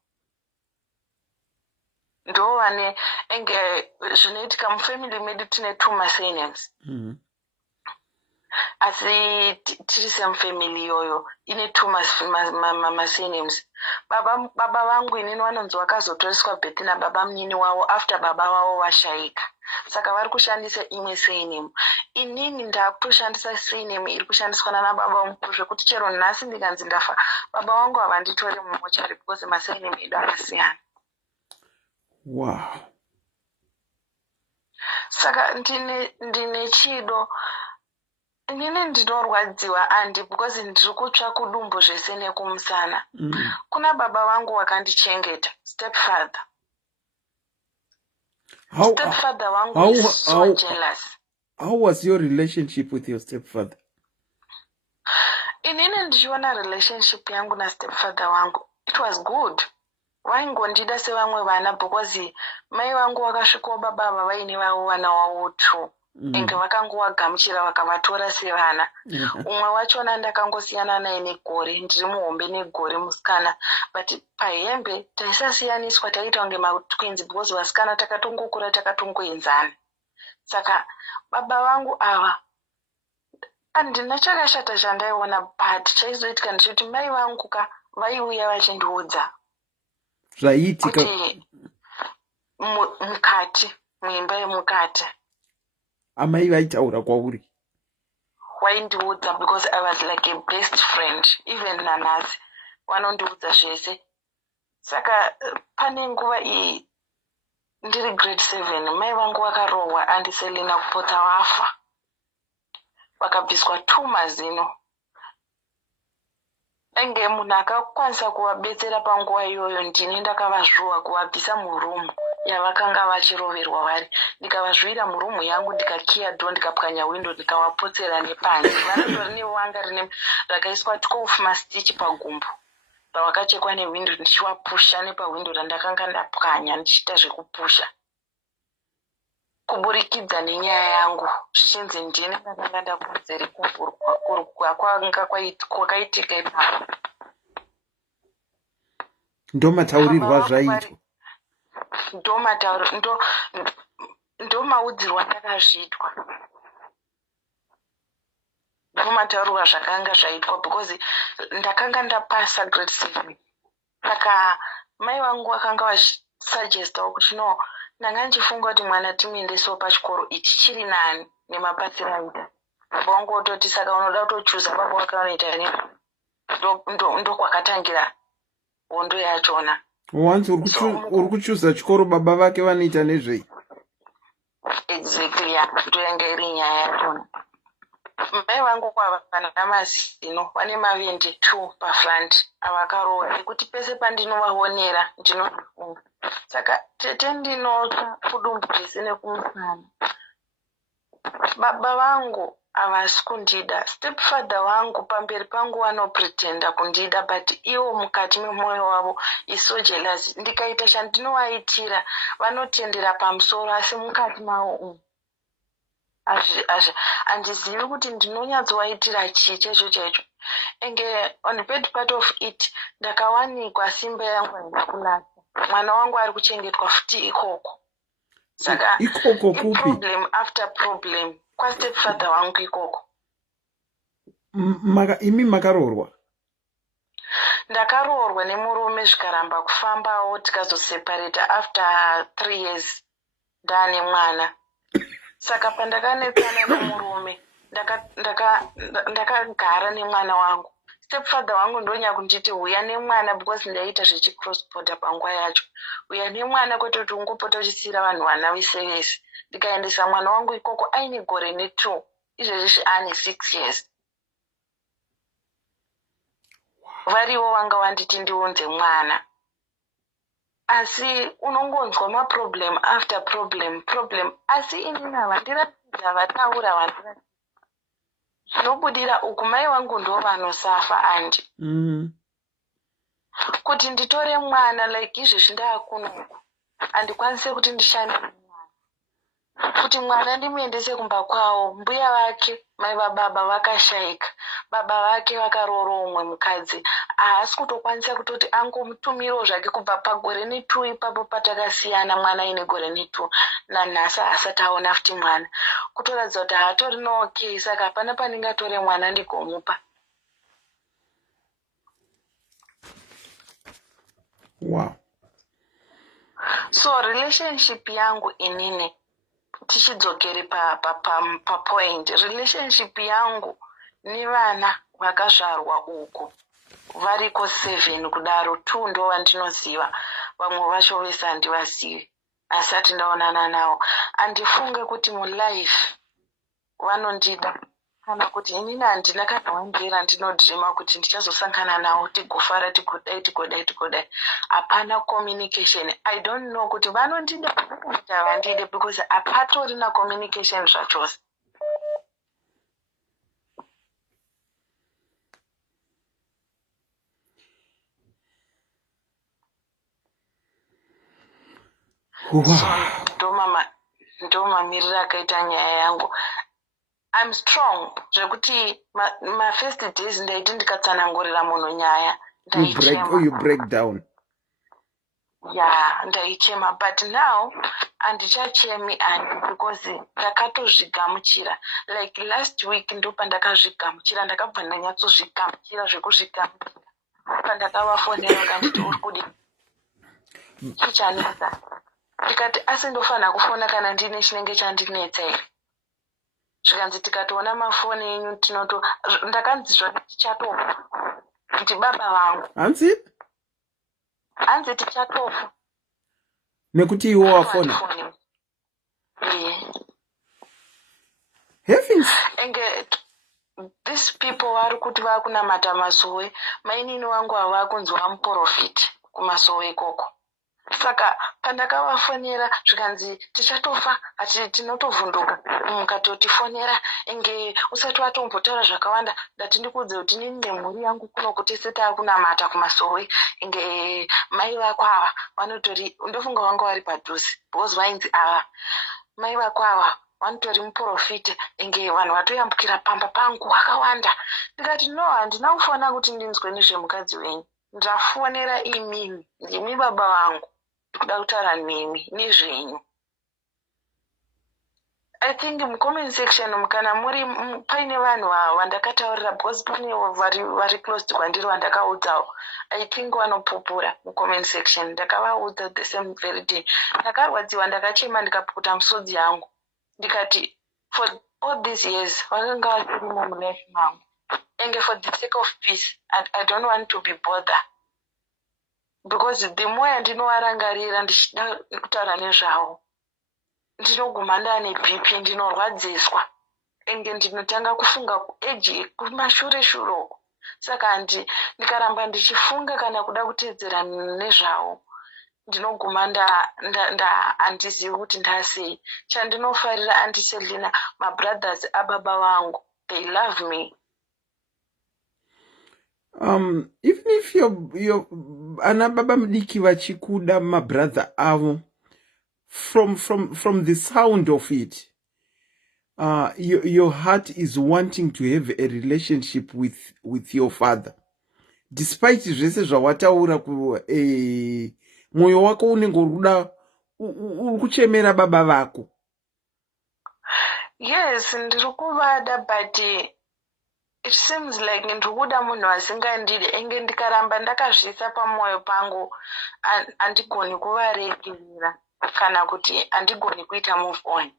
Ndo vane enge zvinoitika mufamily medu tine 2 masurnames. Asi tiri semufamily iyoyo ine 2 masurnames. Baba vangu inini vanonzi vakazotoreswa birth nababa munyini wavo after baba vavo vashaika. Saka vari kushandisa imwe surname. Inini ndakutoshandisa surname iri kushandiswa nababa mukuru zvekuti chero nhasi ndikanzi ndafa baba vangu havanditori mumochari because masurname edu akasiyana. Wow. Saka ndine chido. Inini ndinorwadziwa andi because ndiri kutsva kudumbu zvese nekumusana. Kuna baba vangu vakandichengeta, stepfather. Stepfather wangu is so jealous. How was your relationship with your stepfather? Inini ndichiona relationship yangu na stepfather wangu, it was good. Vaingondida sevamwe vana because mai vangu vakasvikawo baba ava vaine vavo vana vavo 2. Enge vakangowagamuchira vakavatora sevana. Umwe wachona ndakangosiyana naye negore, ndiri muhombe negore musikana. But pahembe taisasiyaniswa, taita kunge matwins because vasikana takatongokura takatongoenzana. Saka baba vangu ava handina chakashata chandaiona, but chaizoitika ndechoti mai vangu ka vaiuya vachindiudza zvaiitika kuti mukati muimba yemukati amai vaitaura kwauri. waindiudza because I was like a best friend. Even nanhasi vanondiudza zvese. Saka pane nguva iyi ndiri grade 7 mai vangu vakarohwa andiselina kupota vafa. Vakabviswa 2 mazino. Enge munhu akakwanisa kuvabetsera panguva iyoyo ndini ndakavazvuwa kuvabvisa murumu yavakanga vachiroverwa vari. Ndikavazvuvira murumu yangu, ndikakiya dho, ndikapwanya windo, ndikavapotsera nepanze. Vanotori nevanga rine rakaiswa 12 mastitch pagumbo ravakachekwa newindo, ndichivapusha nepawindo randakanga ndapwanya ndichiita zvekupusha. Kuburikidza nenyaya yangu zvichinzi ndini ndakanga ndakonzera kuvhurwa kwanga kwakaitika ipapo. Ndomataurirwa zvaitwa. Ndomaudzirwa ndakazviitwa. Ndomataurirwa zvakanga zvaitwa because ndakanga ndapasa grade 7. Saka mai vangu vakanga vachisuggestawo kuti no, ndanga ndichifunga kuti mwana timuendesewo pachikoro ichi chiri nani nemapatsiro aita. Baba vangu ototi saka unoda kutochuza baba wake vanoita nini. Ndokwakatangira hondo yachona. Once uri kuchuza chikoro baba vake vanoita nezvei? Exactly, ndoyanga iri nyaya yachona. Mai vangu vana mazino vane mavende 2 pafront avakarohwa ekuti pese pandinovaonera ndinofunga. Saka tete ndinotsa kudumbu zvese nekumusana. Baba vangu havasi kundida. Stepfather wangu pamberi pangu vanopretenda kundida, but ivo mukati memwoyo wavo is so jealous. Ndikaita chandinovaitira vanotendera pamusoro, asi mukati mavo handizivi kuti ndinonyatsovaitira chii chaizvo chaicho. Enge on the bad part of it ndakawanikwa simba yangu haina kunaka. Mwana wangu ari kuchengetwa futi ikoko. Saka ikoko kupi? Problem after problem kwastepfather wangu ikoko. Imi makaroorwa? Ndakaroorwa nemurume zvikaramba kufambawo tikazoseparata after 3 years ndane mwana. Saka pandakanetsana nemurume ndakagara nemwana wangu. stepfather wangu ndonya kunditi uya nemwana because ndaita zvichicross border panguva yacho. Uya nemwana kwetoti ungopota uchisira vanhu vana vesevese. Ndikaendesa mwana wangu ikoko aine gore ne2. Izvezvi ane 6 years. Variwo vanga vanditi ndiunze mwana. Asi unongonzwa maproblem after problem. Asi inini havandiratidza vataura vandiratidza. Zvinobudira uku mai vangu ndo vanosafa andi. Kuti nditore mwana like izvezvi ndaakunoku. Handikwanise kuti ndishande mwana. Kuti mwana ndimuendese kumba kwawo, mbuya vake, mai vababa vakashayika. Baba vake vakaroro umwe mukadzi. Haasi kutokwanisa kutoti angomutumirawo zvake kubva pagore ne2 ipapo patakasiyana mwana ine gore ne2. Nanhasi haasati aona futi mwana. Kutoratidza kuti haatori no-okay, saka hapana pandingatore mwana ndigomupa. Wow. So relationship yangu inini tichidzokere pa point. Relationship yangu nevana vakazvarwa uku variko 7 kudaro 2 ndo vandinoziva. Vamwe vacho vese handivazivi asati ndaonana navo. Andifunge kuti mulife vanondida kana kuti inini handina kana wandira ndinodhirima kuti ndichazosangana navo tigofara tigodai. Hapana communication. I don't know kuti vanondida kuti havandide because hapatorina communication zvachose. So ndo mamiriro akaita nyaya yangu. I'm strong. Zvekuti ma first days ndaiti ndikatsanangurira munhu nyaya. You break down. Yeah, ndaichema. But now handichachemi because ndakatozvigamuchira. Like last week ndo pandakazvigamuchira. Ndakabva ndanyatsozvigamuchira zvekuzvigamuchira. Pandakavafonera vakanditi uri kudi. Chichanetsa. Ndikati asi ndofana kufona kana ndine chinenge chandinetsa here. Zvikanzi tikatoona mafoni enyu ndakanzizva tichatofa. Kuti baba vangu. Hanzi tichatofa. Nekuti iwo wafona. Heavens. Enge these people vari kuti vakunamata masowe. Mainini wangu havakunzwa muprofiti kumasowe ikoko. Saka pandakavafonera zvikanzi tichatofa ati tinotovhunduka. Mukatotifonera enge usati watombotaura zvakawanda ndati ndikudze kuti nini nemhuri yangu kuno kuti setakunamata kumasowe enge mai vako ava vanotori ndofunga vanga vari padhuze because vainzi ava mai vako ava vanotori muprofiti enge vanhu vatoyambukira pamba pangu vakawanda. Ndikati no, handina kufona kuti ndinzwe nezvemukadzi wenyu. Ndafonera imini ndimi baba vangu. Kuda kutaura nemi nezvenyu. I think mucomment section mukana muri paine vanhu vandakataurira because pane vari close to kwandiri vandakaudzawo. I think vanopupura mucomment section. Ndakavaudza the same very day. Ndakarwadziwa ndakachema ndikapukuta musodzi yangu. Ndikati for all these years vakanga vasirimo mulife mangu. And for the sake of peace, I don't want to be bothered. Because the more ndinovarangarira ndichida kutaura nezvavo ndinoguma ndane BP ndinorwadziswa enge ndinotanga kufunga eji kumashure uko. Saka ndikaramba ndichifunga kana kuda kuteedzera nezvavo ndinoguma handizivi kuti ndasei. Chandinofarira andiselina mabrothers ababa vangu, they love me. Even if your ana baba mdiki vachikuda mabrother avo, from the sound of it, your heart is wanting to have a relationship with your father, despite zvese zvawataura mwoyo wako unenge uruda ukuchemera baba vako. Yes, ndiri kuvada but it seems like ndikuda munhu asingandidi enge ndikaramba ndakazviisa pamwoyo pangu handigoni kuvaregerera kana kuti handigoni kuita move on.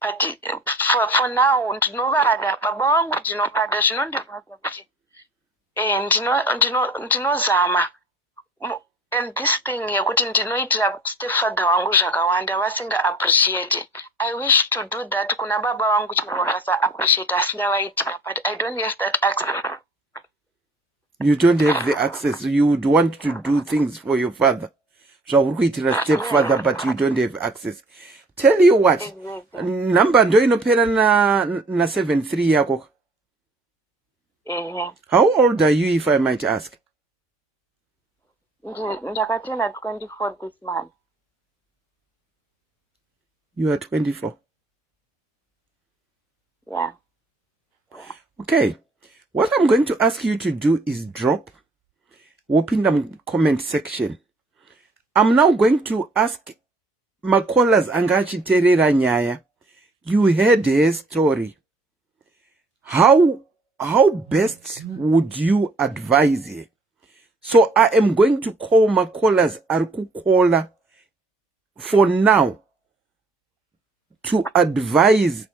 But for now ndinovada baba vangu, ndinovada zvinondirwadza kuti ndinozama and this thing yekuti ndinoitira stepfather wangu zvakawanda vasinga appreciate. I wish to do that kuna baba vangu chero vakasa appreciate asingavaitira, but I don't have that access. You don't have the access. You would want to do things for your father. Zvaurikuitira stepfather, but you don't have access. Tell you what, Exactly. number ndo inopera na 73 yako. How old are you, if I might ask? Ndakatena 24 this month. You are 24. Yeah. Okay. What I'm going to ask you to do is drop. Open the comment section. I'm now going to ask my callers angachiterera nyaya. You heard her story. How best would you advise her? So I am going to call my callers arikukola for now to advise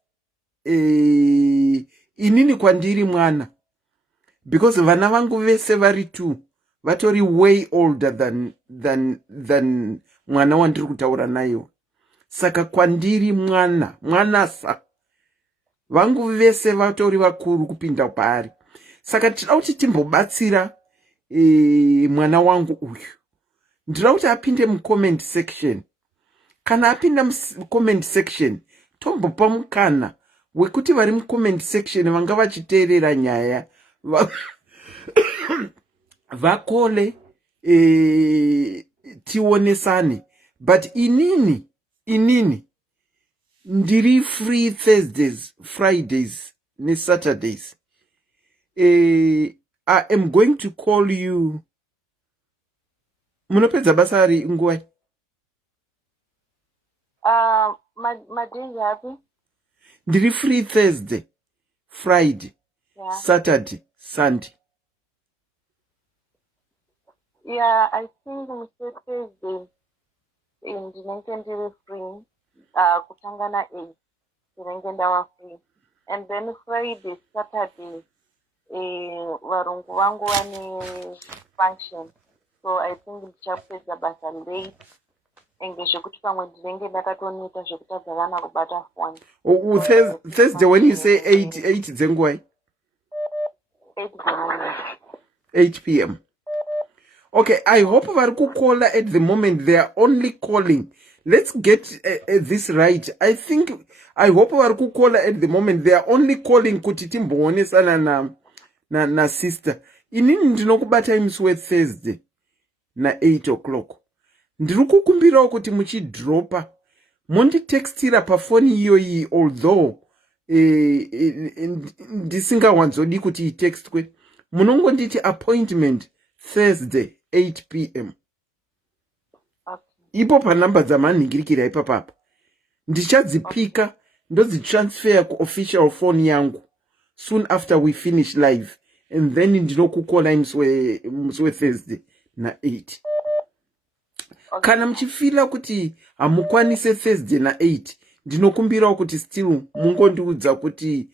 inini kwandiri mwana, because vana vangu vese vari tu vatori way older than mwana wandiri kutaura naye. Saka kwandiri mwanasa vangu vese vatori vakuru kupinda paari. Saka tinoda kuti timbobatsira mwana wangu uyu. Ndinoda kuti apinde mucomment section. Kana apinda mucomment section, tombopa mukana wekuti vari mucomment section vanga vachiteerera nyaya vakole tionesane. But inini ndiri free Thursdays, Fridays ne Saturdays. I am going to call you. Munopedza basa ari nguwai? Madingi happy? Ndiri free Thursday, Friday, Yeah. Saturday, Sunday. Yeah, I think Thursday ndinenge ndiri free. Kutangana 8 ndinenge ndava free. And then Friday, Saturday varungu vangu vane function. So I think ndichapedza basa late. Enge zvekuti pamwe ndinenge ndakatonoita zvekutadza vana kubata phone. Thursday, when you say 8 dzenguwai? 8 p.m. 8 p.m. Okay, I hope vari kukola at the moment they are only calling. Let's get this right. I hope vari kukola at the moment they are only calling kuti timboonesana na sister. Inini ndinokubata musi weThursday na 8 o'clock. Ndiri kukumbirawo kuti muchidropa monditextira pafoni iyoyi, although ndisingawanzodi kuti itextwe. Munongonditi appointment Thursday 8 p.m. Okay. Ipo panamba dzamanhingirikira ipapapa ndichadzipika ndodzitransfer kuofficial phone yangu soon after we finish live, and then ndinokukola musi weThursday na 8. Okay. Kana muchifila kuti hamukwanise Thursday na 8, ndinokumbirawo kuti still mungondiudza kuti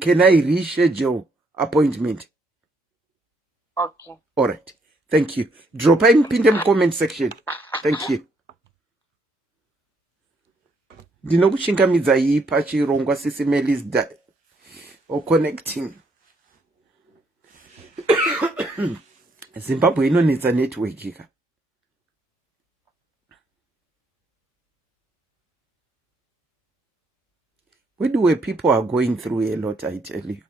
can I reschedule appointment? Okay. All right. Thank you. Drop in the comment section. Thank you. Ndinokuchingamidza iyi pachirongwa SIS MELLY's or connecting. Zimbabwe inonetsa network ika. Where people are going through a lot, I tell you.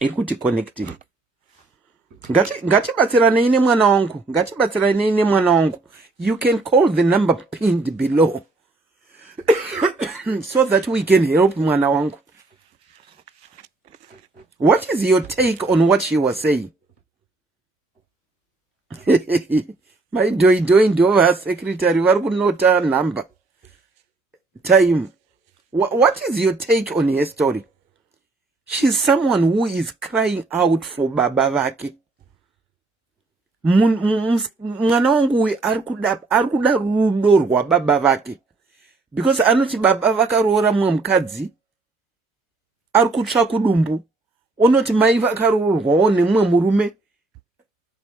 Ikuti connecting. Ngatibatsirane ine mwana wangu. You can call the number pinned below so that we can help mwana wangu. What is your take on what she was saying? My her secretary vari kunota number time. What is your take on her story? She's someone who is crying out for baba vake. Mwana wangu uyu arikuda rudo rwababa vake, because anoti baba vakaroora mumwe mukadzi arikutsva kudumbu unoti mai vakarurwawo nemumwe murume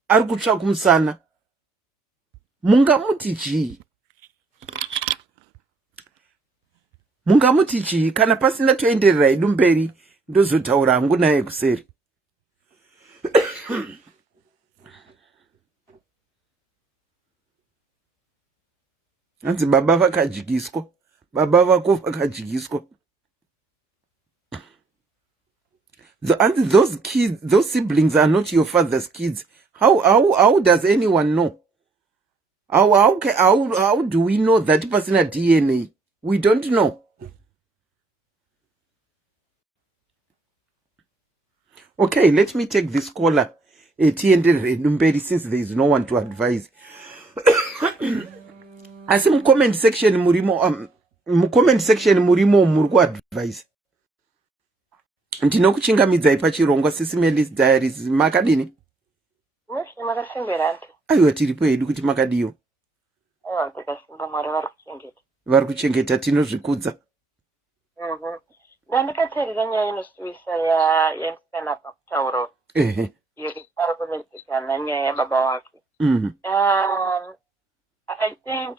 ari kutsva kumusana. Mungamuti chii? Mungamuti chii? Kana pasina toenderera hedu mberi ndozotaura hangu naye kuseri. Hanzi baba vakadyiswa, baba vako vakadyiswa. Those kids, those siblings are not your father's kids. How does anyone know? How do we know that person has DNA? We don't know. Okay, let me take this caller. Since there is no one to advise. Asi comment section murimo muri advise. Ndinokuchingamidzai pachirongwa SIS MELLY's diaries. Makadini? Aiwa tiripo hedu kuti makadiyo. Vari kuchengeta tinozvikudza. Ndandakateerera nyaya inosvibisa yamusikana pakutaura yekuparikunetikana nyaya yababa wake. I think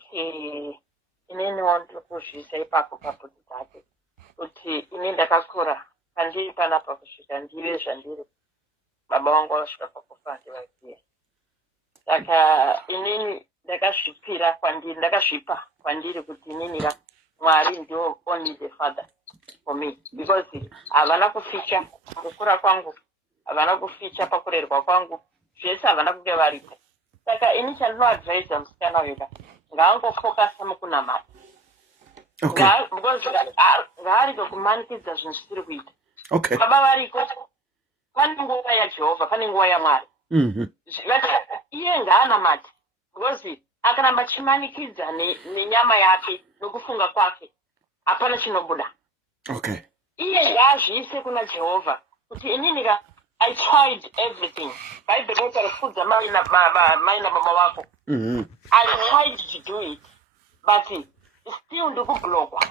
inini wandiri kuzvisa ipapo papudzi dzake kuti ini ndakakura pandiri panapa kusvika ndive zvandiri baba vangu vakasvika pakufa handivazive. Saka inini ndakazvipa kwandiri kuti inini Mwari ndio only the father for me, because havana kuficha kukura kwangu, havana kuficha pakurerwa kwangu, zvese havana kunge varipo. Saka ini chandinoadvisa musikana wega ngaangofokasa mukunamata. Okay. Because ngaarike kumanikidza zvinhu zvisiri kuita. Okay. Baba variko, pane nguva yaJehovha, pane nguva yaMwari. Iye ngaanamate, because akanamba chimanikidza nenyama yake nokufunga kwake hapana chinobuda. Okay. Iye ngaazviise kuna Jehovha kuti inini I tried everything. Bible rota rifudza mai na baba wako. I tried to do it, but still ndikublokwa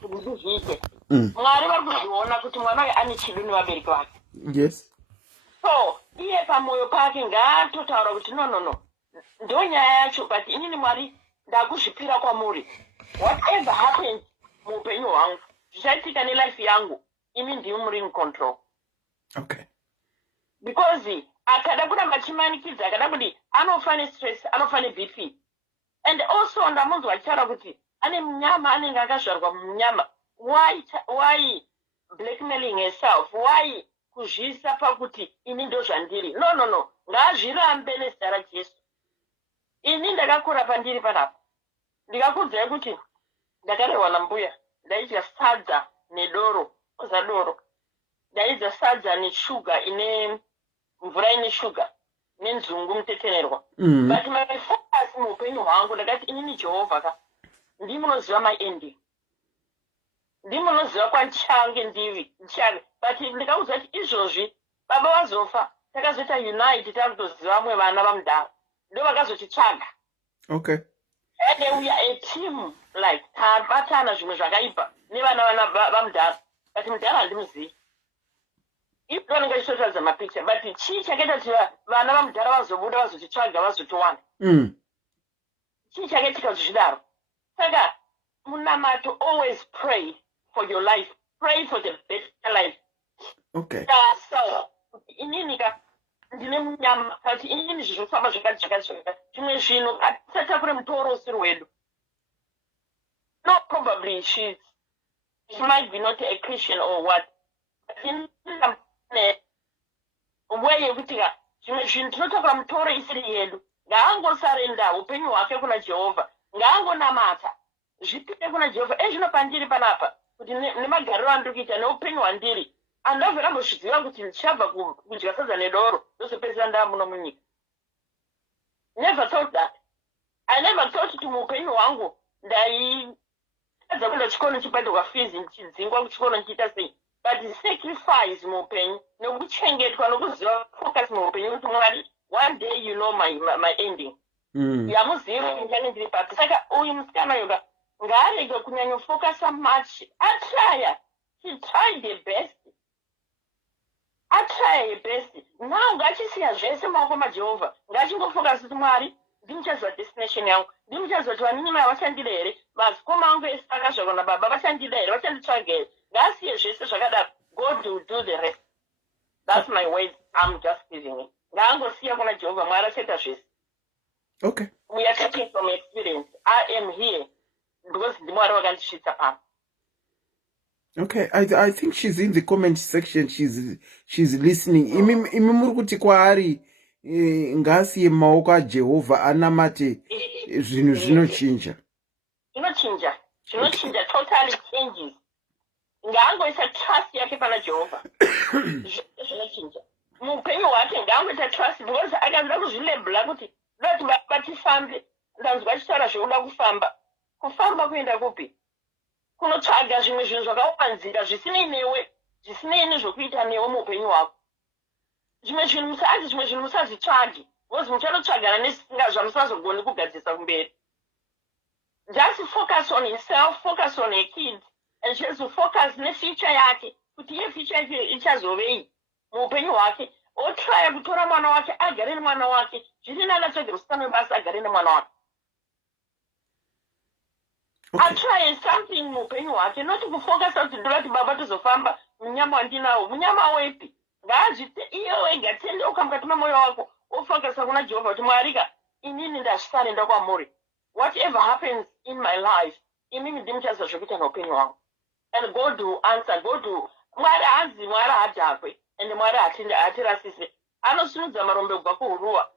kuti ndizviite. Mwari vari kuzviona kuti mwana uyu ane chido nevabereki vake. Yes. So iye pamoyo pake ngaatotaura kuti no. Ndo nyaya yacho, but inini Mwari ndakuzvipira kwamuri. Whatever happens muupenyu hwangu, zvichaitika nelife yangu, ini ndimi muri in control. Okay. Because akada kuramba chimanikidza, akada kuti anofa nestress, anofa neBP. And also ndamunzwa achitaura kuti ane munyama, anenge akazvarwa munyama. Why blackmailing herself? Why kuzvisa pakuti ini ndo zvandiri? No. Ngaazvirambe nezita raJesu. Ini ndakakura pandiri panapa. Ndikakudzai kuti ndakarehwa nambuya, ndaidya sadza nedoro, oza doro. Ndaidya sadza neshuga ine mvura ine shuga nenzungu mutetenerwa. But my focus muupenyu hwangu ndakati inini Jehovha ndimunoziva my ending. Ndimunoziva kwanchange ndivi. But ndikaudzwa kuti izvozvi baba vazofa, takazoita unite takutoziva vamwe vana vamudhara. Ndo vakazotitsvaga. Okay. And we are a team, like tabatana zvimwe zvakaipa nevana vamudhara, but mudhara handimuzivi. Ipo vanenge vachitotaridza mapicture, but chii chakaita kuti vana vamudhara vazobuda vazotitsvaga vazotiwana. Chii chakaitika kuti zvidaro. Saka munamato, always pray for your life, pray for the better life. Okay. So inini ndine munyama kuti inini zvizofamba zvakati zvimwe zvinhu atisatakure mutoro usiri wedu. No, probably she might be not a Christian or what. Way yekuti zvimwe zvinhu tinotakura mutoro isiri yedu. Ngaangosarenda upenyu hwake kuna Jehovha, ngaangonamata zvipinde kuna Jehovha. Ezvino pandiri panapa kuti nemagariro andiri kuita neupenyu hwandiri, andabva ndambozviziva kuti ndichabva kudya sadza nedoro ndozopedzisira ndamuno munyika. Never thought that. I never thought kuti muupenyu hwangu ndaitadza kuenda kuchikoro ndichibhadharwa fees ndichidzingwa kuchikoro ndichiita sei. But sacrifice muupenyu nokuchengetwa nokuziva focus muupenyu kuti Mwari, one day you know my ending. Yamuzivi kuti ndichange ndiri papi. Saka uyu musikana yoga ngaarege kunyanyofocus much. Atraya. He tried the best. atry best now ngachisiya zvese maoko majehovha ngachingofocus kuti Mwari ndimuchaziva destination yangu ndimuchaziva kuti vanin'ina vachandida here mazikoma angu ese akazvarwa nababa vachandida here vachanditsvaga here ngasiye zvese zvakadaro God will do the rest. That's my words. I'm just giving it. Ngangosiya kuna Jehovah Mwari achaita zvese. Okay. We are talking from experience. I am here because Mwari vakandisvitsa pano. Okay, I think she's in the comment section. She's listening. Imi muri kuti kwaari ngasiye maoko aJehovha anamate zvinhu zvinochinja. Zvinochinja totally changes. Ngaangoisa trust yake pana Jehovha. Zvinochinja. Muupenyu hwake ngaangoisa trust because akazoda kuzvilebhula kuti loti batifambe ndanzwa achitaura zvekuda kufamba kuenda kupi kunotsvaga zvimwe zvinhu zvakawanzira zvisinei newe zvisinei nezvokuita newe muupenyu hwako zvimwe zvinhu musazvitsvage because muchanotsvagana nezvisinga zvamusazogoni kugadzisa kumberi. Just focus on himself, focus on a kid, and just focus nefuture yake kuti iye future yake ichazovei muupenyu hwake. Otraya kutora mwana wake agare nemwana wake zviri nanatsvage rusana webasa agare nemwana wake. Atry something muupenyu hwake not kufocus kuti ndoti baba tozofamba munyama wandinawo munyama wepi ngaazvite iye wega tendeuka mukati memwoyo wako ofocus kuna Jehovha kuti Mwarika inini ndazvisarenda kwamuri whatever happens in my life inini ndimuchaziva zvekuita neupenyu hwangu and God will answer. God will Mwari hanzi Mwari hadhakwe and Mwari hatirasise anosunudza marombe kubva kuhuruwa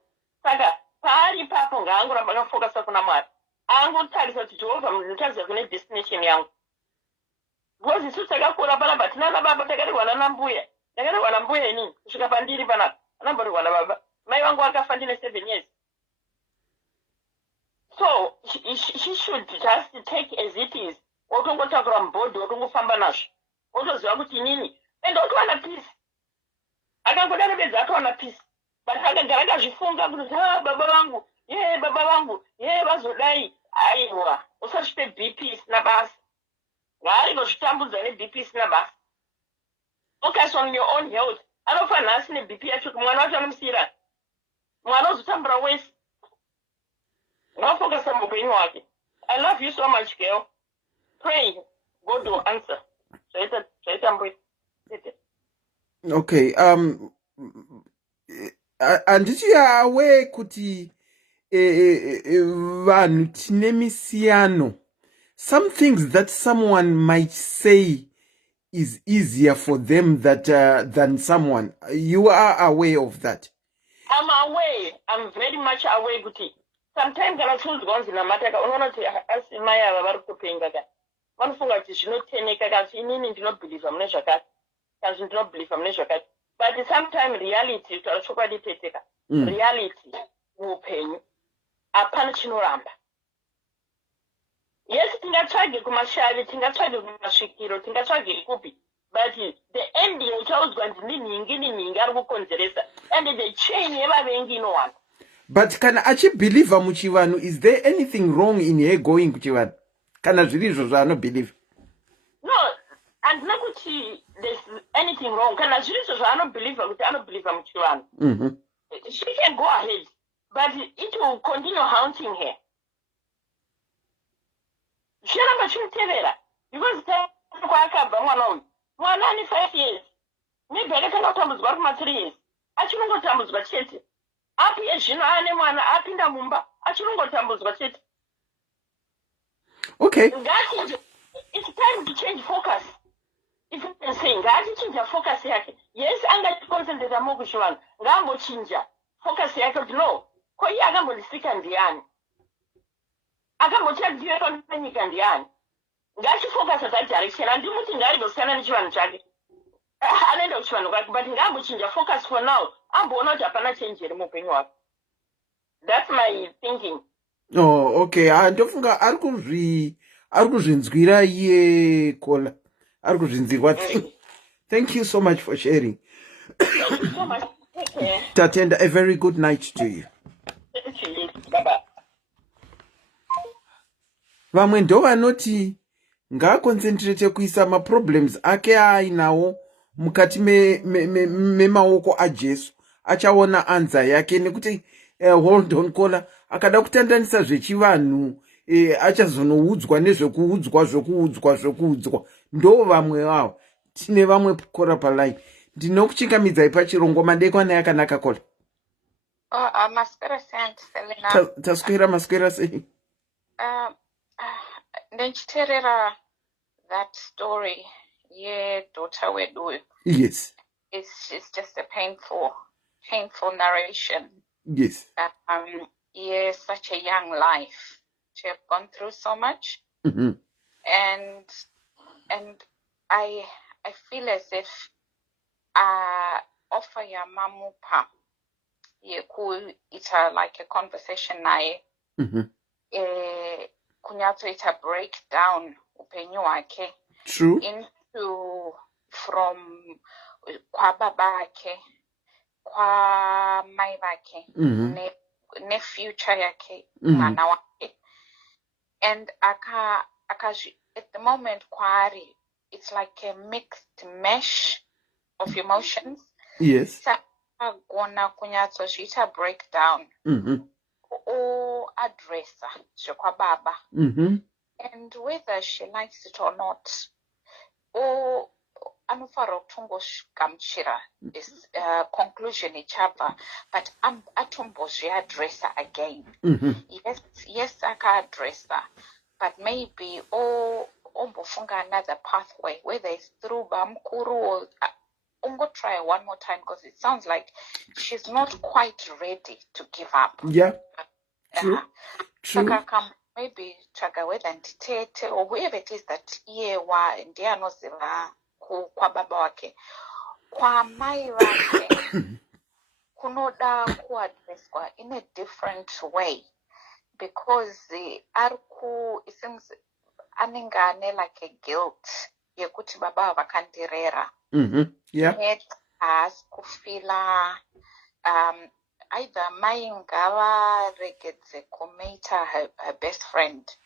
saka paari papo ngaangoramba akafocus kuna Mwari angotarisa kuti Jehovha ndinotaridza kune destination yangu because isu takakura panapa tina nababa takaregwana nambuya ndakaregwa nambuya inini kusvika pandiri panapa anamboregwa nababa mai vangu vakafa ndine 7 years. So she should just take as it is otongotakura mubhodhi otongofamba nazvo otoziva kuti inini ende otowana peace akangodaro bedza atowana peace but akagara akazvifunga kuti baba vangu vazodai aiwa usazvipe BP isina basa ngaariko zvitambudza neBP isina basa. Focus on your own health. Anofanira asine BP yacho mwana wacho anomusiyira mwana uzotambura wese ngafocus muupenyu hwake. I love you so much girl. Pray God will answer. Zvaita mbuya. Okay, handiti awe kuti vanhu tine misiyano. Some things that someone might say is easier for them than someone. You are aware of that? I'm aware. I'm very much aware kuti sometimes kana tsunzwa kunzi namataka unoona kuti asi mai ava vari kutopenga ka vanofunga kuti zvinoteneka kasi inini ndinobhilivha mune zvakati kasi ndinobhilivha mune zvakati but sometimes reality taura chokwadi teteka reality muupenyu hapana chinoramba. Yes, tingatsvage kumashavi tingatsvage kumasvikiro tingatsvage kupi but the ending uchaudzwa ndinhingi ari kukonzeresa and the chain yevavengi inowanda. But kana achibhilivha muchivanhu, is there anything wrong in her going kuchivanhu kana zviri izvo zvaanobhilivha? No, handina kuti there's anything wrong kana zviri izvo zvaanobhilivha kuti anobhilivha muchivanhu. She can go ahead but it will continue haunting her. Zviramba chimutevera because kwaakabva mwana uyu mwana ane 5 years maybe akatanga kutambudzwa kuma 3 years achinongotambudzwa chete api zvino ane mwana apinda mumba achinongotambudzwa chete. Okay, it's time to change focus. If you can say ngaachichinja focus yake yes angachiconcentrata mo kuchivanhu ngaambochinja focus yake kuti no ko iye akambondisika ndiani akambochadhiwa nenyika ndiani ngachifocus that direction handimuti ngaarigosiyana nechivanhu chake anoenda kuchivanhu kwake but ngaambochinja focus for now amboona kuti hapana change iri muupenyu hwake. That's my thinking. Oh, okay. Ndofunga ari kuzvinzwira iye kola ari kuzvinzirwa. Thank you so much for sharing. Thank you so much. Take care. Tatenda, a very good night to you. Bye-bye. Vamwe ndo vanoti ngaaconcentrate kuisa maproblems ake ainawo mukati memaoko ajesu achaona anza yake, nekuti hold on caller akada kutandanisa zvechivanhu achazonoudzwa nezvekuudzwa ndo vamwe vavo. Tine vamwe kora paline. Ndinokuchingamidzai pachirongo madekwana yakanaka kola. Taswera maswera sei? Ndechiterera that story daughter wedu. Yes. It's just a painful narration. Yes. Such a young life to have gone through so much. Mm-hmm. And I feel as if offer ya mamupa it's like a conversation naye. Mm-hmm. Kunyato ita break down upenyu wake. True. Into from kwa babake, kwa mai wake, mm-hmm. ne future yake, mm-hmm. mwana wake. And at the moment kwari, it's like a mixed mesh of emotions. Yes. Gona kunyato shita breakdown. Mm-hmm. O addressa kwa baba. Mm-hmm. And whether she likes it or not, or anufara utungosh gamchira is conclusion ichapa, but atumbosh addresser again. Mm-hmm. Yes, aka addresser, but maybe ombofunga another pathway, whether it's through bamkuru or go try one more time, because it sounds like she's not quite ready to give up. Yeah. True. True. Maybe chaga whether nditete or whoever it is that wa ndiye anoziva kwa baba wake, kwa mai wake kunoda kuaddresswa in a different way, because it seems anengane like a guilt yekuti baba vakandirera. Mm-hmm. Yeah. Yet as kufila either mai ngava regedze kumeta her best friend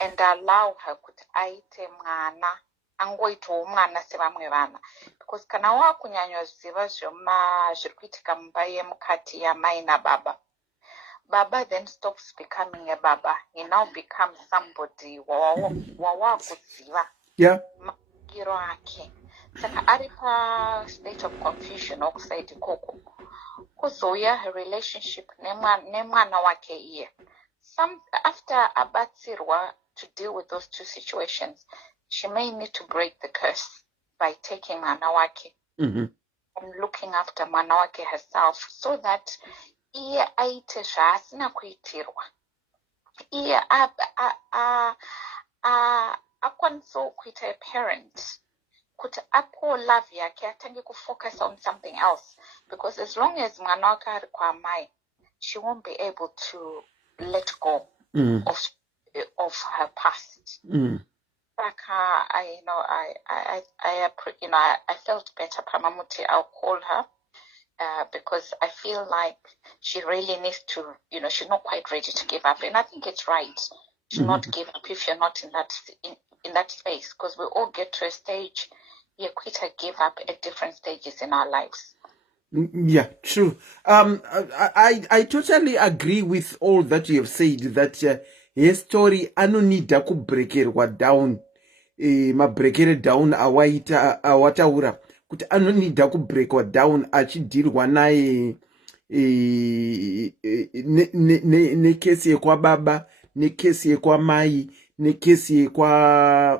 and allow her kuti aite mwana angoitawo mwana sevamwe vana, because kana wakunyanya ziva zviri kuitika mumba yemukati yamai nababa, baba then stops becoming a baba. He now becomes somebody wawakuziva. Yeah. Makiro ake saka ari pa state of confusion okusaidi koko kuzoya her relationship nemwana wake iye. After abatsirwa to deal with those two situations, she may need to break the curse by taking mwana wake. Mm-hmm. And looking after mwana wake herself, so that iye aite zvaasina kuitirwa, iye akwanisawo kuita a parent, kuti apo love yake atange kufocus on something else, because as long as mwana wake ari kwamai, she won't be able to let go of her past. I felt better. Pamamuti, I'll call her because I feel like she really needs to, she's not quite ready to give up, and I think it's right to not give up if you're not in that space, because we all get to a stage you quit or give up at different stages in our lives. Yeah, true. I totally agree with all that you have said, that her story anonida kubrekerwa down, mabrekere down awataura kuti anonida kubrekwa down achidirwa naye nekesi yekwa baba, nekesi yekwa mai, nekesi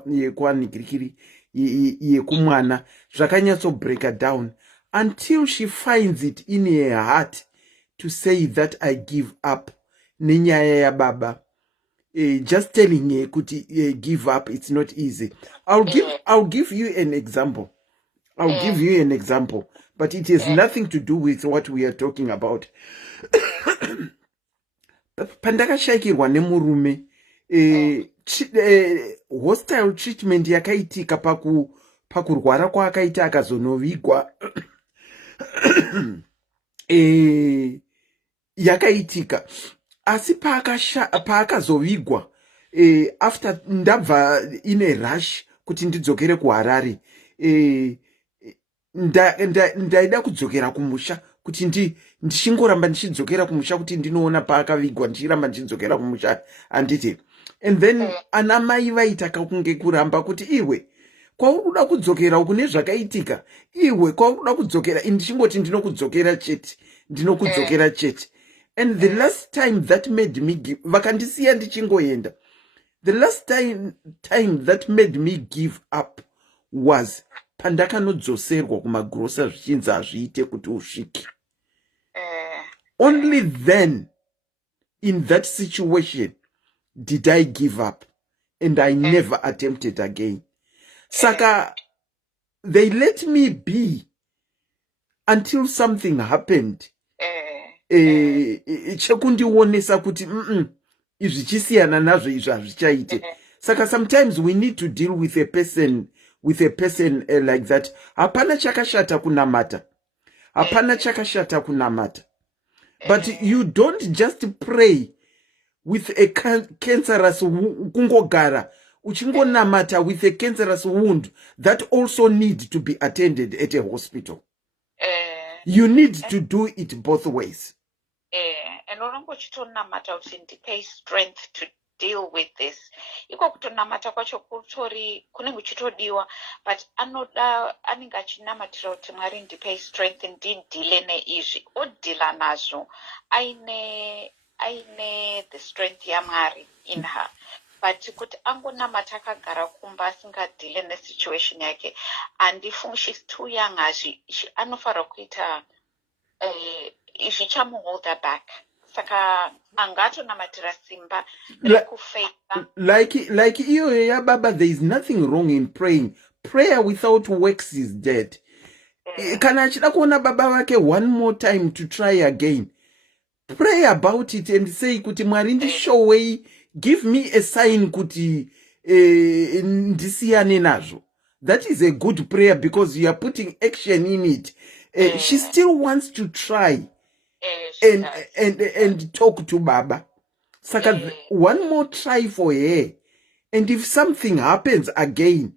yekwa nigirikiri yekumwana, zvakanyatso break down until she finds it in her heart to say that I give up nenyaya ya baba. Just telling her kuti give up, it's not easy. I'll give you an example. Give you an example, but it has nothing to do with what we are talking about. Pandakashayikirwa nemurume, hostile treatment yakaitika pakurwara kwaakaita akazonovigwa yakaitika, asi paakazovigwa after ndabva ine rush kuti ndidzokere kuHarare, ndaida kudzokera kumusha kuti ndichingoramba ndichidzokera kumusha kuti ndinoona paakavigwa ndichiramba ndichidzokera kumusha handiti. And then ana mai vaita kunge kuramba kuti iwe kwauri kuda kudzokera uku nezvakaitika, iwe kwauri kuda kudzokera, ndichingoti ndinokudzokera chete. And the last time that made me give, vakandisiya ndichingoenda, the last time that made me give up was pandakanodzosera kumagrosa zvichinzi hazviite kuti usvike. Only then, in that situation, did I give up, and I never attempted again. Saka, they let me be until something happened. Chekundionesa kuti izvi chisiyana nazvo izvi hazvichaite. Saka sometimes we need to deal with a person like that. Hapana chakashata kunamata. But you don't just pray with a cancerous kungogara uchingonamata with a cancerous wound that also need to be attended at a hospital. You need to do it both ways. And unongochitonamata kuti ndipe strength to deal with this. Iko kutonamata kwacho kutori kunenge kuchitodiwa, but anenge achinamatira kuti Mwari ndipe strength ndidile neizvi. Odhila nazvo aine the strength yaMwari in her. But kuti angonamata akagara kumba asingadhile nesituation yake, handifungi she's too young anofanira kuita zvichamuhold her back. Saka angatonamatira simba rekufeita. Like iyo ya baba, there is nothing wrong in praying. Prayer without works is dead. Kana achida kuona baba wake one more time to try again, pray about it and say kuti Mwari ndishowei, give me a sign kuti ndisiyane nazvo. That is a good prayer because you are putting action in it. She still wants to try and talk to Baba. Saka one more try for her. And if something happens again,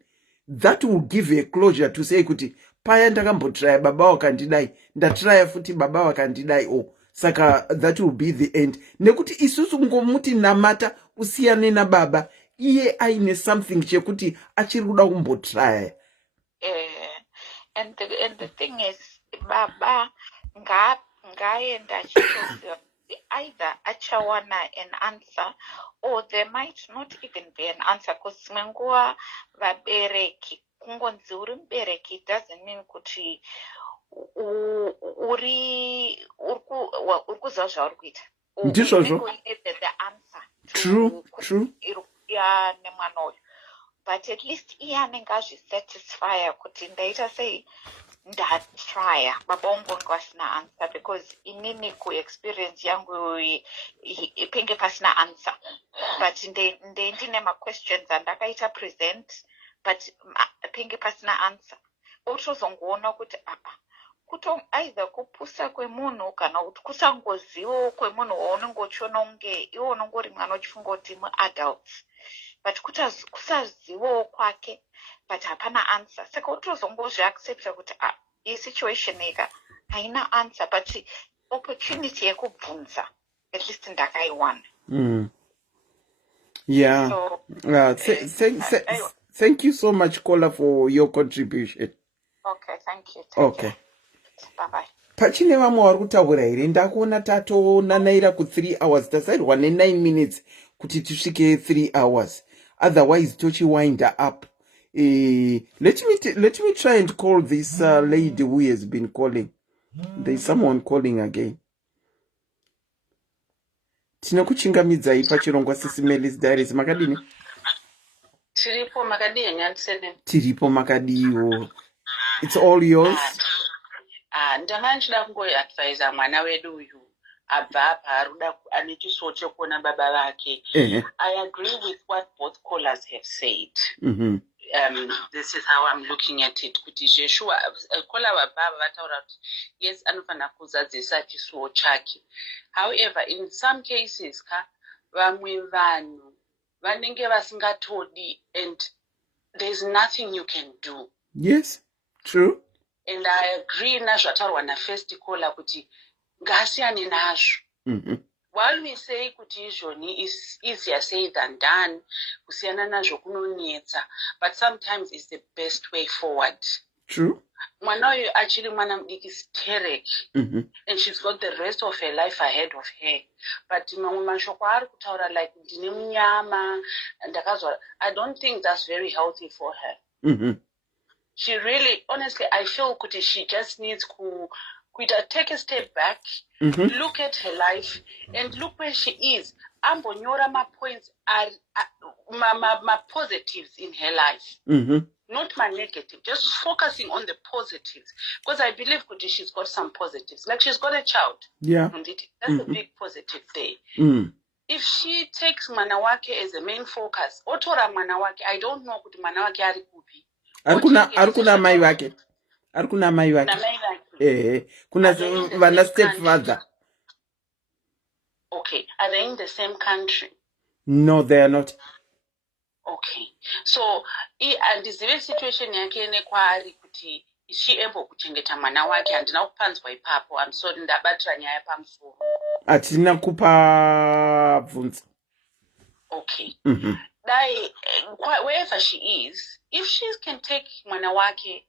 that will give her closure to say kuti paya ndakambotry baba wakandidai, ndatry futi baba wakandidai. Saka that will be the end. Nekuti isusu ngomuti namata usiyane na baba, iye aine something chekuti achiri kuda kumbotry. And the thing is, baba ngaenda achitoziva either achawana an answer or there might not even be an answer, because dzimwe nguva vabereki kungonzi uri mubereki it doesn't mean kuti uri kuziva zvauri kuita. Ndizvozvo. The answer True. ya nemwana uyu, but at least iye anenge azvisatisfya kuti ndaita sei ndatrya, baba ungonge vasina answer, because inini kuexperience yangu penge pasina answer, but ndine ma-questions andakaita present but penge pasina answer. Otozongoona kuti kuto either kupusa kwemunhu kana kuti kusangozivo kwemunhu waunenge uchiona unge iwe unenge uri mwana uchifunga kuti mu-adults, but kusazivowo kwake but hapana answer. Saka utozongozviaccepta kuti iyi situation ika haina answer, but opportunity yekubvunza at least ndakaiwana. Yeah. So, thank you so much, Kola, for your contribution. Okay, thank you. Okay. Bye-bye. Pachine vamwe vari kutaura here, ndakuona tatonanaira ku 3 hours, tasairwa ne 9 minutes kuti tisvike 3 hours, otherwise tochiwinda up. Let me try and call this lady who has been calling. There's someone calling again. Tinokuchingamidzai pachirongwa SIS MELLY's Diaries. Makadini? Tiripo makadini nyansene. Tiripo makadiwo. It's all yours. Ndanga nchida kungoadvisa mwana wedu uyu abva apa aruda ane chiso chekuona baba vake. I agree with what both callers have said. This is how I'm looking at it. Kuti Jeshua kola baba vataura kuti yes anofana kuzadzisa chiso chake. However, in some cases vamwe vanhu vanenge vasingatodi and there's nothing you can do. Yes, true. and I agree nazvataurwa nafirst caller kuti ngasiyane nazvo. While we say kuti izvoni is easier said than done, kusiyana nazvo kunonetsa, but sometimes it's the best way forward. True. Mwana uyu achiri mwana mudiki stereki, and she's got the rest of her life ahead of her. But mamwe mashoko ari kutaura like ndine munyama ndakazwa, I don't think that's very healthy for her. She really, honestly, I feel kuti she just needs to take a step back, look at her life, and look where she is. Ambonyora my points are my positives in her life. Not my negative, just focusing on the positives. Because I believe kuti she's got some positives. Like she's got a child. Yeah. That's a big positive there. If she takes Manawake as the main focus, otora Manawake, I don't know kuti Manawake ari kupi. Arikuna mai wake. Arikuna mai wake. Kuna vana stepfather. Okay. Are they in the same country? No, they are not. Okay. So, andizive situation yake nekwaari kuti is she able kuchengeta mwana wake? Handina kupanzwa ipapo. I'm sorry ndabatira nyaya pamusoro. Atina kupa bvunzo. Okay. Wherever she is, if she can take mwana wake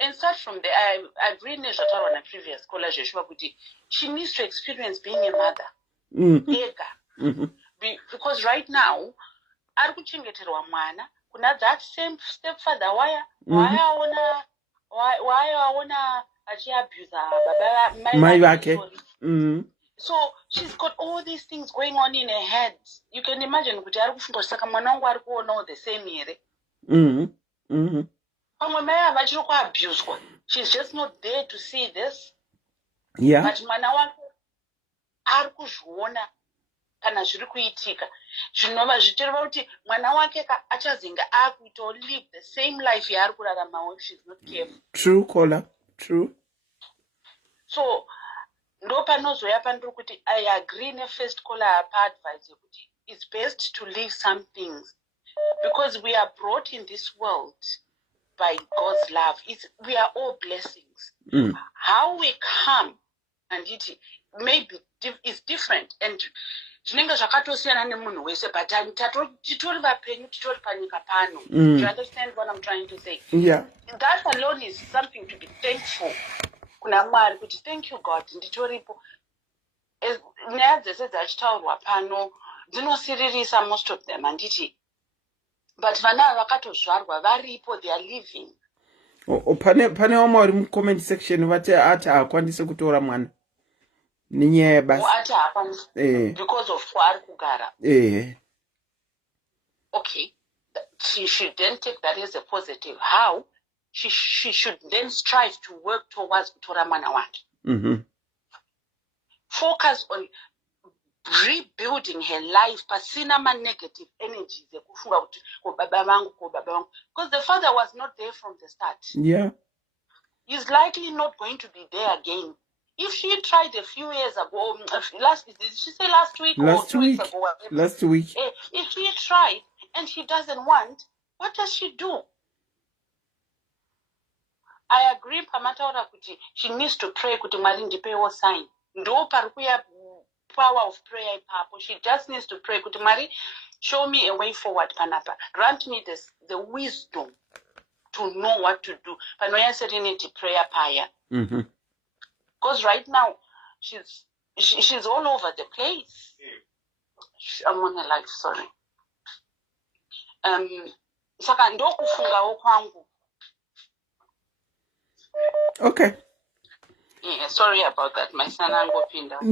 and start from there, I've read nezvataurwa na previous caller zveshuwa kuti she needs to experience being a mother. Because right now, ari kuchengeterwa mwana kuna that same stepfather why aona achiabuse baba mai vake. So she's got all these things going on in her head. You can imagine kuti ari kufunga saka mwana wangu ari kuona the same here. Pamwe mai avachiri kuabuswa. She's just not there to see this. Yeah. But mwana wake ari kuzviona kana zviri kuitika. Zvinova zvichireva kuti mwana wake achazinga akuita live the same life yaari kurarama if she's not careful. True, caller. True. So ndo panozoya pandiri kuti I agree ne-first caller apa advice yekuti it's best to leave some things because we are brought in this world by God's love. We are all blessings. How we come and it maybe is different and zvinenge zvakatosiyana nemunhu wese but titori vapenyu titori panyika pano. Do you understand what I'm trying to say? Yeah. That alone is something to be thankful. Kuna Mwari kuti thank you God nditoripo. Nyaya dzese dzachitaurwa pano dzinosiririsa most of them handiti. But vana vakatozvarwa varipo, they are living. Pane vamwe vari mucomment section vati ati haakwanisi kutora mwana nenyaya basi. Ati haakwanisi because of kwaari kugara. Okay, she should then take that as a positive. How? She should then strive to work towards kutora mwana wake. Focus on rebuilding her life pasina ma negative energies ekufunga kuti ko baba vangu because the father was not there from the start. Yeah, he's likely not going to be there again. If she tried a few years ago, did she say last week or 2 weeks ago? Last week. If she tried and she doesn't want, what does she do? I agree pamataura kuti she needs to pray kuti Mwari ndipewo sign. Ndo parikuya power of prayer ipapo. She just needs to pray kuti Mwari show me a way forward panapa. Grant me the wisdom to know what to do. Panoya serenity prayer paya. Because right now she's all over the place. I'm on a live, sorry. Saka ndo kufungawo kwangu. Okay. Yeah, sorry about that. My son angopinda.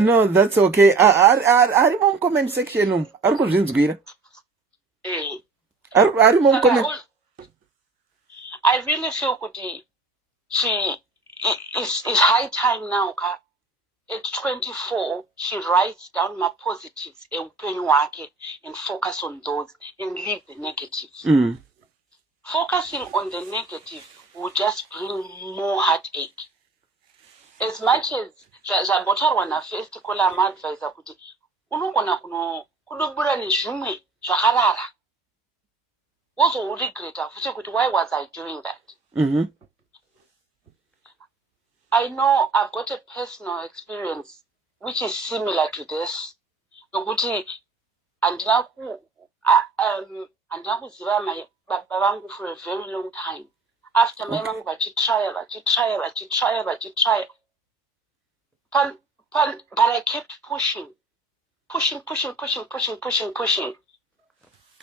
No, that's okay. Ari mu comment section ari kuzvinzwira. Ari mu comment. I really feel kuti it's high time now ka. At 24, she writes down my positives and focus on those and leave the negatives. Focusing on the negative will just bring more heartache. As much as zvabotarwa na first caller advisor kuti unogona kudubura nezvimwe zvakarara. Also regreta futhi kuti why was I doing that? I know I've got a personal experience which is similar to this. Nokuti andina kuziva baba vangu for a very long time. After mai vangu vachitry. But I kept pushing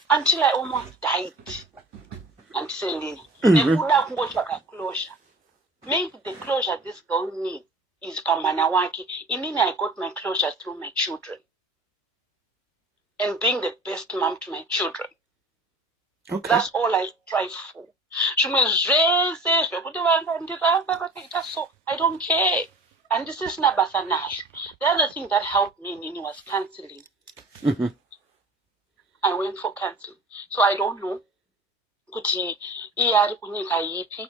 until I almost died. And saying, closure. Maybe the closure this girl needs is Pamanawaki. Inini, I got my closure through my children. And being the best mom to my children. Okay. That's all I strive for. So I don't care. And this is Nabasanash. The other thing that helped me Nini was counseling. Mm-hmm. I went for counseling. So I don't know. Kuti iyari kunyika yipi.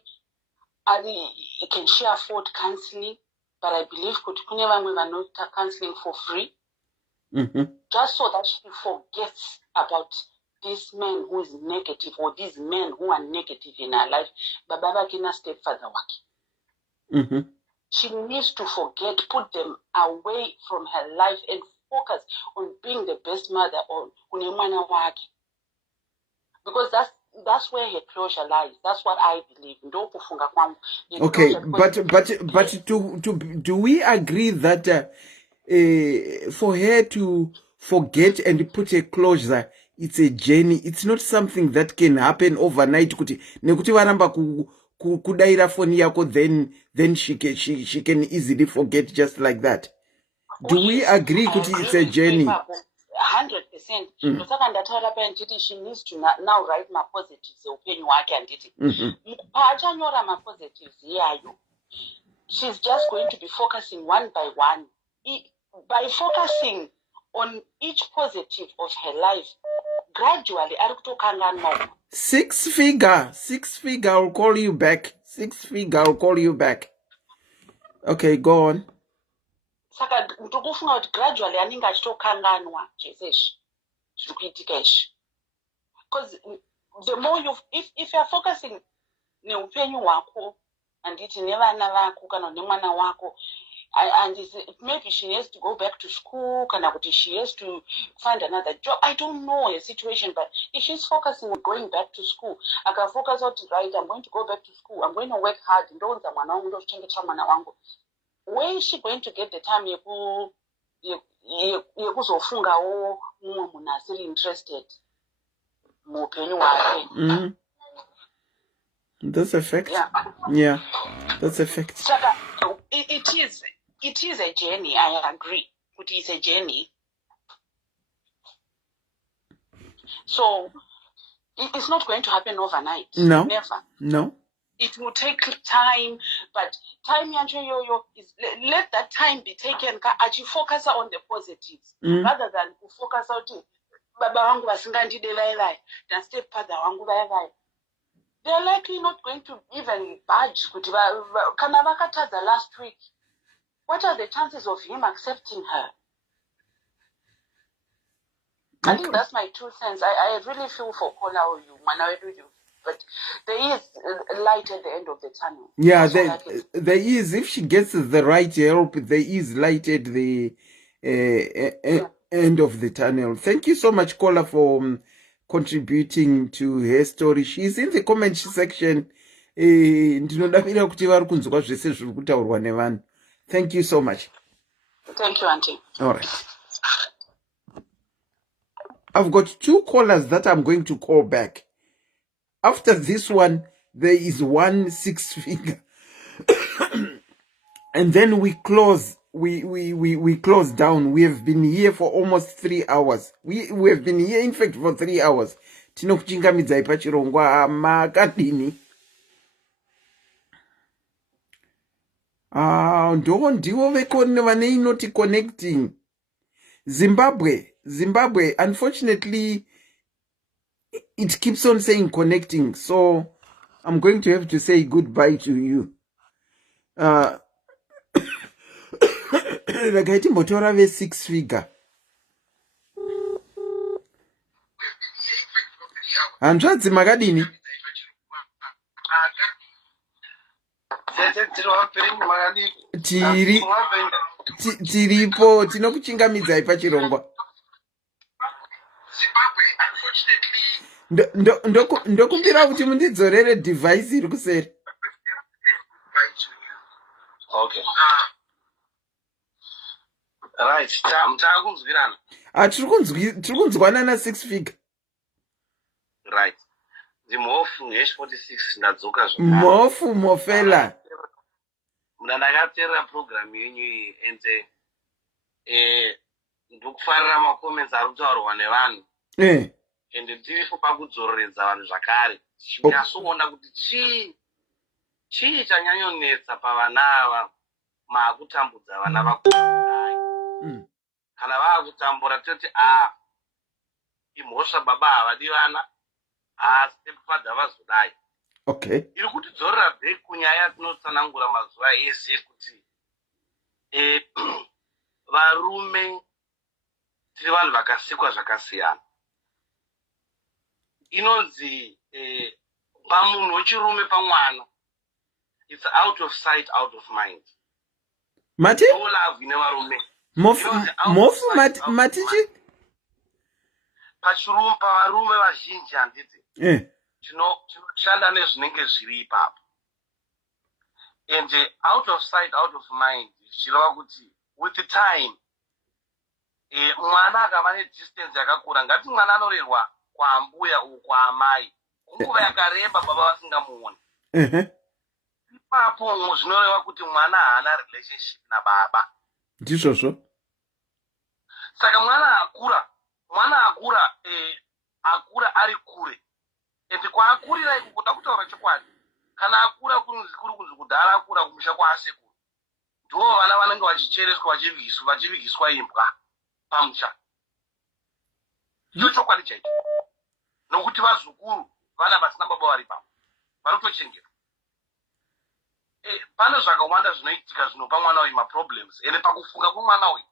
Can she afford counseling? But I believe kuti kune vamwe vanota counseling for free. Mm-hmm. Just so that she forgets about this man who is negative or these men who are negative in her life. Baba kina stepfather waki. Mm-hmm. She needs to forget, put them away from her life and focus on being the best mother or unemwana waki. Because that's where her closure lies. That's what I believe. Okay, but do we agree that for her to forget and put a closure, it's a journey. It's not something that can happen overnight. Nekuti varamba kudaira phone yako, then she can easily forget just like that. Do we agree kuti it's a journey? 100%. She needs to now write my positives. My positives. She's just going to be focusing one by one. By focusing on each positive of her life, gradually, six figure, I'll call you back. 6 figure, I'll call you back. Okay, go on. Saka ndikufunga kuti gradually anenge achitokanganwa chesezvi zviri kuitika izvi. Because the more if you're focusing neupenyu hwako handiti nevana vako kana nemwana wako, and maybe she has to go back to school, kana kuti she has to find another job. I don't know her situation, but if she's focusing on going back to school, I can focus on right, I'm going to go back to school, I'm going to work hard, ndonza mwana wangu ndochengetera mwana wangu. Where is she going to get the time yekuzofungawo mumwe munhu asiri interested muupenyu hwake? That's a fact. Yeah, that's a fact. Saka it is a journey. I agree. But it's a journey. So it's not going to happen overnight. No. Never. No. It will take time, but time is let that time be taken. Actually, focus on the positives rather than focus on baba wangu vasingandide vai na stepfather wangu vai. They are likely not going to even budge. Kana vakatadza last week. What are the chances of him accepting her? Okay. I think that's my 2 cents. I really feel for Kola or you, Manawedu. But there is light at the end of the tunnel. Yeah, there is. If she gets the right help, there is light at the end of the tunnel. Thank you so much, Kola, for contributing to her story. She's in the comment section. Ndinodavira kuti vari kunzwa zvese zviri kutaurwa nevanhu. Thank you so much. Thank you, Auntie. All right. I've got 2 callers that I'm going to call back. After this one, there is 1 6 figure. And then we close. We close down. We have been here for almost 3 hours. We have been here, in fact, for 3 hours. Tinokuchingamidzai pachirongwa makadini. Ndiwo vekone vaneinoti connecting. Zimbabwe, unfortunately, it keeps on saying connecting, so I'm going to have to say goodbye to you. Rakaiti motora ve 6 figure. Hanzvadzi makadini? tiripo tinokuchingamidzai pachirongwa. Ndokumbira kuti mundidzorere device iri kuseri. Okay. Right. Mtakunzwirana. Tiri kunzwanana na 6 figure. Right. Ndimofu hash 46 ndadzoka zvakare. Mofu mofela. Muna ndakateerera program yenyu iyi ende ndikufarira makomenzi ari kutaurwa nevanhu. Ende ndiri pakudzoreredza vanhu zvakare. Ndinyasoona kuti chii chanyanyonetsa pavana ava maakutambudza vana vakudai. Kana vaakutambura toti imhosva baba havadi vana, stepfather havazodai. Okay. Iri kutidzorera back kunyaya tinotsanangura mazuva ese kuti varume tiri vanhu vakasikwa zvakasiyana. Inonzi pamunhu wechirume pamwana, it's out of sight, out of mind. Mati? No love ine varume. Mofu matichi? Pavarume vazhinji handiti. Tinoshanda nezvinenge zviri ipapo. And out of sight, out of mind, zvichireva kuti with the time, mwana akava nedistance yakakura, ngati mwana anorerwa kwaambuya uko kwaamai, nguva yakareba baba vasingamuoni. Ipapo zvinoreva kuti mwana haana relationship nababa. Ndizvozvo. Saka mwana akura ari kure. Ende kwaakurira iko kuda kutaura chokwadi. Kana akura kuri kunzi kudhara akura kumusha kwaasekuru. Ndivo vana vanenge vachichereswa vachivigiswa imbwa pamusha. Icho chokwadi chaicho. Nokuti vazukuru vana vasina baba vari papo. Vari kutochengetwa. Pane zvakawanda zvinoitika zvinopa mwana uyu maproblems. Ende pakufunga kwemwana uyu,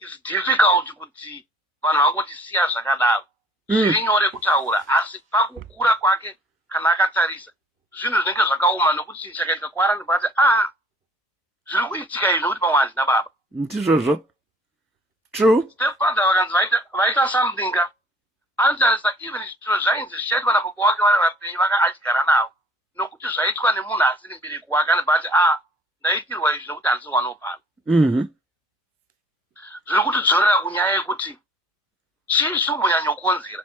it's difficult kuti vanhu vangoti siya zvakadaro. Zviri nyore kutaura, asi pakukura kwake kana akatarisa zvinhu zvinenge zvakaoma nokuti chinhu chakaitika kwaari ndipati zviri kuitika izvi nokuti pamwe handina baba. Ndizvozvo. True. Stepfather vakanzi vaita something anotarisa even zvitiro zvainzi zvichaitwa nababa wake vari vapenyu achigara navo nokuti zvaitwa nemunhu asiri mubereki wake anobati ndaitirwa izvi nokuti handisi mwana wopano. Zviri kutidzorera kunyaya yekuti chii chimbonyanyokonzera.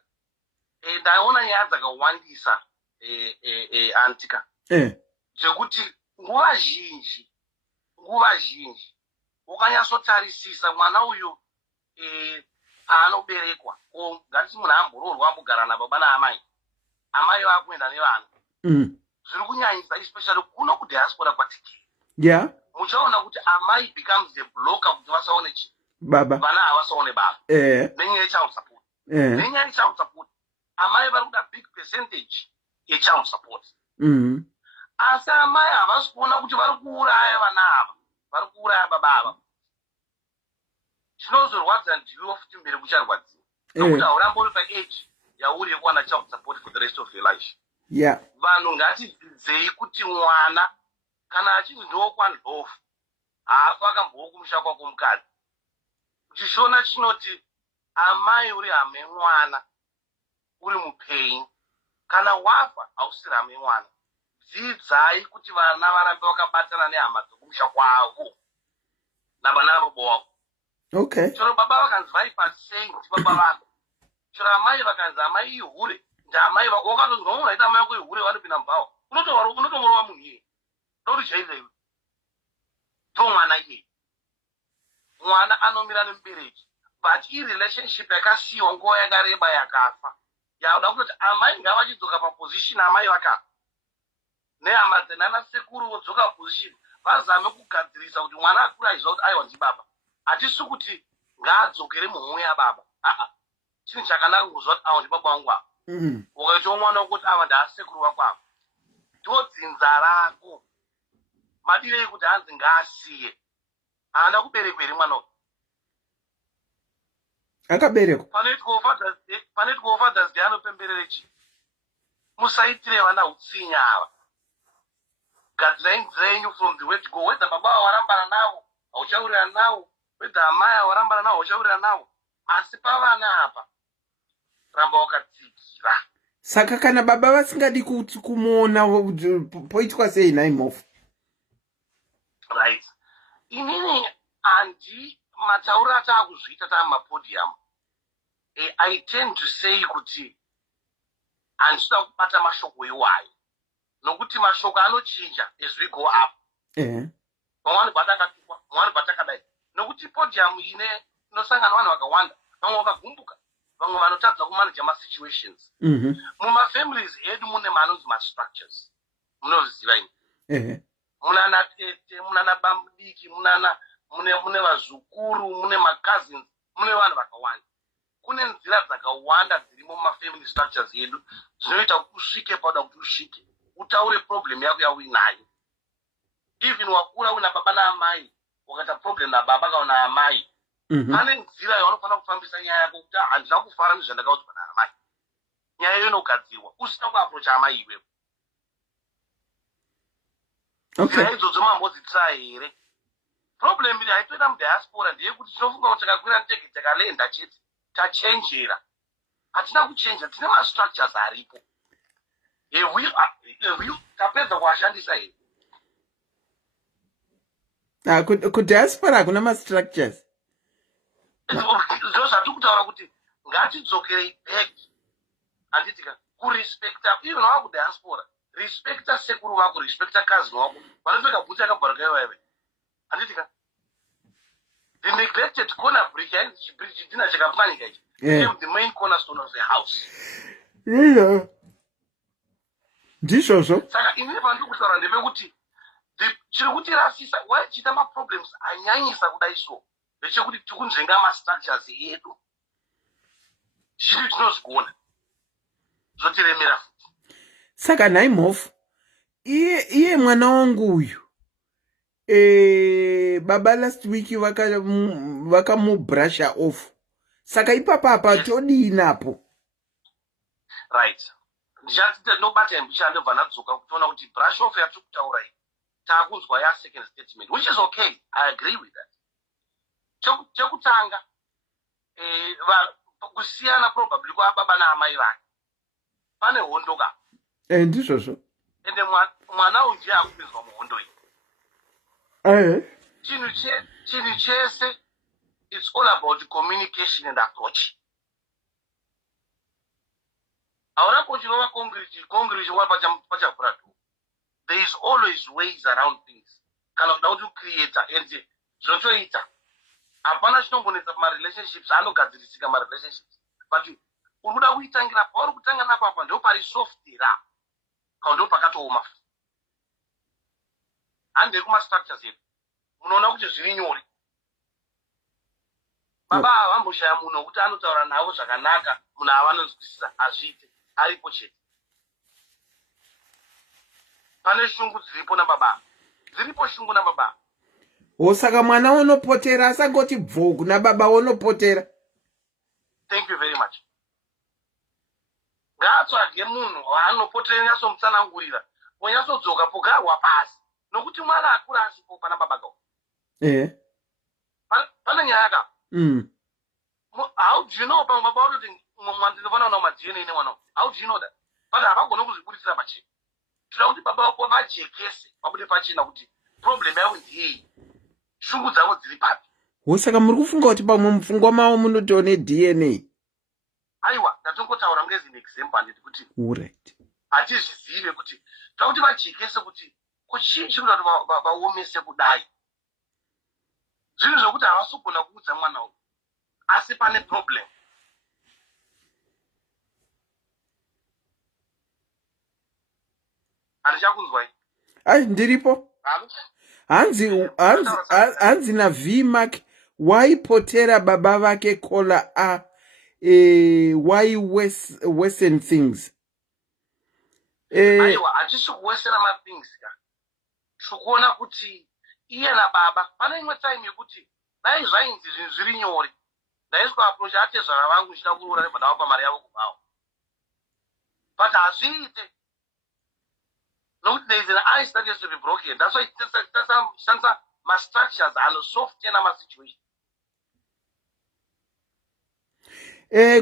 Ndaona nyaya dzakawandisa antika dzekuti nguva zhinji ukanyatsotarisisa mwana uyu paanoberekwa, ngatiti munhu amboroorwa ambogara nababa naamai, amai vakuenda nevana, zviri kunyanyisa especially kuno kudiaspora kwatiki. Muchaona kuti amai becomes the blocker kuti vasaone baba, vana havasaone baba nenyaya yechild support. Nenyaya yechild support amai vari kuda big percentage yechild support. Asi amai havasi kuona kuti vari kuuraya vana ava, vari kuuraya baba ava. Chinozorwadza ndiwe futi mberi kucharwadziwa nokuti haurambori paage yauri yekuwana child support for the rest of your life. Vanhu ngatidzidzei kuti mwana kana achinzi ndowokwanhofu haafa akambowo kumusha kwako mukadzi. Uchishona chinoti amai uri hama yemwana, uri mupenyu. Kana wafa hausiri hama yemwana. Dzidzai kuti vana varambe vakabatana nehama dzokumusha kwavo nabana baba wavo. Chero baba vakanzi vari pasei kuti baba vako, chero amai vakanzi amai ihure ndamai vako, wakatozwa munhu aita amai vako ihure vanopinda mubhawa, unotomurova munhu iye. Ndokuti chaizva iwe ndo mwana iye. Mwana anomira nemubereki, but irelationship yakasiyiwa nguva yakareba yakafa. Yakuda kutoti amai ngavachidzoka paposition amai vakafa, nehama dzenana sekuru vodzoka paposition, vazame kugadzirisa kuti mwana akura achiziva kuti aiwa ndibaba. Hatisi kuti ngaadzokere mumwe yababa. Chinhu chakanaka kuzwa kuti awa ndibaba vangu ava. Ukaitawo mwana wokuti ava ndaasekuru vako ava, ndodzinza rako. Madirei kuti hanzi ngaasiye. Haana kuberekwa here mwana uyu. Akaberekwa. Panoitwa Father's Day anopemberere chii? Musaitire vana utsinya ava. gadzirai nzira yenyu from the word go. Whether baba warambana nawo hauchawirirana nawo, whether amai warambana nawo hauchawirirana nawo, asi pavana apa ramba wakatsigira. Saka kana baba vasingadi kumuona poitwa sei nai mofu? Right. Inini andi matauro atakuzviita tamapodium. I tend to say kuti handisida kubata mashoko iwayo. Nokuti mashoko anochinja as we go up. Vamwe bata akatukwa, vamwe bata akadai. Nokuti podium inosangana vanhu vakawanda, vamwe vakagumbuka, vamwe vanotadza kumanage masituations. Mumafamilies edu mune manonzi mastructures. Munoziva ini. Munana tete, munana bambiki, mune vazukuru, mune macousins, mune vanhu vakawanda. Kune nzira dzakawanda dzirimo mumafamily structures edu zvinoita kuti usvike pauda kuti usvike utaure problem yako yauinayo. Even wakura una baba naamai, wakata problem na baba kana na amai, pane nzira yaunofana kufambisa nyaya yako kuti handina kufara nezvandakaudzwa naamai. Nyaya iyo inogadzirwa usina kuaprocha amai iwewe. Nzira idzodzo mambodzitry here. Problem ili haitoenda mudiaspora ndeyekuti tinofunga kuti takakwira ndege takalenda chete tachenjera. Hatina kuchenja, tine mastructures aripo. Tapedza kuashandisa here. Kudiaspora hakuna mastructures. Zviro zvatiri kutaura kuti ngatidzokerei back. Handitika kurespecta even wava kudiaspora. Respecta sekuru wako, respecta cousin wako. Vanopfeka bhutsi yakabharuka iwewe. Handitika the neglected corner brick and chidhina chakapwanyika ichi became the main cornerstone of the house. Ndizvozvo. Saka inini pandiri kutaura ndepekuti chiri kutirasisa waichita maproblems anyanyisa kudai so ndechekuti tikunzvenga mastructures edu chiri tinozigona zvotiremera futi. Saka nhai mhofu iye mwana wangu uyu baba last week vakamubrusha off. Saka ipapa todii napo. Right. Ndichati nobata imbusha ndobva ndadzoka kutoona kuti brush off yatiri kutaura iyi taakuzwa ya second statement, which is okay. I agree with that. Chekutanga kusiyana probably kwababa naamai vake pane hondo ka. Ndizvozvo. Ende mwana uyu ndiye akupinzwa muhondo iyi. Chinhu chese it's all about communication and approach. Hauna kuchinova concrete pachakura tu. There is always ways around things. Kana kuda kuti creator and zvotoita. Hapana chinongonetsa marelationships anogadzirisika marelationships. But uri kuda kuitangira pauri kutanga napapa ndipo pari softira. Kana ndipo pakatooma. Hande kumastructures edu. Munoona kuti zviri nyore. Baba havamboshaya munhu wekuti anotaura navo zvakanaka munhu avanonzwisisa azviite aripo chete. Pane shungu dziripo nababa. Dziripo shungu nababa. Saka mwana unopotera asangoti bvogu nababa unopotera. Thank you very much. Ngaatsvage munhu waanopotera nyasomutsanangurira wonyasodzoka pogarwa pasi nokuti mwana akura asipo pana baba kawo. Pane nyaya ka. How do you know about it? How do you know that? But I don't know who's pachina. Tinoda kuti baba vako vajekese vabude pachina kuti problem yavo ndiyei. Shungu dzavo dziri papi. Saka muri kufunga kuti pamwe mupfungwa mavo munotone DNA. Aiwa, ndatongotaura ngezine example handiti kuti right. Hatizvizive kuti toda kuti vajekese kuti kuchii chiri kuti vaomese kudai. Zvinhu zvokuti havasogona kuudza mwana uyu. Asi pane problem. Handichakunzwai. Ndiripo. Hanzi na V-Mark waipotera baba vake kola why worsen things. Aiwa, hatisi kuwesera mathings ka. Tikuona kuti iye nababa pane imwe time yekuti dai zvainzi zvinhu zviri nyore. Ndaiswa approach atezvara vangu ndichida kuroora nebva ndavapa mari yavo kubvawo. But hazviite. No, there is an ice that has to be broken. That's why some my structures are soft in my situation.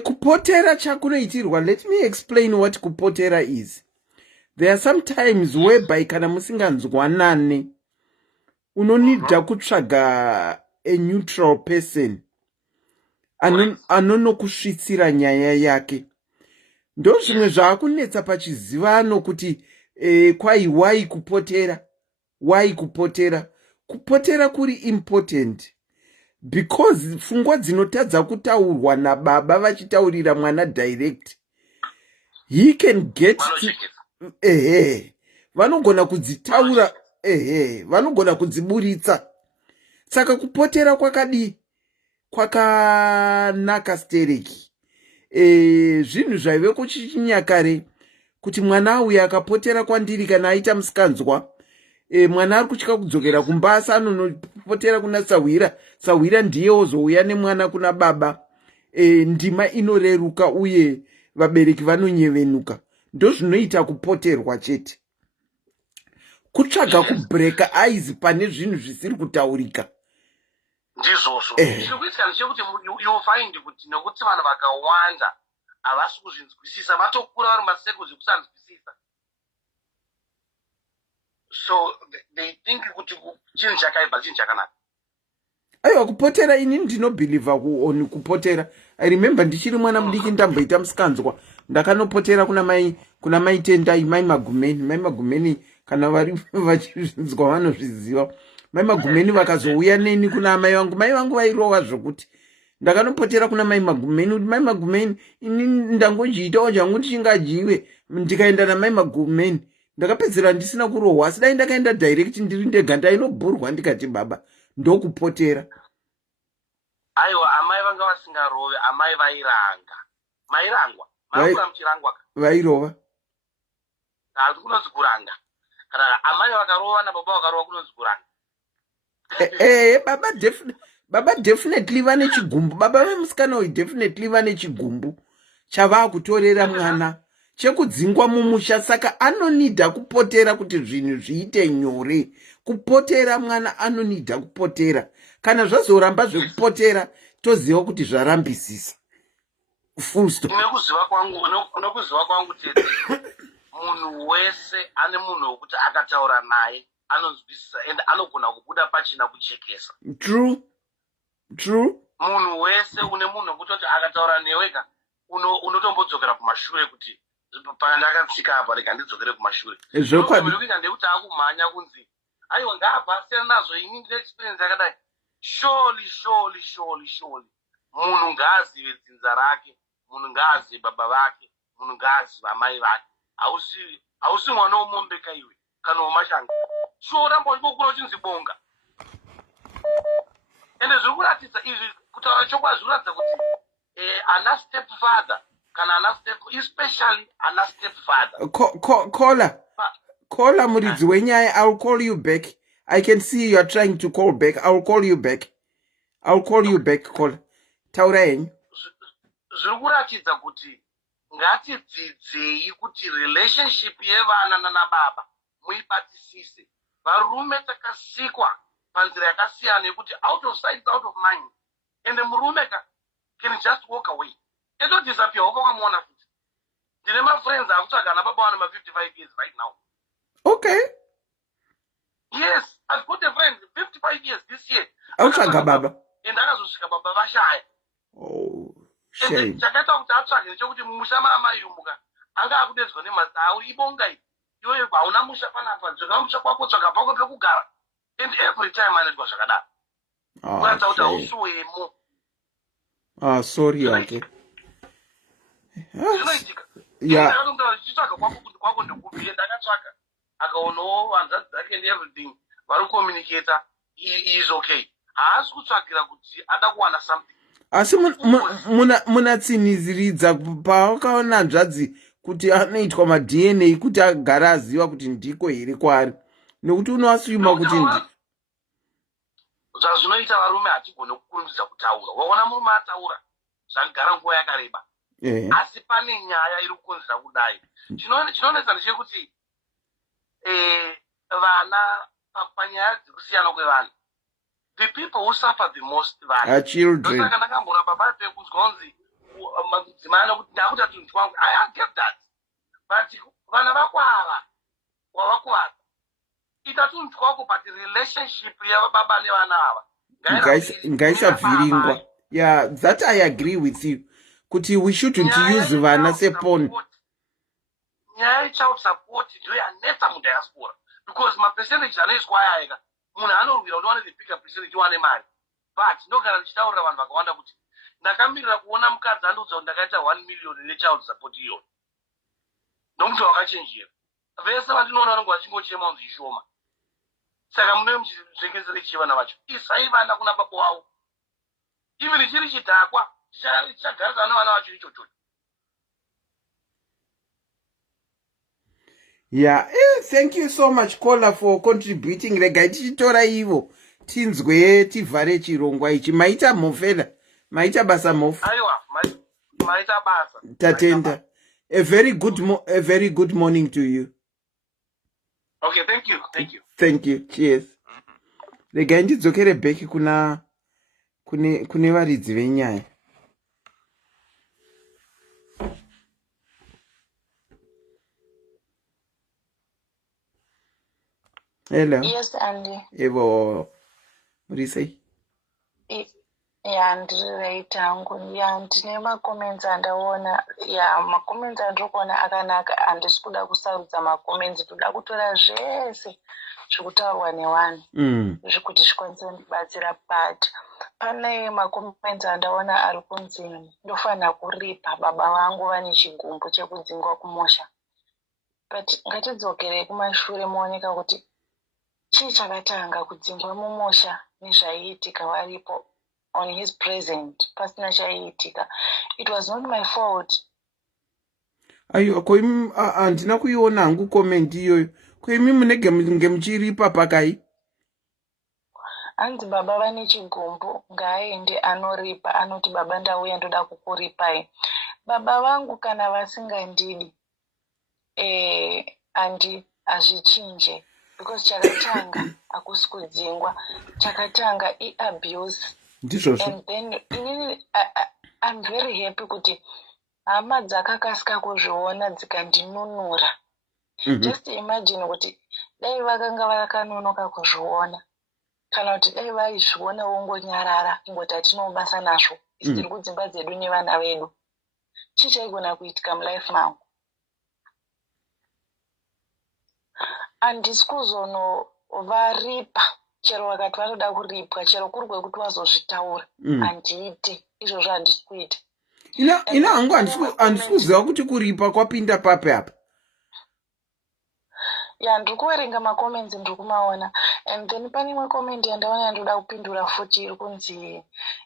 Kupotera chakunoitirwa. Let me explain what kupotera is. There are some times whereby kana musinganzwanane unonida kutsvaga a neutral person anonokusvitsira nyaya yake. Ndo zvimwe zvaakunetsa pachizivano kuti kwai why kupotera. Kupotera kuri important because pfungwa dzinotadza kutaurwa nababa vachitaurira mwana direct, he can get vanogona kudzitaura, vanogona kudziburitsa. Saka kupotera kwakanaka stereki. Zvinhu zvaive kuchinyakare kuti mwana uyu akapotera kwandiri kana aita musikanzwa, mwana ari kutya kudzokera kumbasa, anonopotera kuna Sahwira ndiye ozouya nemwana kuna baba. Ndima inoreruka uye vabereki vanonyevenuka. Ndo zvinoita kupoterwa chete, kutsvaga kubreaka eyes pane zvinhu zvisiri kutaurika. Ndizvozvo chirikuitika ndechekuti you find kuti nekuti vanhu vakawanda havasi kuzvinzwisisa, vatokura vari masekondari kusanzwisisa, so they think kuti chinhu chakaipa chinhu chakanaka. Aiwa, kupotera ini ndinobhilivha on kupotera. I remember ndichiri mwana mudiki ndamboita musikanzwa, ndakanopotera kuna mai Tendai, mai Magumeni kana vari vachizvinzwa vanozviziva. Mai Magumeni vakazouya neni kuna mai vangu vairova zvokuti ndakanopotera kuna mai Magumeni kuti mai Magumeni ini ndangojiitawo zvangu ndichingajiwe. Ndikaenda namai Magumeni ndakapedzera ndisina kurohwa, asi dai ndakaenda direct ndiri ndega ndainobhurwa ndikati baba ndokupotera. Aiwa, amai vanga vasingarove, amai vairanga. Mairangwa muchirangwa vairova, hati kunonzi kuranga. Kana amai vakarova nababa vakarova kunonzi kuranga. Baba definitely vane chigumbu. Baba vemusikana uyu definitely vane chigumbu chavakutorera mwana chekudzingwa mumusha. Saka anonidha kupotera kuti zvinhu zviite nyore. Kupotera mwana anonidha kupotera. Kana zvazoramba zvekupotera toziva kuti zvarambisisa. Full stop. Nekuziva kwangu tete munhu wese ane munhu wekuti akataura naye anonzwisisa and anogona kubuda pachina kuchekesa. True. Munhu wese une munhu wekuti akataura newega unotombodzokera kumashure kuti pandakatsika apa rega ndidzokere kumashure. Zvekuita ndekuti akumhanya kunzi aiwa ngaabva asiyana nazvo, ini ndine experience yakadai. Surely munhu ngaazive dzinza rake, munhu ngaazive baba vake, munhu ngaazive amai vake. Hausi mwana womombeka iwe kana womashanga. Ramba uchikokura uchinzi bonga. Ende zviri kuratidza izvi kutaura chokwadi zviri kuratidza kuti ana stepfather kana especially ana stepfather. Caller muridzi wenyaya, I'll call you back. I can see you are trying to call back. I'll call you back, caller. Taura henyu. Zviri kuratidza kuti ngatidzidzei kuti relationship yevana nababa muibatisise. Varume takasikwa panzira yakasiyana yekuti out of sight out of mind, and murume can just walk away. Eto disappear wakamuona futi. Ndine mafriends akutsvaga nababa vana 55 years right now. Okay. Yes, I've got a friend 55 years this year. Autsvaga baba. And akazosvika baba vashaya. Oh, shame. Chakaita kuti atsvage nechekuti musha maamai yumuka anga akudedzwa nemazau ibonga iyi. Iwe hauna musha panapa, dzoka musha kwako tsvaga pako pekugara. And every time anoitwa zvakadaro. Kuratidza kuti hausiwemo. Sorry yake. Zvinoitika. Ndakatonda ndichitsvaga kwako ndikupi, ndakatsvaga akaonawo hanzvadzi dzake and everything vari kucommunicata, is okay. Haasi kutsvagira kuti ada kuwana something. Asi munatsinhiziridza pawakaona hanzvadzi kuti anoitwa maDNA kuti agara aziva kuti ndiko here kwaari, nekuti unoasuma kuti zvazvinoita varume hatigone kukurumidza kutaura. Waona murume ataura zvagara nguva yakareba, asi pane nyaya iri kukonzera kudai. Chinonetsa ndechekuti vana panyaya dzekusiyana kwevanhu, the people who suffer the most are children. Ndosaka ndakamboramba pari pekuzwa kunzi mudzimai anokuti ndakuta tunhu twangu. I get that, but vana vako ava wavakuvadza ita tunhu twako, but relationship yababa nevana ava ngaisabviringwa. Yeah, that I agree with you. Kuti we shouldn't use vana sepon. Nyaya yechild support ndiyo yanetsa mudiaspora, because mapercentage anoiswa aya ega munhu anorwira kuti wane the bigger percentage wane mari. But ndogara ndichitaurira vanhu vakawanda kuti ndakamirira kuona mukadzi andiudza kuti ndakaita 1 million nechild support iyoyo nomuti wakachenjera. Vese vandinoona vanenge vachingochema unzi ishoma. Saka mune muchizvengesere chivana vacho isai vana kuna baba wavo, even chiri chidhakwa chichagarisana nevana vacho ichocho. Yeah, thank you so much Kola for contributing. Regai tichitora ivo tinzwe tivhare chirongwa ichi. Maita mofela, maita basa mofu. Aiwa, maita basa. Tatenda. A very good morning to you. Okay, thank you. Thank you. Cheers. Regai ndidzokere back kune varidzi venyaya. Hello. Yes, Andy. Evo, what do you say? Ndirireita hangu ndine makomenzi andaona makomenzi andikuona akanaka. Handisi kuda kusarudza makomenzi, toda kutora zvese zvikutaurwa nevanhu zvekuti zvikwanise kundibatsira. But pane makomenzi andaona ari kunzi ndofanira kuripa baba vangu vane chigumbu chekudzingwa kumusha. But ngatidzokerei kumashure mooneka kuti chii chakatanga kudzingwa mumusha nezvaiitika varipo on his present pasina chaiitika. It was not my fault. Ayo koimi handina kuiona hangu comment iyoyo. Koimi munenge muchiripa pakai? Hanzi baba vane chigumbu ngaaende anoripa, anoti baba ndauya ndoda kukuripai. Baba vangu kana vasingandidi hazvichinje, because chakatanga hakusi kudzingwa, chakatanga abuse. And then I'm very happy kuti hama dzakakasika kuzviona dzikandinunura. Just imagine kuti dai vakanga vakanonoka kuzviona, kana kuti dai vaizviona wongonyarara ingoti hatinobasa nazvo, tiri kudzimba dzedu nevana vedu, chii chaigona kuitika mulife mangu? Handisi kuzonovaripa chero vakati vanoda kuripwa, chero kuri kwekuti vazozvitaura handiite izvozvo, handisi kuita. Ina hangu handisi kuziva kuti kuripa kwapinda papi apa. Ndiri kuverenga makomenzi ndiri kumaona. And then pane imwe komendi yandaona yandoda kupindura futi iri kunzi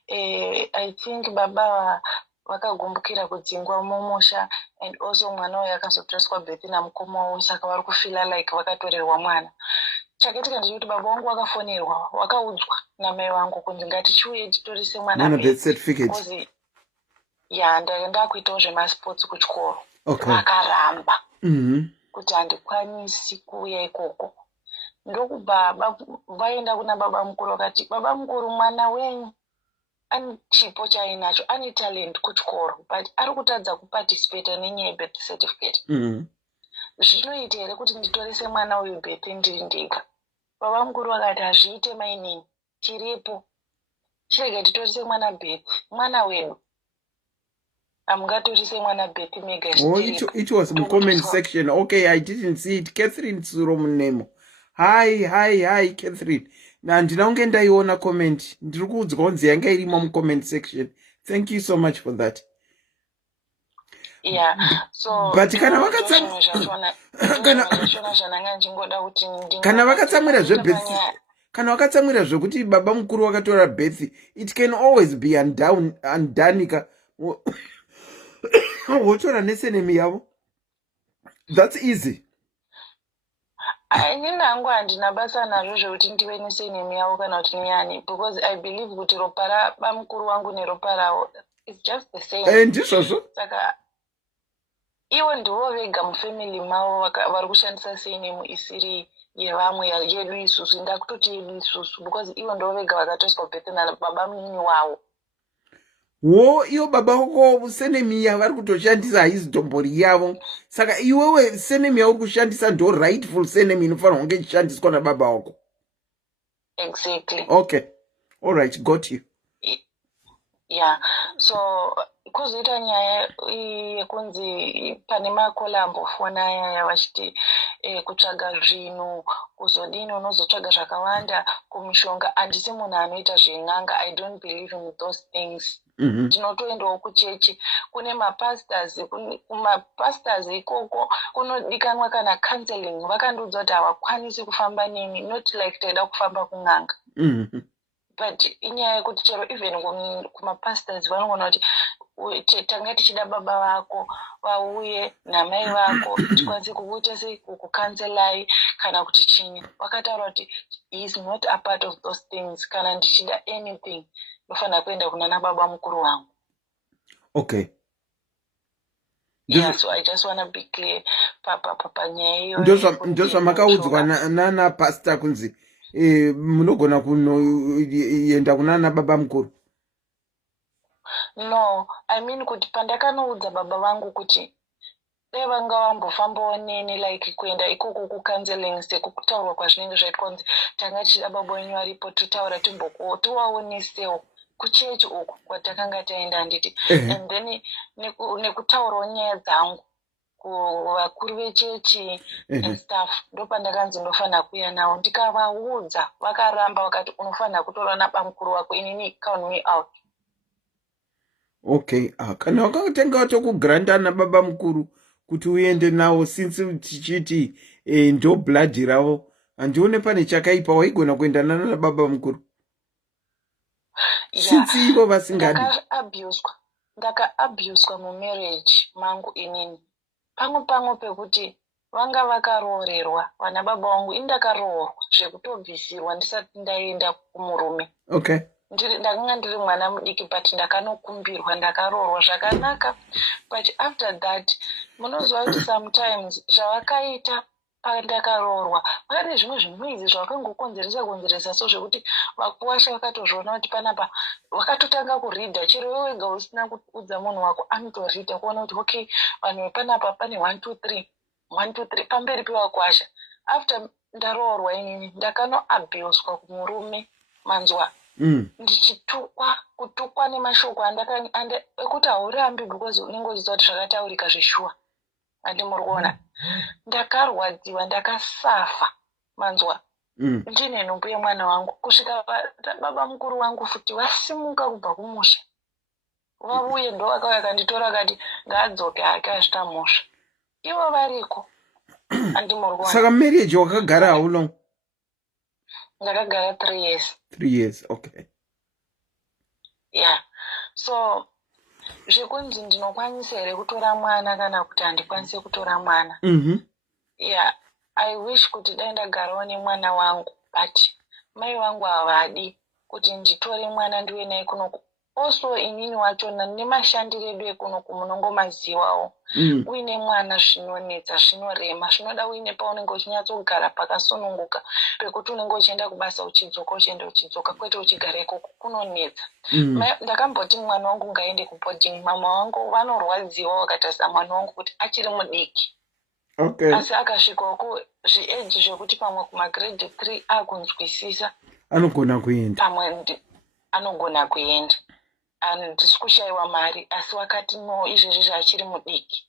I think baba vakagumbukira kudzingwa mumusha, and also mwana uyu akazotoreswa birth namukoma wavo, saka vari kufila like vakatorerwa mwana. Chakaitika ndechekuti baba vangu vakafonerwa, vakaudzwa namai vangu kunzi ngatichiuye titorise mwana birth certificate. Ndakuitawo zvemasports kuchikoro. Okay. Vakaramba kuti handikwanisi kuuya ikoko. Ndokubva vaenda kuna baba mukuru vakati, baba mukuru, mwana wenyu ane chipo chainacho, ane talent kuchikoro, but ari kutadza kuparticipate nenyaya yebirth certificate. Zvinoita here kuti nditorese mwana uyu birth ndiri ndega? Baba mukuru vakati hazviite mainini, tiripo, chirege titorise mwana birth, mwana wedu. Amungatorise mwana birth mega. Oh, it was in comment section. Okay, I didn't see it. Catherine Suromunemo. Hi Catherine. Handina kunge ndaiona comment. Ndiri kuudzwa kunzi yanga irimo mucomment section. Thank you so much for that. Yeah, so but kana vakatsamwira zvebirth, kana vakatsamwira zvekuti baba mukuru vakatora birth, it can always be undanika wotora nesenemi yavo. That's easy. Inini hangu handina basa nazvo zvekuti ndive nesenemi yavo kana kuti nyani, because I believe kuti ropa rabamukuru vangu neropa ravo it's just the same. Ndizvozvo. Saka iwo ndivo vega mufamily mavo vari kushandisa surname isiri yevamwe yedu isusu ndakutoti yedu isusu because iwo ndivo vega vakatoiswa birth nababa munini wavo. Iwo baba wako surname yavari kutoshandisa haisi tombori yavo, saka iwewe surname yauri kushandisa ndo rightful surname inofanira kunge ichishandiswa nababa wako. Exactly. Okay, all right, got you. Yeah, so kuzoita nyaya yekunzi pane makolambo fona aya vachiti kutsvaga zvinhu kuzodini unozotsvaga zvakawanda kumishonga. Handisi munhu anoita zven'anga. I don't believe in those things. Tinotoendawo kuchechi, kune kumapastors ikoko kunodikanwa kana counseling. Vakandiudza kuti havakwanisi kufamba neni, not like taida kufamba kun'anga. But inyaya yekuti chero even kumapastors vanogona kuti tanga tichida baba vako vauye namai vako tikwanise kukuita sei kukukanzelai kana kuti chinyi. Vakataura kuti he is not a part of those things. Kana ndichida anything ndofanira kuenda kuna baba mukuru wangu. Okay. Yeah, so I just want to be clear panyaya iyo. Ndozvamakaudzwa nana pastor kunzi munogona kunoenda kunana baba mukuru. No, I mean kuti pandakanoudza baba vangu kuti dai vanga vambofambawo neni like kuenda ikoko kucounseling sekutaurwa kwazvinenge zvaitwa kunzi tanga tichida baba wenyu aripo totaura tiwaonesewo kuchechi uku kwatakanga taenda handiti. And then nekutaurawo nyaya dzangu kuvakuru vechechi and stuff ndopandakanzi ndofanira kuuya nawo. Ndikavaudza vakaramba vakati unofanira kutora nabamukuru wako, inini count me out. Okay, kana wakatanga watokugirandana baba mukuru kuti uende nawo since tichiti ndo blood ravo, handione pane chakaipa waigona kuendana nababa mukuru. Since ivo vasingadi. Ndakaabuswa mumarriage mangu inini. Pamwe pekuti vanga vakaroorerwa vana baba vangu, indakaroorwa zvekutobvisirwa ndisati ndaenda kumurume. Okay. Ndakanga ndiri mwana mudiki but ndakanokumbirwa ndakaroorwa zvakanaka. But after that munoziva kuti sometimes zvavakaita pandakaroorwa pane zvimwe zvimwedzi zvavakangokonzeresa so zvekuti vakuwasha vakatozviona kuti panapa vakatotanga kuridha. Chero wewe wega usina kuudza munhu wako anotoridha kuona kuti okay vanhu panapa pane 1 2 3 pamberi pevakuwasha. After ndaroorwa inini ndakanoabuswa kumurume manzwa. Kutukwa nemashoko ekuti haurambi because unenge uchiziva kuti zvakataurika zveshuwa. Handi muri kuona. Ndakarwadziwa, ndakasafa manzwa. Ndine nhumbu yemwana wangu kusvika baba mukuru wangu futi vasimuka kubva kumusha. Vavuye ndo vakauya kanditora kati ngaadzoke hake asvita musha. Ivo variko. Handi muri kuona. Saka marriage wakagara how long? Ndakagara 3 years. 3 years, okay. Yeah. So zvekunzi ndinokwanisa here kutora mwana kana kuti handikwanisi kutora mwana. Yeah, I wish kuti dai ndagarawo nemwana wangu but mai vangu havadi kuti nditore mwana ndiwe naye kunoku. Also inini wachona nemashandiro edu ekunoku munongomazivawo. Uine mwana zvinonetsa, zvinorema, zvinoda uine paunenge uchinyatsogara pakasununguka pekuti unenge uchienda kubasa uchidzoka kwete uchigara ikoko kunonetsa. Ndakamboti mwana wangu ngaende kuboarding, mama wangu vanorwadziwa vakatarisa mwana wangu kuti achiri mudiki. Okay. Asi akasvikawo zviage zvekuti pamwe kumagrade 3 akunzwisisa anogona kuenda. Pamwe anogona kuenda. Handisi kushayiwa mari asi wakati no izvezvi zvaachiri mudiki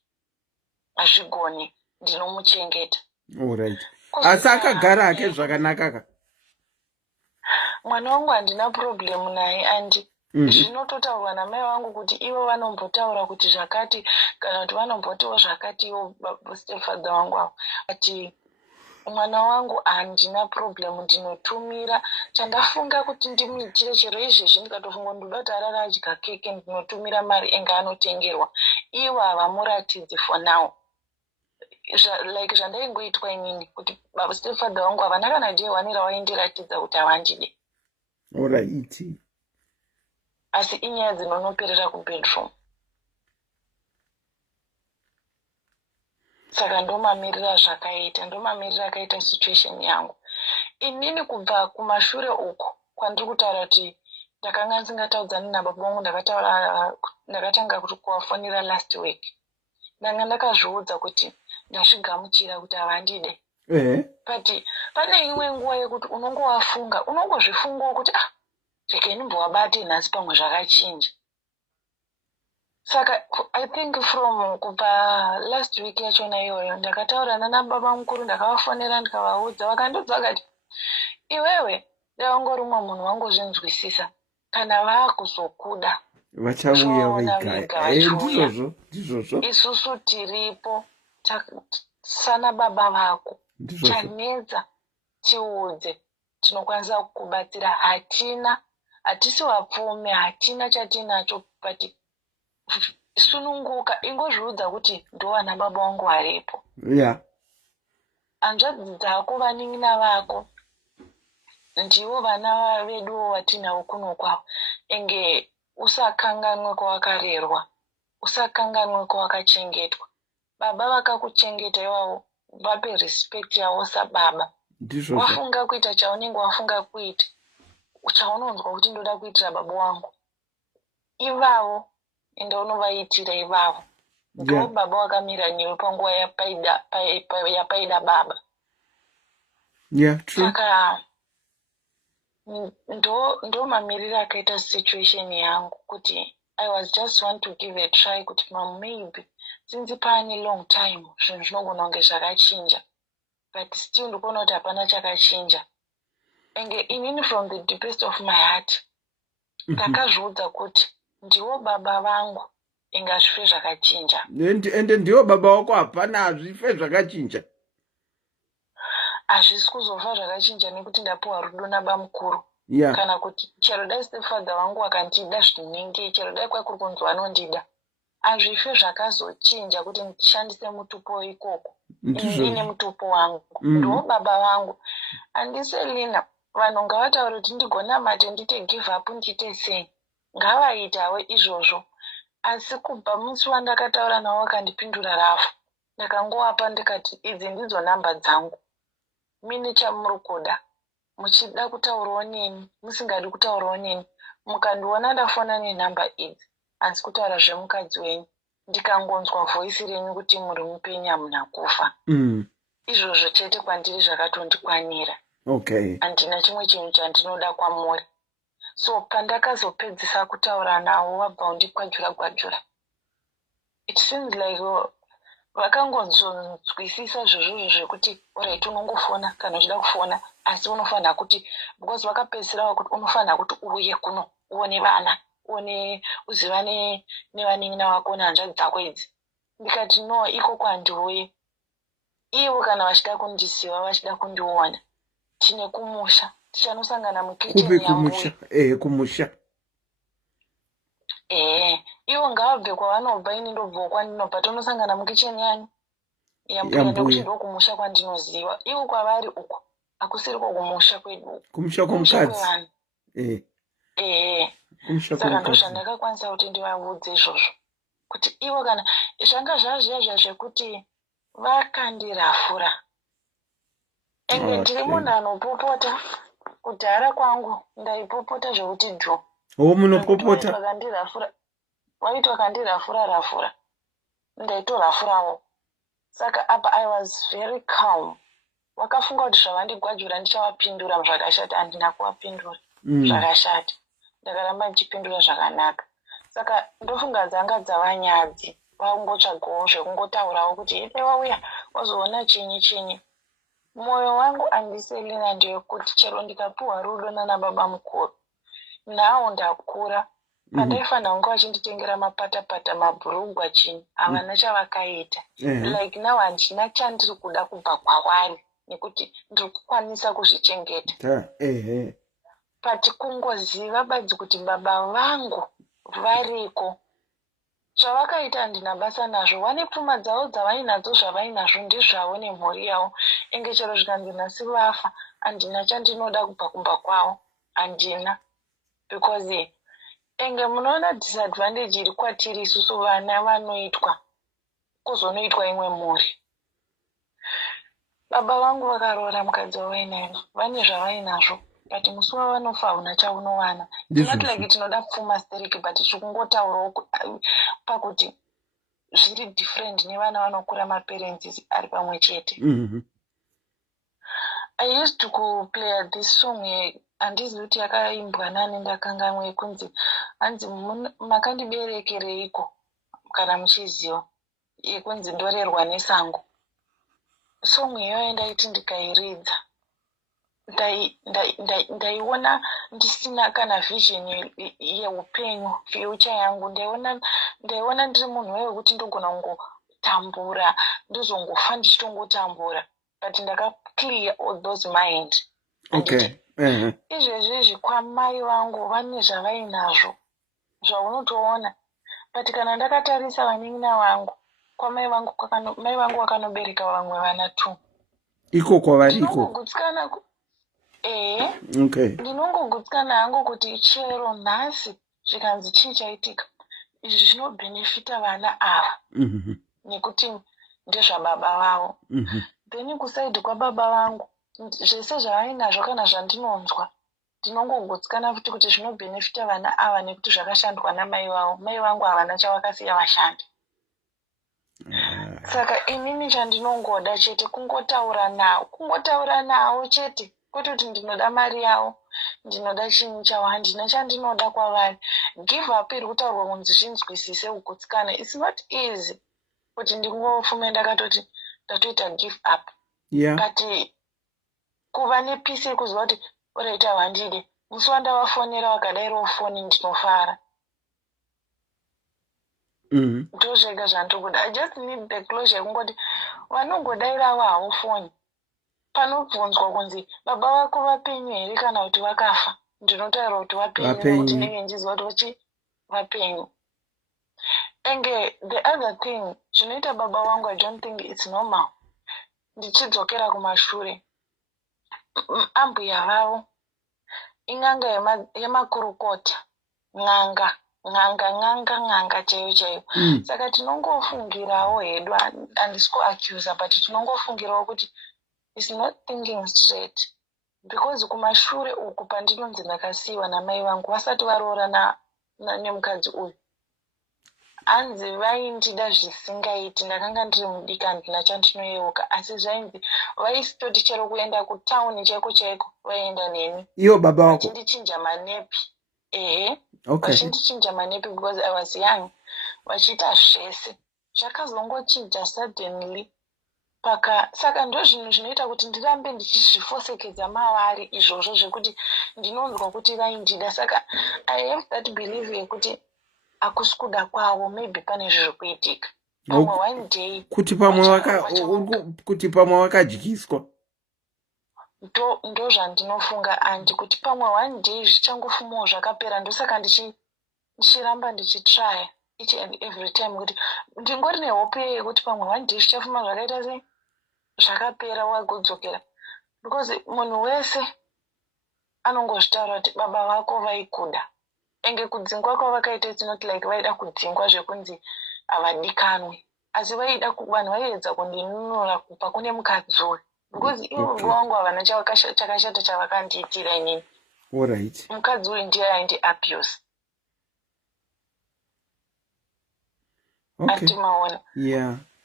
hazvigoni, ndinomuchengeta. Alright. Asi akagara hake zvakanaka ka? Mwana wangu handina problem naye andi zvinototaurwa namai vangu kuti ivo vanombotaura kuti zvakati kana kuti vanombotiwo zvakati ivo stepfather wangu avo. Ati mwana wangu handina problem, ndinotumira chandafunga kuti ndimuitire chero izvezvi ndikatofunga ndoda kuti arara adya keke ndinotumira mari enga anotengerwa. Ivo havamuratidzi for now. Like zvandaingoitwa inini kuti stepfather wangu havana kana ndiye wanira waindiratidza kuti havandide. Alright. Asi inyaya dzinonoperera kubedroom. Saka ndomamirira zvakaita, ndomamirira akaita situation yangu. Inini kubva kumashure uko kwandiri kutaura kuti ndakanga ndisingataudzani nababa vangu, ndakatanga kuti kuvafonera last week. Ndanga ndakazviudza kuti ndazvigamuchira kuti havandide. But pane imwe nguva yekuti unongowafunga, unongozvifungawo kuti reke ndimbovabate nhasi pamwe zvakachinja. Saka I think from kubva last week yachona iyoyo ndakataurana nababa mukuru, ndakavafonera ndikavaudza, vakandiudza vakati iwewe ndangori umwe munhu wangozvinzwisisa, kana vakuzokuda vachauya vega. Ndizvozvo isusu tiripo sana baba vako, chanetsa tiudze, tinokwanisa kukubatsira. Hatisi vapfumi, hatina chatinacho, but sununguka, ingozviudza kuti ndovana baba vangu varipo. Hanzvadzi dzako, vanin'ina vako ndivo vana veduwo vatinavo kuno kwavo. Enge usakanganwe kwawakarerwa, usakanganwe kwawakachengetwa. Baba vakakuchengeta ivavo vape respect yavo sababa. Wafunga kuita chaunenge wafunga kuita, chaunonzwa kuti ndoda kuitira baba wangu, ivavo ende unovaitira ivavo. Ndo baba wakamira newe panguva yapaida baba. Saka ndo mamiriro akaita situation yangu kuti I was just want to give a try kuti maybe since paane long time zvinhu zvinogona kunge zvakachinja, but still ndikuona kuti hapana chakachinja. Enge inini from the deepest of my heart ndakazviudza kuti ndiwo baba vangu, enge hazvife zvakachinja. Ende ndiwo baba wako, hapana hazvife zvakachinja. Hazvisi kuzofa zvakachinja nekuti ndapiwa rudo nababa mukuru. Kana kuti chero dai stepfather vangu vakandida zvinenge, chero dai kwakuri kunzi vanondida, hazvife zvakazochinja kuti ndishandise mutupo ikoko. Ine mutupo wangu, ndiwo baba vangu. Handiselina vanhu ngavataure kuti ndigona mate ndite give up ndiite sei, ngavaitawe izvozvo. Asi kubva musi wandakataura navo vakandipindura rafu, ndakangowapa ndikati idzi ndidzo namba dzangu, mine chamuri kuda, muchida kutaurawo neni, musingadi kutaurawo neni, mukandiona ndafona nenhamba idzi, hansi kutaura zvemukadzi wenyu, ndikangonzwa voisi renyu kuti muri mupenyu hamuna kufa. Izvozvo chete kwandiri zvakatondikwanira. Handina chimwe chinhu chandinoda kwamuri. So pandakazopedzisa kutaura navo vabva undikwadjura, it seems like vakangonzwisisa zvozvozvo zvekuti alright, unongofona kana uchida kufona, asi unofanira kuti, because vakapedzisira kuti unofanira kuti uye kuno uone vana, uzivane nevanin'ina vako nehanzvadzi dzako idzi. Ndikati no, ikoko handiuye. Ivo kana vachida kundiziva, vachida kundiona, tine kumusha, tichanosangana mukitcheni yambuya. Kumusha. Ivo ngavabve kwavanobva, ini ndobvawo kwandinobva, tonosangana mukitcheni yani yambuya, nekuti ndokumusha kwandinoziva. Ivo kwavari uko hakusiri kumusha kwedu, kumusha kwomukadzi. Saka ndozvandakakwanisa kuti ndivaudze izvozvo, kuti ivo kana zvanga zvazvizva zvekuti vakandirafura. Enge ndiri munhu anopopota, kudhara kwangu ndaipopota zvekuti dho. Munopopota? Vaiti vakandirafura, ndaitorafurawo. Saka apa I was very calm. Wakafunga kuti zvavandigwajura ndichavapindura zvakashata, handina kuvapindura zvakashata. Ndakaramba ndichipindura zvakanaka. Saka ndofunga dzanga dzavanyadzi, vangotsvagawo zvekungotaurawo kuti ite wauya wazoona chinyi. Mwoyo wangu handiselina ndeyekuti chero ndikapiwa rudo nana baba mukuru, nawo ndakura, pandaifanira kunge vachinditengera mapatapata, mabhurugwa, chini, havana chavakaita. Like now handina chandiri kuda kubva kwavari, nekuti ndiri kukwanisa kuzvichengeta. But kungoziva badzi kuti baba vangu variko, zvavakaita handina basa nazvo. Vane pfuma dzavo dzavainadzo, zvavainazvo ndizvavo nemhuri yavo. Enge chero zvikanzi nhasi vafa, handina chandinoda kubva kumba kwavo, handina. Because enge munoona disadvantage iri kwatiri isusu vana vanoitwa, kuzonoitwa imwe mhuri. baba vangu vakaroora mukadzi wawainayo vane zvavainazvo but musi wavanofa una chaunowana. It's not like tinoda pfuma stereki but tiri kungotaurawo pakuti zviri different nevana vanokura maparents ari pamwe chete. I used to play this song handizivi kuti yakaimbwa nani ndakanganwe kunzi hanzi makandiberekereiko kana muchiziva yekunzi ndorerwa nesango. Song iyoyo ndaiti ndikairidza ndaiona ndisina kana vision yeupenyu future yangu. Ndaiona ndiri munhu wekuti ndogona kungotambura ndozongofa ndichitongotambura but ndakaclear all those mind. Okay. Izvezvi kwamai vangu vane zvavainazvo zvaunotoona but kana ndakatarisa vanin'ina vangu kwamai vangu mai vangu vakanobereka vamwe vana 2 iko kwavariko ndinongogutsikana ndinongogutsikana hangu kuti chero nhasi zvikanzi chii chaitika izvi zvinobhenefita vana ava nekuti ndezvababa vavo. Then kusaidi kwababa vangu zvese zvavainazvo kana zvandinonzwa ndinongogutsikana futi kuti zvinobhenefita vana ava nekuti zvakashandwa namai vavo. Mai vangu havana chavakasiya vashandi. Saka inini chandinongoda chete kungotaura nawo chete kwete kuti ndinoda mari yavo ndinoda chinhu chavo handina chandinoda kwavari. Give up iri kutaurwa kunzi zvinzwisise kugutsikana. It's not easy kuti ndingofume ndakatoti ndatoita give up. But kuva nepisi yekuziva kuti oraita handide musi wandavafonera wakadairawo foni ndinofara. Ndozvega zvandokuda. I just need the closure yekungoti vanongodairawo havo foni panobvunzwa kunzi baba vako vapenyu here kana kuti vakafa. Ndinotaura kuti vapenyu nekuti ndenge ndiziva kuti vapenyu. And the other thing zvinoita baba vangu I don't think it's normal. Ndichidzokera kumashure ambuya vavo ing'anga yemakurukota ng'anga chaiyo. Saka tinongofungirawo hedu handisi kuaccusa but tinongofungirawo kuti is not thinking straight because kumashure uku pandinonzi ndakasiyiwa namai vangu vasati varoora nemukadzi uyu hanzi vaindida zvisingaiti. Ndakanga ndiri mudiki handina chandinoyeuka asi zvainzi vaisitoti chero kuenda kutauni chaiko vaenda neni iwo baba vako vachindichinja manepi. Vachindichinja manepi because I was young vachiita zvese zvakazongochinja suddenly saka ndo zvinhu zvinoita kuti ndirambe ndichizvifosekedza mavari izvozvo zvekuti ndinonzwa kuti vaindida. Saka I have that belief yekuti hakusi kuda kwavo maybe pane zviri kuitika pamwe one day kuti pamwe vakadyiswa. Ndo zvandinofunga andi kuti pamwe one day zvichangofumawo zvakapera. Ndosaka ndichiramba ndichitrya each and every time kuti ndingori nehope yekuti pamwe one day zvichafuma zvakaita sei zvakapera wagodzokera because munhu wese anongozvitaura kuti baba vako vaikuda enge kudzingwa kwavakaita it's not like vaida kudzingwa zvekunzi havadikanwe asi vaida vanhu vaiedza kundinunura kubva kune mukadzi uyu because ivo vangu havana chakashata chavakandiitira inini. Mukadzi uyu ndiye aindi-abuse. Atimaona.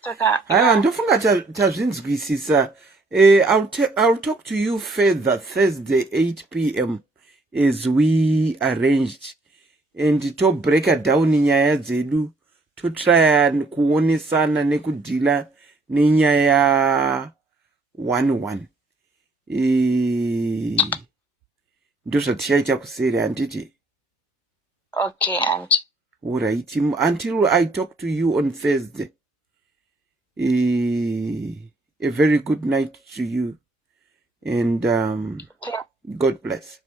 Saka ndofunga tazvinzwisisa. I'll talk to you further Thursday 8 p.m. as we arranged and to break down nyaya dzedu to try kuonesana nekudila nenyaya 1-1. Ndo zvatichaita kuseri handiti? Okay, auntie. All right. Until I talk to you on Thursday. A very good night to you. And God bless.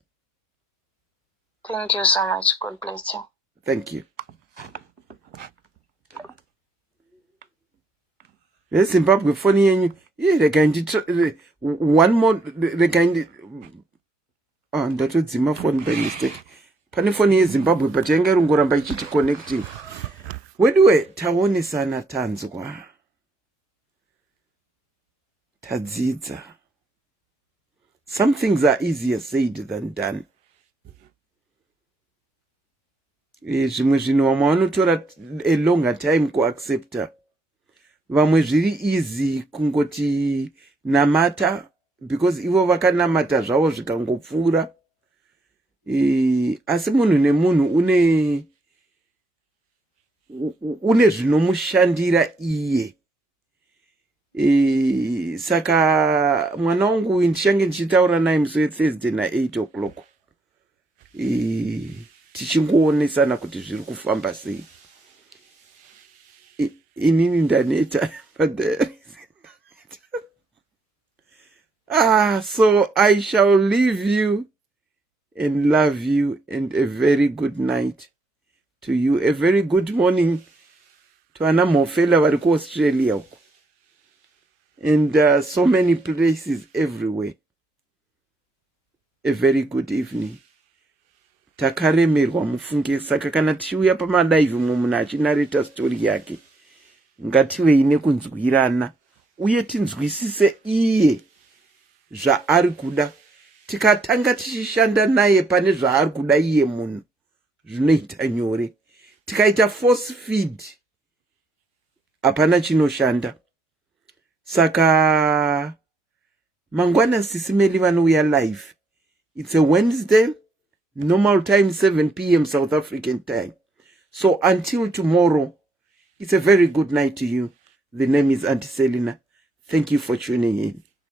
Thank you so much. God bless you. Thank you. Zimbabwe phone yenyu one more ndatodzima phone by mistake. Pane phone yeZimbabwe but yanga rungoramba ichiti connecting. Wedwe taonesana tanzwa. tadzidza. Some things are easier said than done. Zvimwe zvinhu vamwe vanotora a longer time kuaccepta. Vamwe zviri easy kungoti namata, because ivo vakanamata zvavo zvikangopfuura. Asi munhu nemunhu une zvinomushandira iye. Saka mwana wangu ndichange ndichitaura naye musi weThursday na8 o'clock. Tichingoonesana kuti zviri kufamba sei. Inini ndaneta, but there is so I shall leave you and love you, and a very good night to you. A very good morning to Anna Mofela vari kuAustralia uko. And so many places everywhere. A very good evening. Takaremerwa mufunge, saka kana tichiuya pamadaivi munhu achinareta story yake, ngativei nekunzwirana uye tinzwisise iye zvaari kuda. Tikatanga tichishanda naye pane zvaari kuda iye munhu, zvinoita nyore. Tikaita force feed, hapana chinoshanda. Saka mangwana SIS MELLY vanouya live. It's a Wednesday, normal time 7 p.m. South African time. So until tomorrow, it's a very good night to you. The name is Auntie Selina. Thank you for tuning in.